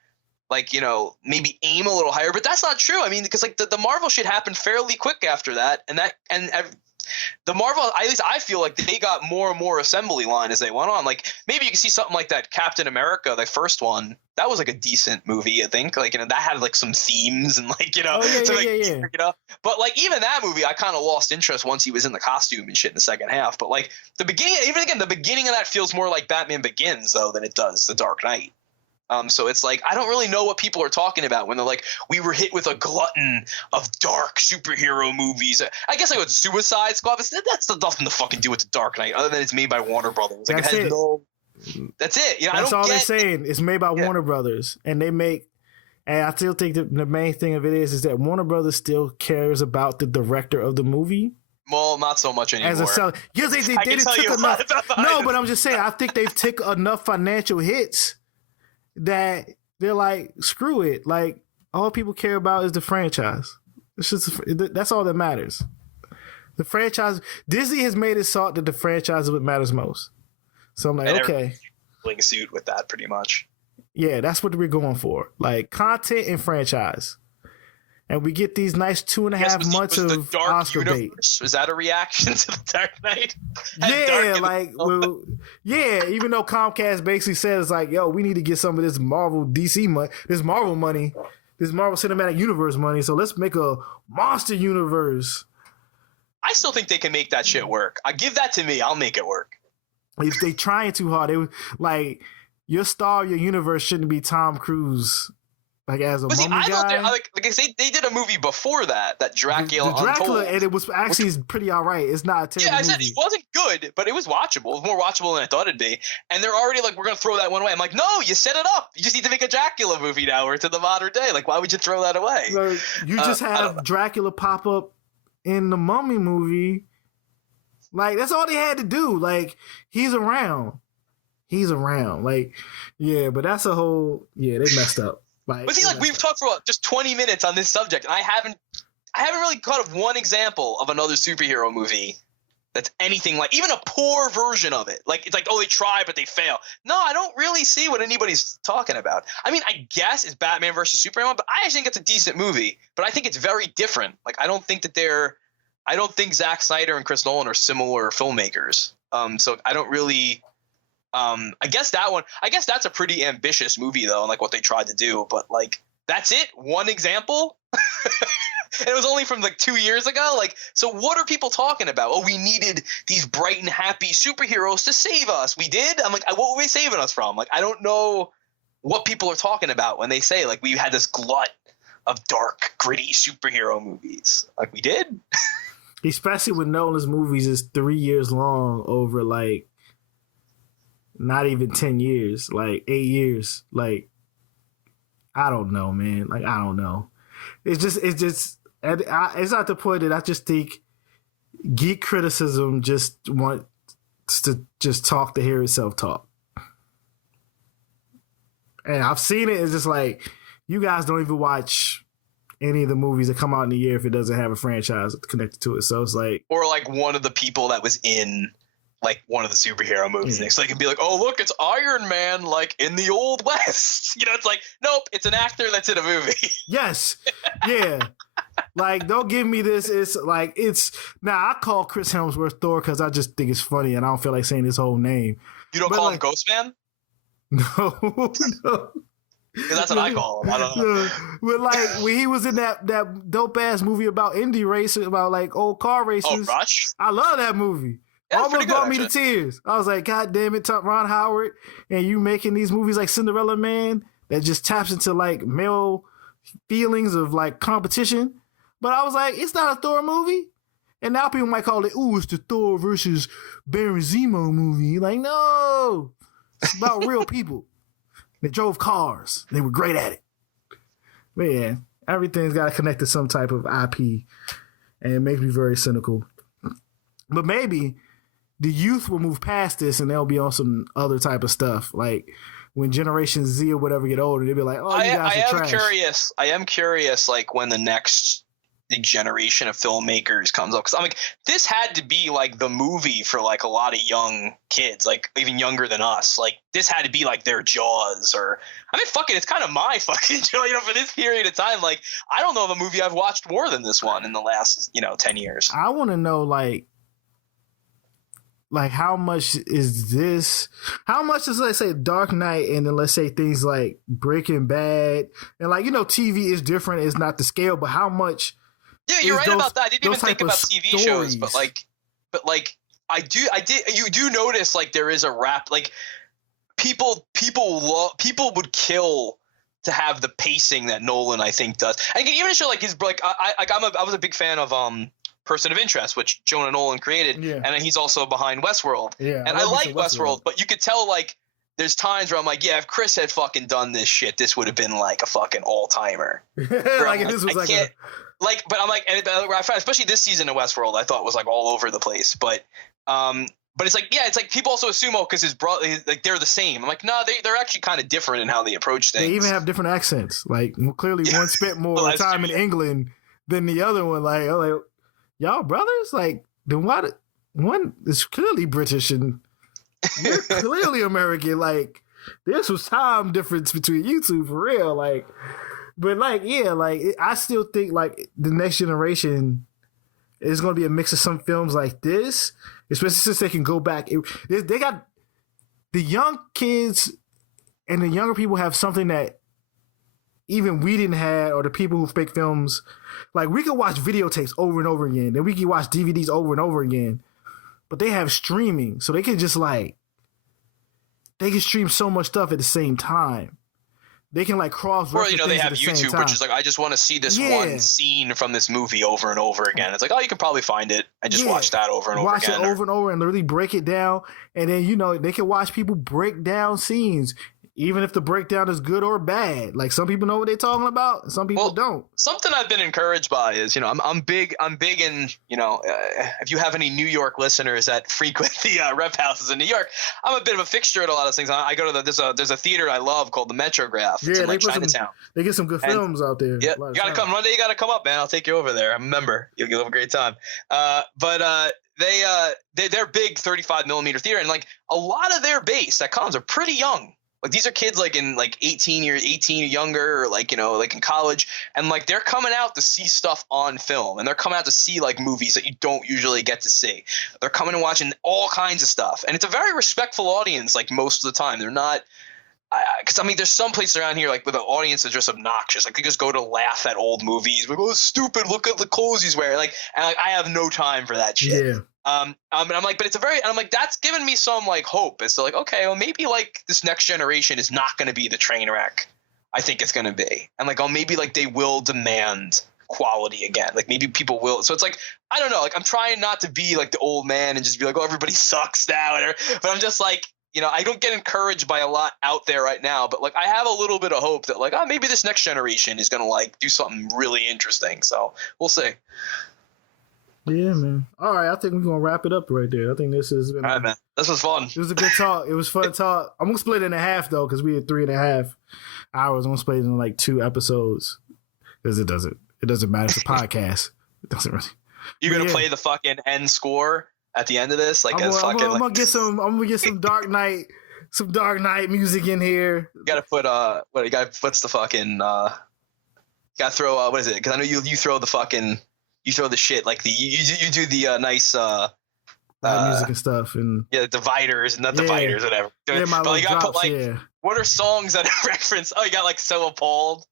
maybe aim a little higher, but that's not true. I mean, because the Marvel shit happened fairly quick after that, and the Marvel, at least I feel like they got more and more assembly line as they went on. Maybe you can see something like that Captain America, the first one, that was a decent movie, I think. That had some themes and But even that movie, I kind of lost interest once he was in the costume and shit in the second half. But the beginning of that feels more like Batman Begins though than it does The Dark Knight. So it's I don't really know what people are talking about when they're we were hit with a glutton of dark superhero movies. I guess with Suicide Squad, that's nothing to fucking do with The Dark Knight other than it's made by Warner Brothers. That's it. That's it. That's all they're saying. It's made by Warner Brothers, and they make. And I still think the main thing of it is that Warner Brothers still cares about the director of the movie. Well, not so much anymore. As a seller, yes, they didn't took enough. No, but I'm just saying. I think they've took enough financial hits that they're screw it. All people care about is the franchise. It's just that's all that matters. The franchise. Disney has made it sought that the franchise is what matters most. So I'm okay. Pulling suit with that pretty much. Yeah, that's what we're going for. Content and franchise. and we get these nice 2.5 months was the of Dark Oscar bait. Universe. Was that a reaction to the Dark Knight? Yeah, like, well, yeah. Even though Comcast basically says like, "Yo, we need to get some of this Marvel DC money, this Marvel money, this Marvel Cinematic Universe money. So let's make a monster universe." I still think they can make that shit work. I give that to me. I'll make it work. If they trying too hard, they would like your star, your universe shouldn't be Tom Cruise. Like as a But see, mummy I guy, thought like I say, they did a movie before that Dracula. the Dracula, Untold. and it was actually pretty all right. It's not a terrible Yeah, I said movie. it wasn't good, but it was watchable. It was more watchable than I thought it'd be. And they're already like, we're gonna throw that one away. I'm like, no, you set it up. You just need to make a Dracula movie now, or to the modern day. Like, why would you throw that away? Like, you just have Dracula pop up in the Mummy movie. Like that's all they had to do. Like he's around. Like, yeah, but that's a whole they messed up. Like, but see, like we've talked for just 20 minutes on this subject, and I haven't really caught of one example of another superhero movie that's anything like even a poor version of it. Like it's like, oh, they try but they fail. No, I don't really see what anybody's talking about. I mean, I guess it's Batman versus Superman, but I actually think it's a decent movie. But I think it's very different. Like I don't think Zack Snyder and Chris Nolan are similar filmmakers. So I don't really. I guess that's a pretty ambitious movie though, and like what they tried to do, but like that's it. One example. It was only from like 2 years ago. Like, so what are people talking about? Oh, we needed these bright and happy superheroes to save us. We did. I'm like, what were they saving us from? Like, I don't know what people are talking about when they say like we had this glut of dark, gritty superhero movies. Like we did. Especially when Nolan's movies is 3 years long over like. Not even 10 years, like 8 years. Like, I don't know, man. Like, I don't know. It's not the point that I just think geek criticism just wants to just talk to hear itself talk. And I've seen it. It's just like, you guys don't even watch any of the movies that come out in the year if it doesn't have a franchise connected to it. So it's like. Or like one of the people that was in like one of the superhero movies. Yeah. So they can be like, oh, look, it's Iron Man, like in the Old West. You know, it's like, nope, it's an actor that's in a movie. Yes. Yeah. Like, don't give me this. It's like, I call Chris Hemsworth Thor because I just think it's funny and I don't feel like saying his whole name. You don't call him Ghost Man? No. Because that's what I call him. I don't know. But like, when he was in that dope ass movie about indie racing, about like old car races. Oh, Rush? I love that movie. Yeah, almost brought me to tears. I was like, God damn it, Ron Howard, and you making these movies like Cinderella Man that just taps into like male feelings of like competition. But I was like, it's not a Thor movie. And now people might call it, ooh, it's the Thor versus Baron Zemo movie. Like, no, it's about real people. They drove cars. They were great at it. But yeah, everything's got to connect to some type of IP, and it makes me very cynical. But maybe the youth will move past this and they'll be on some other type of stuff. Like when Generation Z or whatever get older, they'll be like, oh, you guys are trash. I am curious, like when the next generation of filmmakers comes up. Because I'm like, this had to be like the movie for like a lot of young kids, like even younger than us. Like this had to be like their Jaws or, I mean, fuck it, it's kind of my fucking Jaws, you know, for this period of time. Like, I don't know of a movie I've watched more than this one in the last, 10 years. I want to know, like how much is this? How much is, let's say, Dark Knight, and then let's say things like Breaking Bad, and like, TV is different. It's not the scale, but how much? Yeah, you're right about that. I didn't even think about TV shows, but you do notice like there is a rap, like people would kill to have the pacing that Nolan, I think, does. And even a show like his, like I was a big fan of Person of Interest, which Jonah Nolan created, and he's also behind Westworld. Yeah, and I like Westworld, but you could tell like there's times where I'm like, yeah, if Chris had fucking done this shit, this would have been like a fucking all timer. Like this was but I'm like, and I found, especially this season of Westworld, I thought was like all over the place, but it's like, yeah, it's like people also assume, because his brother, like they're the same. I'm like, no, they're actually kind of different in how they approach things. They even have different accents. Like clearly, one spent more time in England than the other one. Like, y'all brothers? Like, then why? One is clearly British and you're clearly American. Like, this was time difference between you two for real. Like, But like, yeah, like I still think like the next generation is going to be a mix of some films like this, especially since they can go back. They got the young kids and the younger people have something that even we didn't have, or the people who make films. Like, we could watch videotapes over and over again, then we can watch DVDs over and over again. But they have streaming, so they can just like, they can stream so much stuff at the same time. They can like cross. Or they have YouTube, which is like, I just want to see this one scene from this movie over and over again. It's like, oh, you can probably find it and just watch that over and over again. Watch it over and over and really break it down, and then they can watch people break down scenes. Even if the breakdown is good or bad, like some people know what they're talking about, some people don't. Something I've been encouraged by is, I'm big in, if you have any New York listeners that frequent the rep houses in New York, I'm a bit of a fixture at a lot of things. I go to there's a theater I love called the Metrograph. It's in like Chinatown. They get some good films out there. Yeah, you gotta come one day. You gotta come up, man. I'll take you over there. I'm a member. You'll have a great time. But they're big 35 millimeter theater, and like a lot of their base that comes are pretty young. Like, these are kids like in like 18 or younger, or like, like in college, and like they're coming out to see stuff on film, and they're coming out to see like movies that you don't usually get to see. They're coming and watching all kinds of stuff, and it's a very respectful audience. Like, most of the time, they're not. Because there's some places around here like where the audience is just obnoxious. Like, they just go to laugh at old movies. Like, oh, stupid! Look at the clothes he's wearing. Like, and like, I have no time for that shit. Yeah. And I'm like, but I'm like, that's given me some like hope. It's like, okay, well, maybe like this next generation is not going to be the train wreck I think it's going to be, and like, maybe like they will demand quality again. Like, maybe people will. So it's like, I don't know. Like, I'm trying not to be like the old man and just be like, oh, everybody sucks now, whatever. But I'm just like, I don't get encouraged by a lot out there right now, but like, I have a little bit of hope that like, maybe this next generation is going to like do something really interesting. So we'll see. Yeah, man. All right, I think we're gonna wrap it up right there. I think this has been. All right, man. This was fun. It was a good talk. It was fun talk. I'm gonna split it in half though, because we had 3.5 hours. I'm gonna split it in like 2 episodes, because it doesn't matter. It's a podcast. It doesn't really. You're gonna play the fucking end score at the end of this, like, I'm gonna get some Dark Knight, some Dark Knight music in here. You gotta put what's the fucking you gotta throw what is it? Because I know you throw the fucking. You throw the shit like you do the nice music and stuff, and dividers, not dividers, whatever. Yeah, but you gotta put like what are songs that reference? Oh, you got like So Appalled.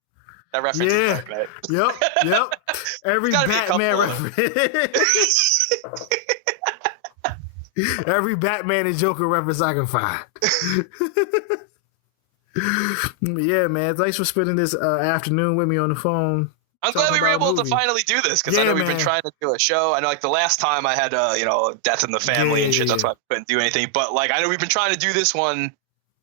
That reference is Dark Knight. Yep. Every Batman reference. Every Batman and Joker reference I can find. Yeah, man. Thanks for spending this afternoon with me on the phone. I'm glad we were able to finally do this, because I know we've been trying to do a show. I know like the last time I had death in the family and shit. That's why I couldn't do anything. But like, I know we've been trying to do this one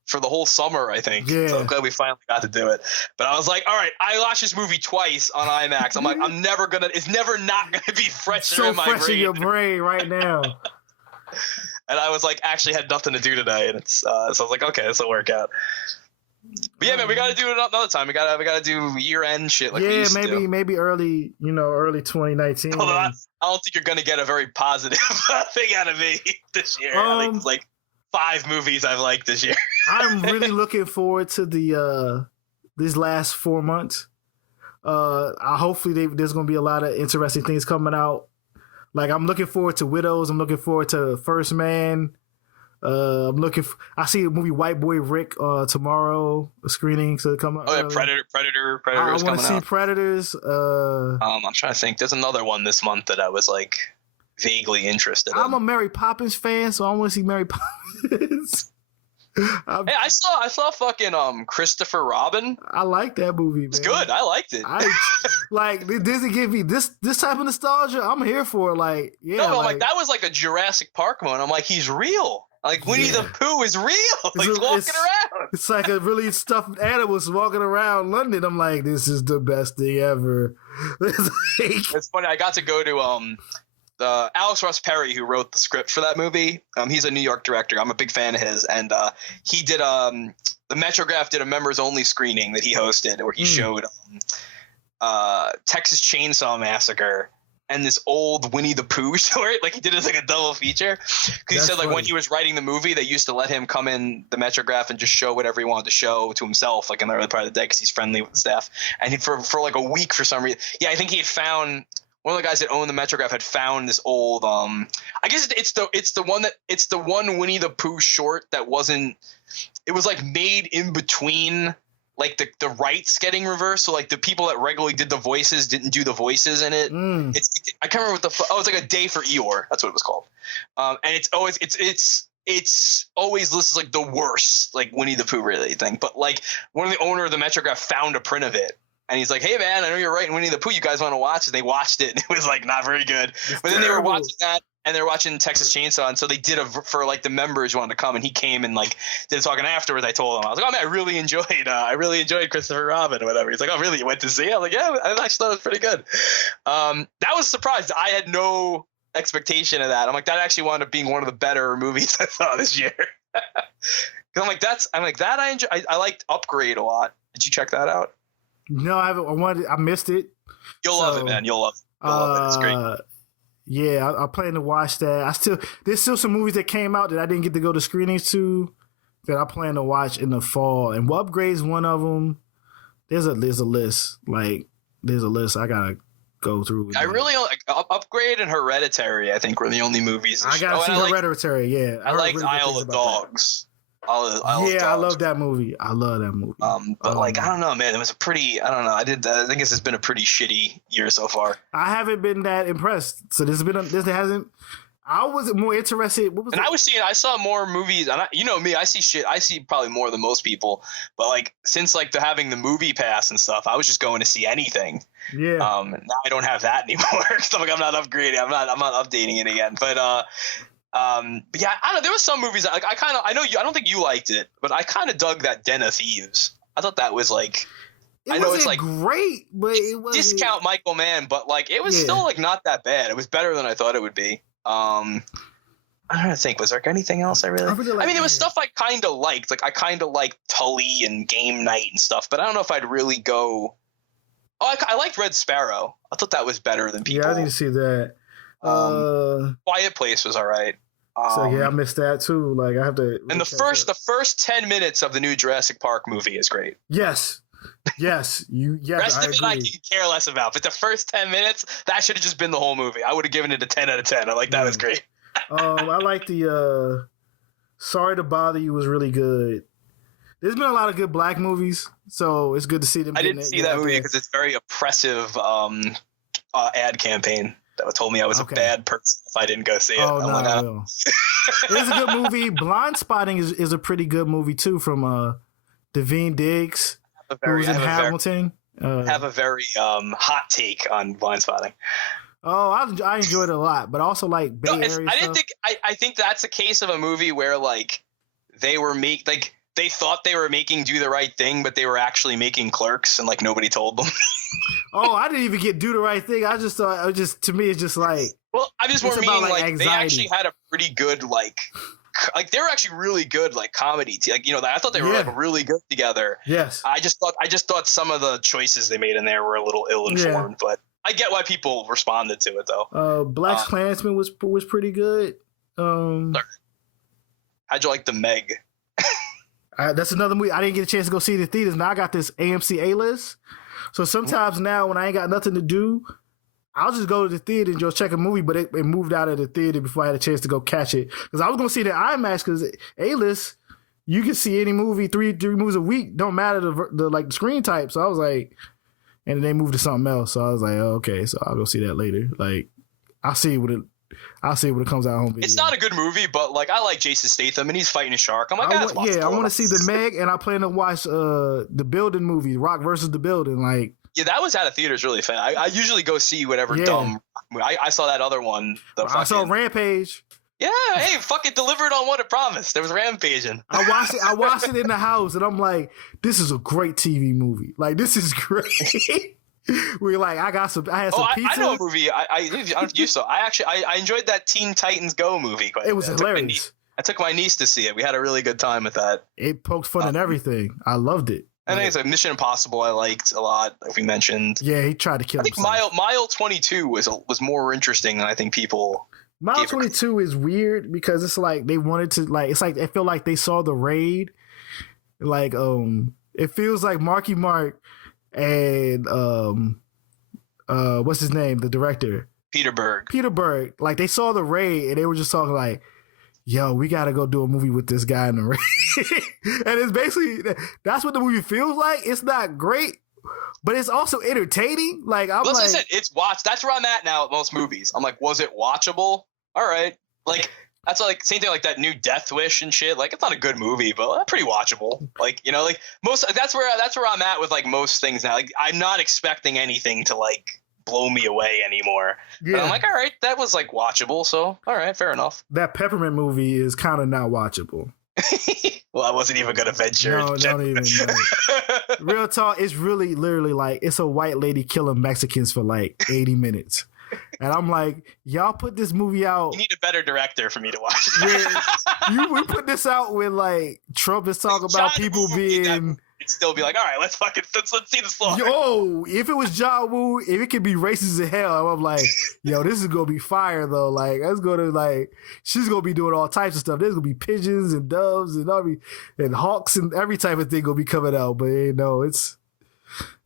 for the whole summer, I think. Yeah. So I'm glad we finally got to do it. But I was like, all right, I watched this movie twice on IMAX. I'm like, it's never not gonna be fresher in my brain. So fresh in your brain right now. And I was like, actually had nothing to do today, and it's so I was like, okay, this will work out. But yeah, man, we got to do it another time. We got to do year-end shit like we used to do. Maybe early 2019. Although I don't think you're going to get a very positive thing out of me this year. I think it's like 5 movies I've liked this year. I'm really looking forward to the these last 4 months. Hopefully there's going to be a lot of interesting things coming out. Like, I'm looking forward to Widows. I'm looking forward to First Man. I see a movie White Boy Rick tomorrow, a screening to come out. Oh yeah, Predator I want to see Predators. I'm trying to think. There's another one this month that I was like vaguely interested in. I'm a Mary Poppins fan, so I want to see Mary Poppins. Hey, I saw fucking Christopher Robin. I like that movie, man. It's good. I liked it. Like, Disney give me this type of nostalgia. I'm here for it. Like, yeah. No, like that was like a Jurassic Park moment. I'm like, he's real. Like, Winnie the Pooh is real. Like, he's walking around. It's like a really stuffed animal walking around London. I'm like, this is the best thing ever. It's funny. I got to go to Alex Ross Perry, who wrote the script for that movie. He's a New York director. I'm a big fan of his. And he did the Metrograph did a members only screening that he hosted where he showed Texas Chainsaw Massacre and this old Winnie the Pooh short. Like he did it as like a double feature because he said like when he was writing the movie, they used to let him come in the Metrograph and just show whatever he wanted to show to himself, like in the early part of the day, because he's friendly with the staff. And he, for like a week for some reason, I think he had found one of the guys that owned the Metrograph had found this old. I guess it's the one Winnie the Pooh short that wasn't. It was like made in between. Like the rights getting reversed, so like the people that regularly did the voices didn't do the voices in it. I can't remember what it's like A Day for Eeyore. That's what it was called. And it's always listed like the worst like Winnie the Pooh really thing. But like one of the owner of the Metrograph found a print of it, and he's like, "Hey man, I know you're writing Winnie the Pooh. You guys want to watch it?" And they watched it, and it was like not very good. But then they were watching that. And they're watching Texas Chainsaw, and so they did for like the members who wanted to come, and he came and like did a talk. And afterwards, I told him, I was like, "Oh man, I really enjoyed Christopher Robin or whatever." He's like, "Oh really? You went to see it?" I was like, "Yeah, I actually thought it was pretty good." That was surprised. I had no expectation of that. I'm like, that actually wound up being one of the better movies I saw this year. Because I'm like that. I liked Upgrade a lot. Did you check that out? No, I haven't. I missed it. You'll love it, man. You'll love it. It's great. Yeah, I plan to watch that. There's still some movies that came out that I didn't get to go to screenings to that I plan to watch in the fall. And Upgrade's one of them. There's a list. Like there's a list I gotta go through. I really like Upgrade and Hereditary. I think were the only movies. I gotta see Hereditary. Yeah, I liked Isle of Dogs. I love that movie. I love that movie. But like, I don't know, man. It was a pretty. I don't know. I think this has been a pretty shitty year so far. I haven't been that impressed. So this hasn't. I was more interested. I saw more movies, and you know me. I see shit. I see probably more than most people. But like, since like having the movie pass and stuff, I was just going to see anything. Yeah. Now I don't have that anymore. So like, I'm not upgrading. I'm not updating it again. But yeah, I don't know. There was some movies like I don't think you liked it, but I kind of dug that Den of Thieves. I thought that was like, I know it's like great, but it was discount Michael Mann, but like it was still like not that bad. It was better than I thought it would be. I don't think was there anything else I really I mean, there was stuff I kind of liked. Like I kind of liked Tully and Game Night and stuff, but I don't know if I'd really go. Oh, I liked Red Sparrow. I thought that was better than people. Yeah, I didn't see that. Quiet Place was all right. So yeah, I missed that too. Like I have to. And the first 10 minutes of the new Jurassic Park movie is great. Yes. Yes. Rest of it I can care less about. But the first 10 minutes, that should have just been the whole movie. I would have given it a 10 out of 10. I like that. Was great. I like the Sorry to Bother You was really good. There's been a lot of good black movies, so it's good to see them. I didn't see that movie because it's very oppressive ad campaign. That told me I was a bad person if I didn't go see it. Oh, no. It's a good movie. Blind Spotting is a pretty good movie too, from Devine Diggs, who was in Hamilton. Have a very hot take on Blind Spotting. Oh, I enjoyed it a lot, but also like Bay Area stuff. I think that's a case of a movie where like they thought they were making Do the Right Thing, but they were actually making Clerks, and like nobody told them. Oh, I didn't even get Do the Right Thing. I just thought to me it's just like. Well, I just more meaning like they actually had a pretty good like they were actually really good like comedy. Like I thought they were like really good together. Yes. I just thought some of the choices they made in there were a little ill-informed, but I get why people responded to it though. Black Klansman was pretty good. How'd you like the Meg? That's another movie I didn't get a chance to go see in the theaters. Now I got this AMC A-list. So sometimes now when I ain't got nothing to do, I'll just go to the theater and just check a movie, but it moved out of the theater before I had a chance to go catch it. Because I was going to see the IMAX because A-list, you can see any movie, three movies a week, don't matter the screen type. So I was like, and then they moved to something else. So I was like, oh, okay, so I'll go see that later. Like, I'll see what it comes out home video. It's not a good movie, but like I like Jason Statham and he's fighting a shark. I'm like, I want to see the Meg, and I plan to watch the Building movie, Rock versus the Building. Like, yeah, that was out of theaters really fast. I usually go see whatever dumb. I saw that other one. I saw Rampage. Yeah, hey, fucking delivered on what it promised. There was Rampaging. I watched it in the house, and I'm like, this is a great TV movie. Like, this is great. We're like, I had some pizza. I know a movie. I enjoyed that Teen Titans Go movie quite a bit. It was hilarious. I took my niece to see it. We had a really good time with that. It poked fun and everything. I loved it. And it's like Mission Impossible. I liked a lot. Like we mentioned. Yeah, he tried to kill himself. I think Mile 22 was more interesting than I think people. Mile 22 is weird because it's like they wanted to like. It's like I feel like they saw the raid. Like it feels like Marky Mark and what's his name, the director, Peter Berg. Like they saw the raid and they were just talking like, yo, we gotta go do a movie with this guy in the raid. And it's basically, that's what the movie feels like. It's not great, but it's also entertaining. Like I'm like, listen, it's watched. That's where I'm at now at most movies. I'm like, was it watchable? All right. Like that's like same thing like that new Death Wish and shit. Like it's not a good movie, but pretty watchable. Like, you know, like most, that's where I'm at with like most things now. Like I'm not expecting anything to like blow me away anymore. Yeah. And I'm like, all right, that was like watchable. So, all right, fair enough. That Peppermint movie is kind of not watchable. Well, I wasn't even going to venture. No, not even. Like, real talk, it's really literally like, it's a white lady killing Mexicans for like 80 minutes. And I'm like, y'all put this movie out. You need a better director for me to watch. We put this out when like Trump is talking about people being. It'd still be like, all right, let's see the slaughter. Yo, if it was John Woo, if it could be racist as hell, I'm like, yo, this is gonna be fire though. Like, that's gonna like, she's gonna be doing all types of stuff. There's gonna be pigeons and doves and hawks and every type of thing gonna be coming out. But you know, it's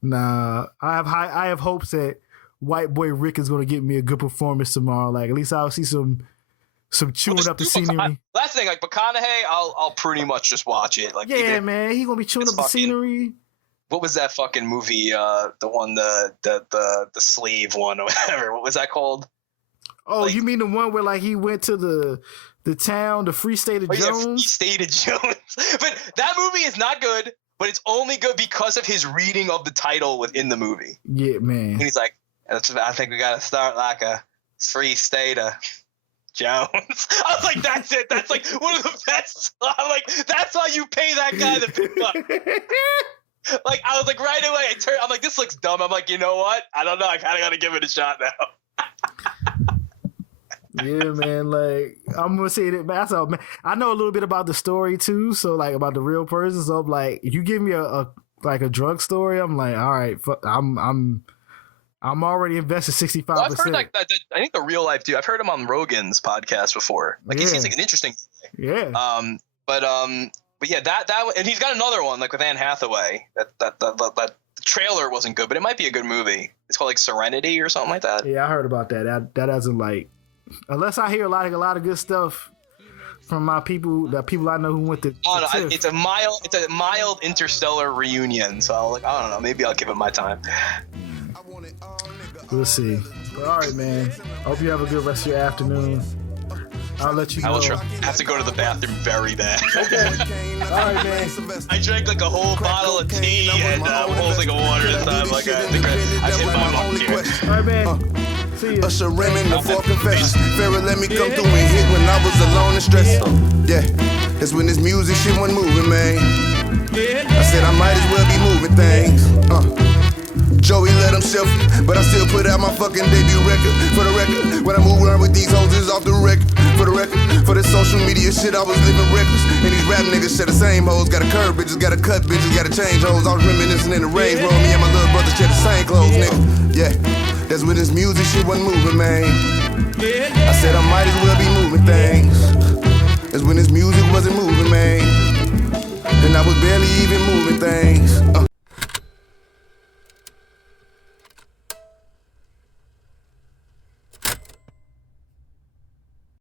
nah. I have hopes that White Boy Rick is gonna give me a good performance tomorrow. Like, at least I'll see some chewing up the scenery. Last thing, like McConaughey, I'll pretty much just watch it. Like, yeah, man, he gonna be chewing up the scenery. What was that fucking movie? The one, the slave one or whatever. What was that called? Oh, like, you mean the one where like he went to the town, the Free State of Jones? Yeah, Free State of Jones. But that movie is not good. But it's only good because of his reading of the title within the movie. Yeah, man. And he's like, I think we gotta start like a Free State of Jones. I was like, that's it. That's like one of the best. I'm like, that's why you pay that guy the big buck. Like, I was like, right away, I'm like, this looks dumb. I'm like, you know what? I don't know. I kind of got to give it a shot now. Yeah, man. Like, I'm gonna say that, man. Man. I know a little bit about the story too. So, like, about the real person. So, I'm like, if you give me a drug story, I'm like, all right, I'm already invested 65%. Well, I've heard like that. I think the real life dude. I've heard him on Rogan's podcast before. Like he seems like an interesting. Yeah. But yeah, that and he's got another one like with Anne Hathaway. That trailer wasn't good, but it might be a good movie. It's called like Serenity or something like that. Yeah, I heard about that. That doesn't like, unless I hear a lot of good stuff from my people, the people I know who went to. Oh no, it's a mild Interstellar reunion. So I don't know. Maybe I'll give it my time. We'll see. But all right, man. I hope you have a good rest of your afternoon. I'll let you know. I will try. I have to go to the bathroom very bad. Okay. All right, man. I drank like a whole bottle of tea and a whole thing of water this time. Like I think I hit my mark here. All right, man. See you. Usher Raymond, the four confessions. Pharaoh let me come through and hit when I was alone and stressed. Yeah, that's when this music shit wasn't moving, man. I said I might as well be moving things. Joey let himself, but I still put out my fucking debut record. For the record, when I move around with these hoes, it's off the record. For the record, for this social media shit, I was living reckless. And these rap niggas share the same hoes. Gotta curve bitches, gotta cut bitches, gotta change hoes. I was reminiscing in the range, bro. Me and my little brother share the same clothes, nigga. Yeah, that's when this music shit wasn't moving, man. I said I might as well be moving things. That's when this music wasn't moving, man.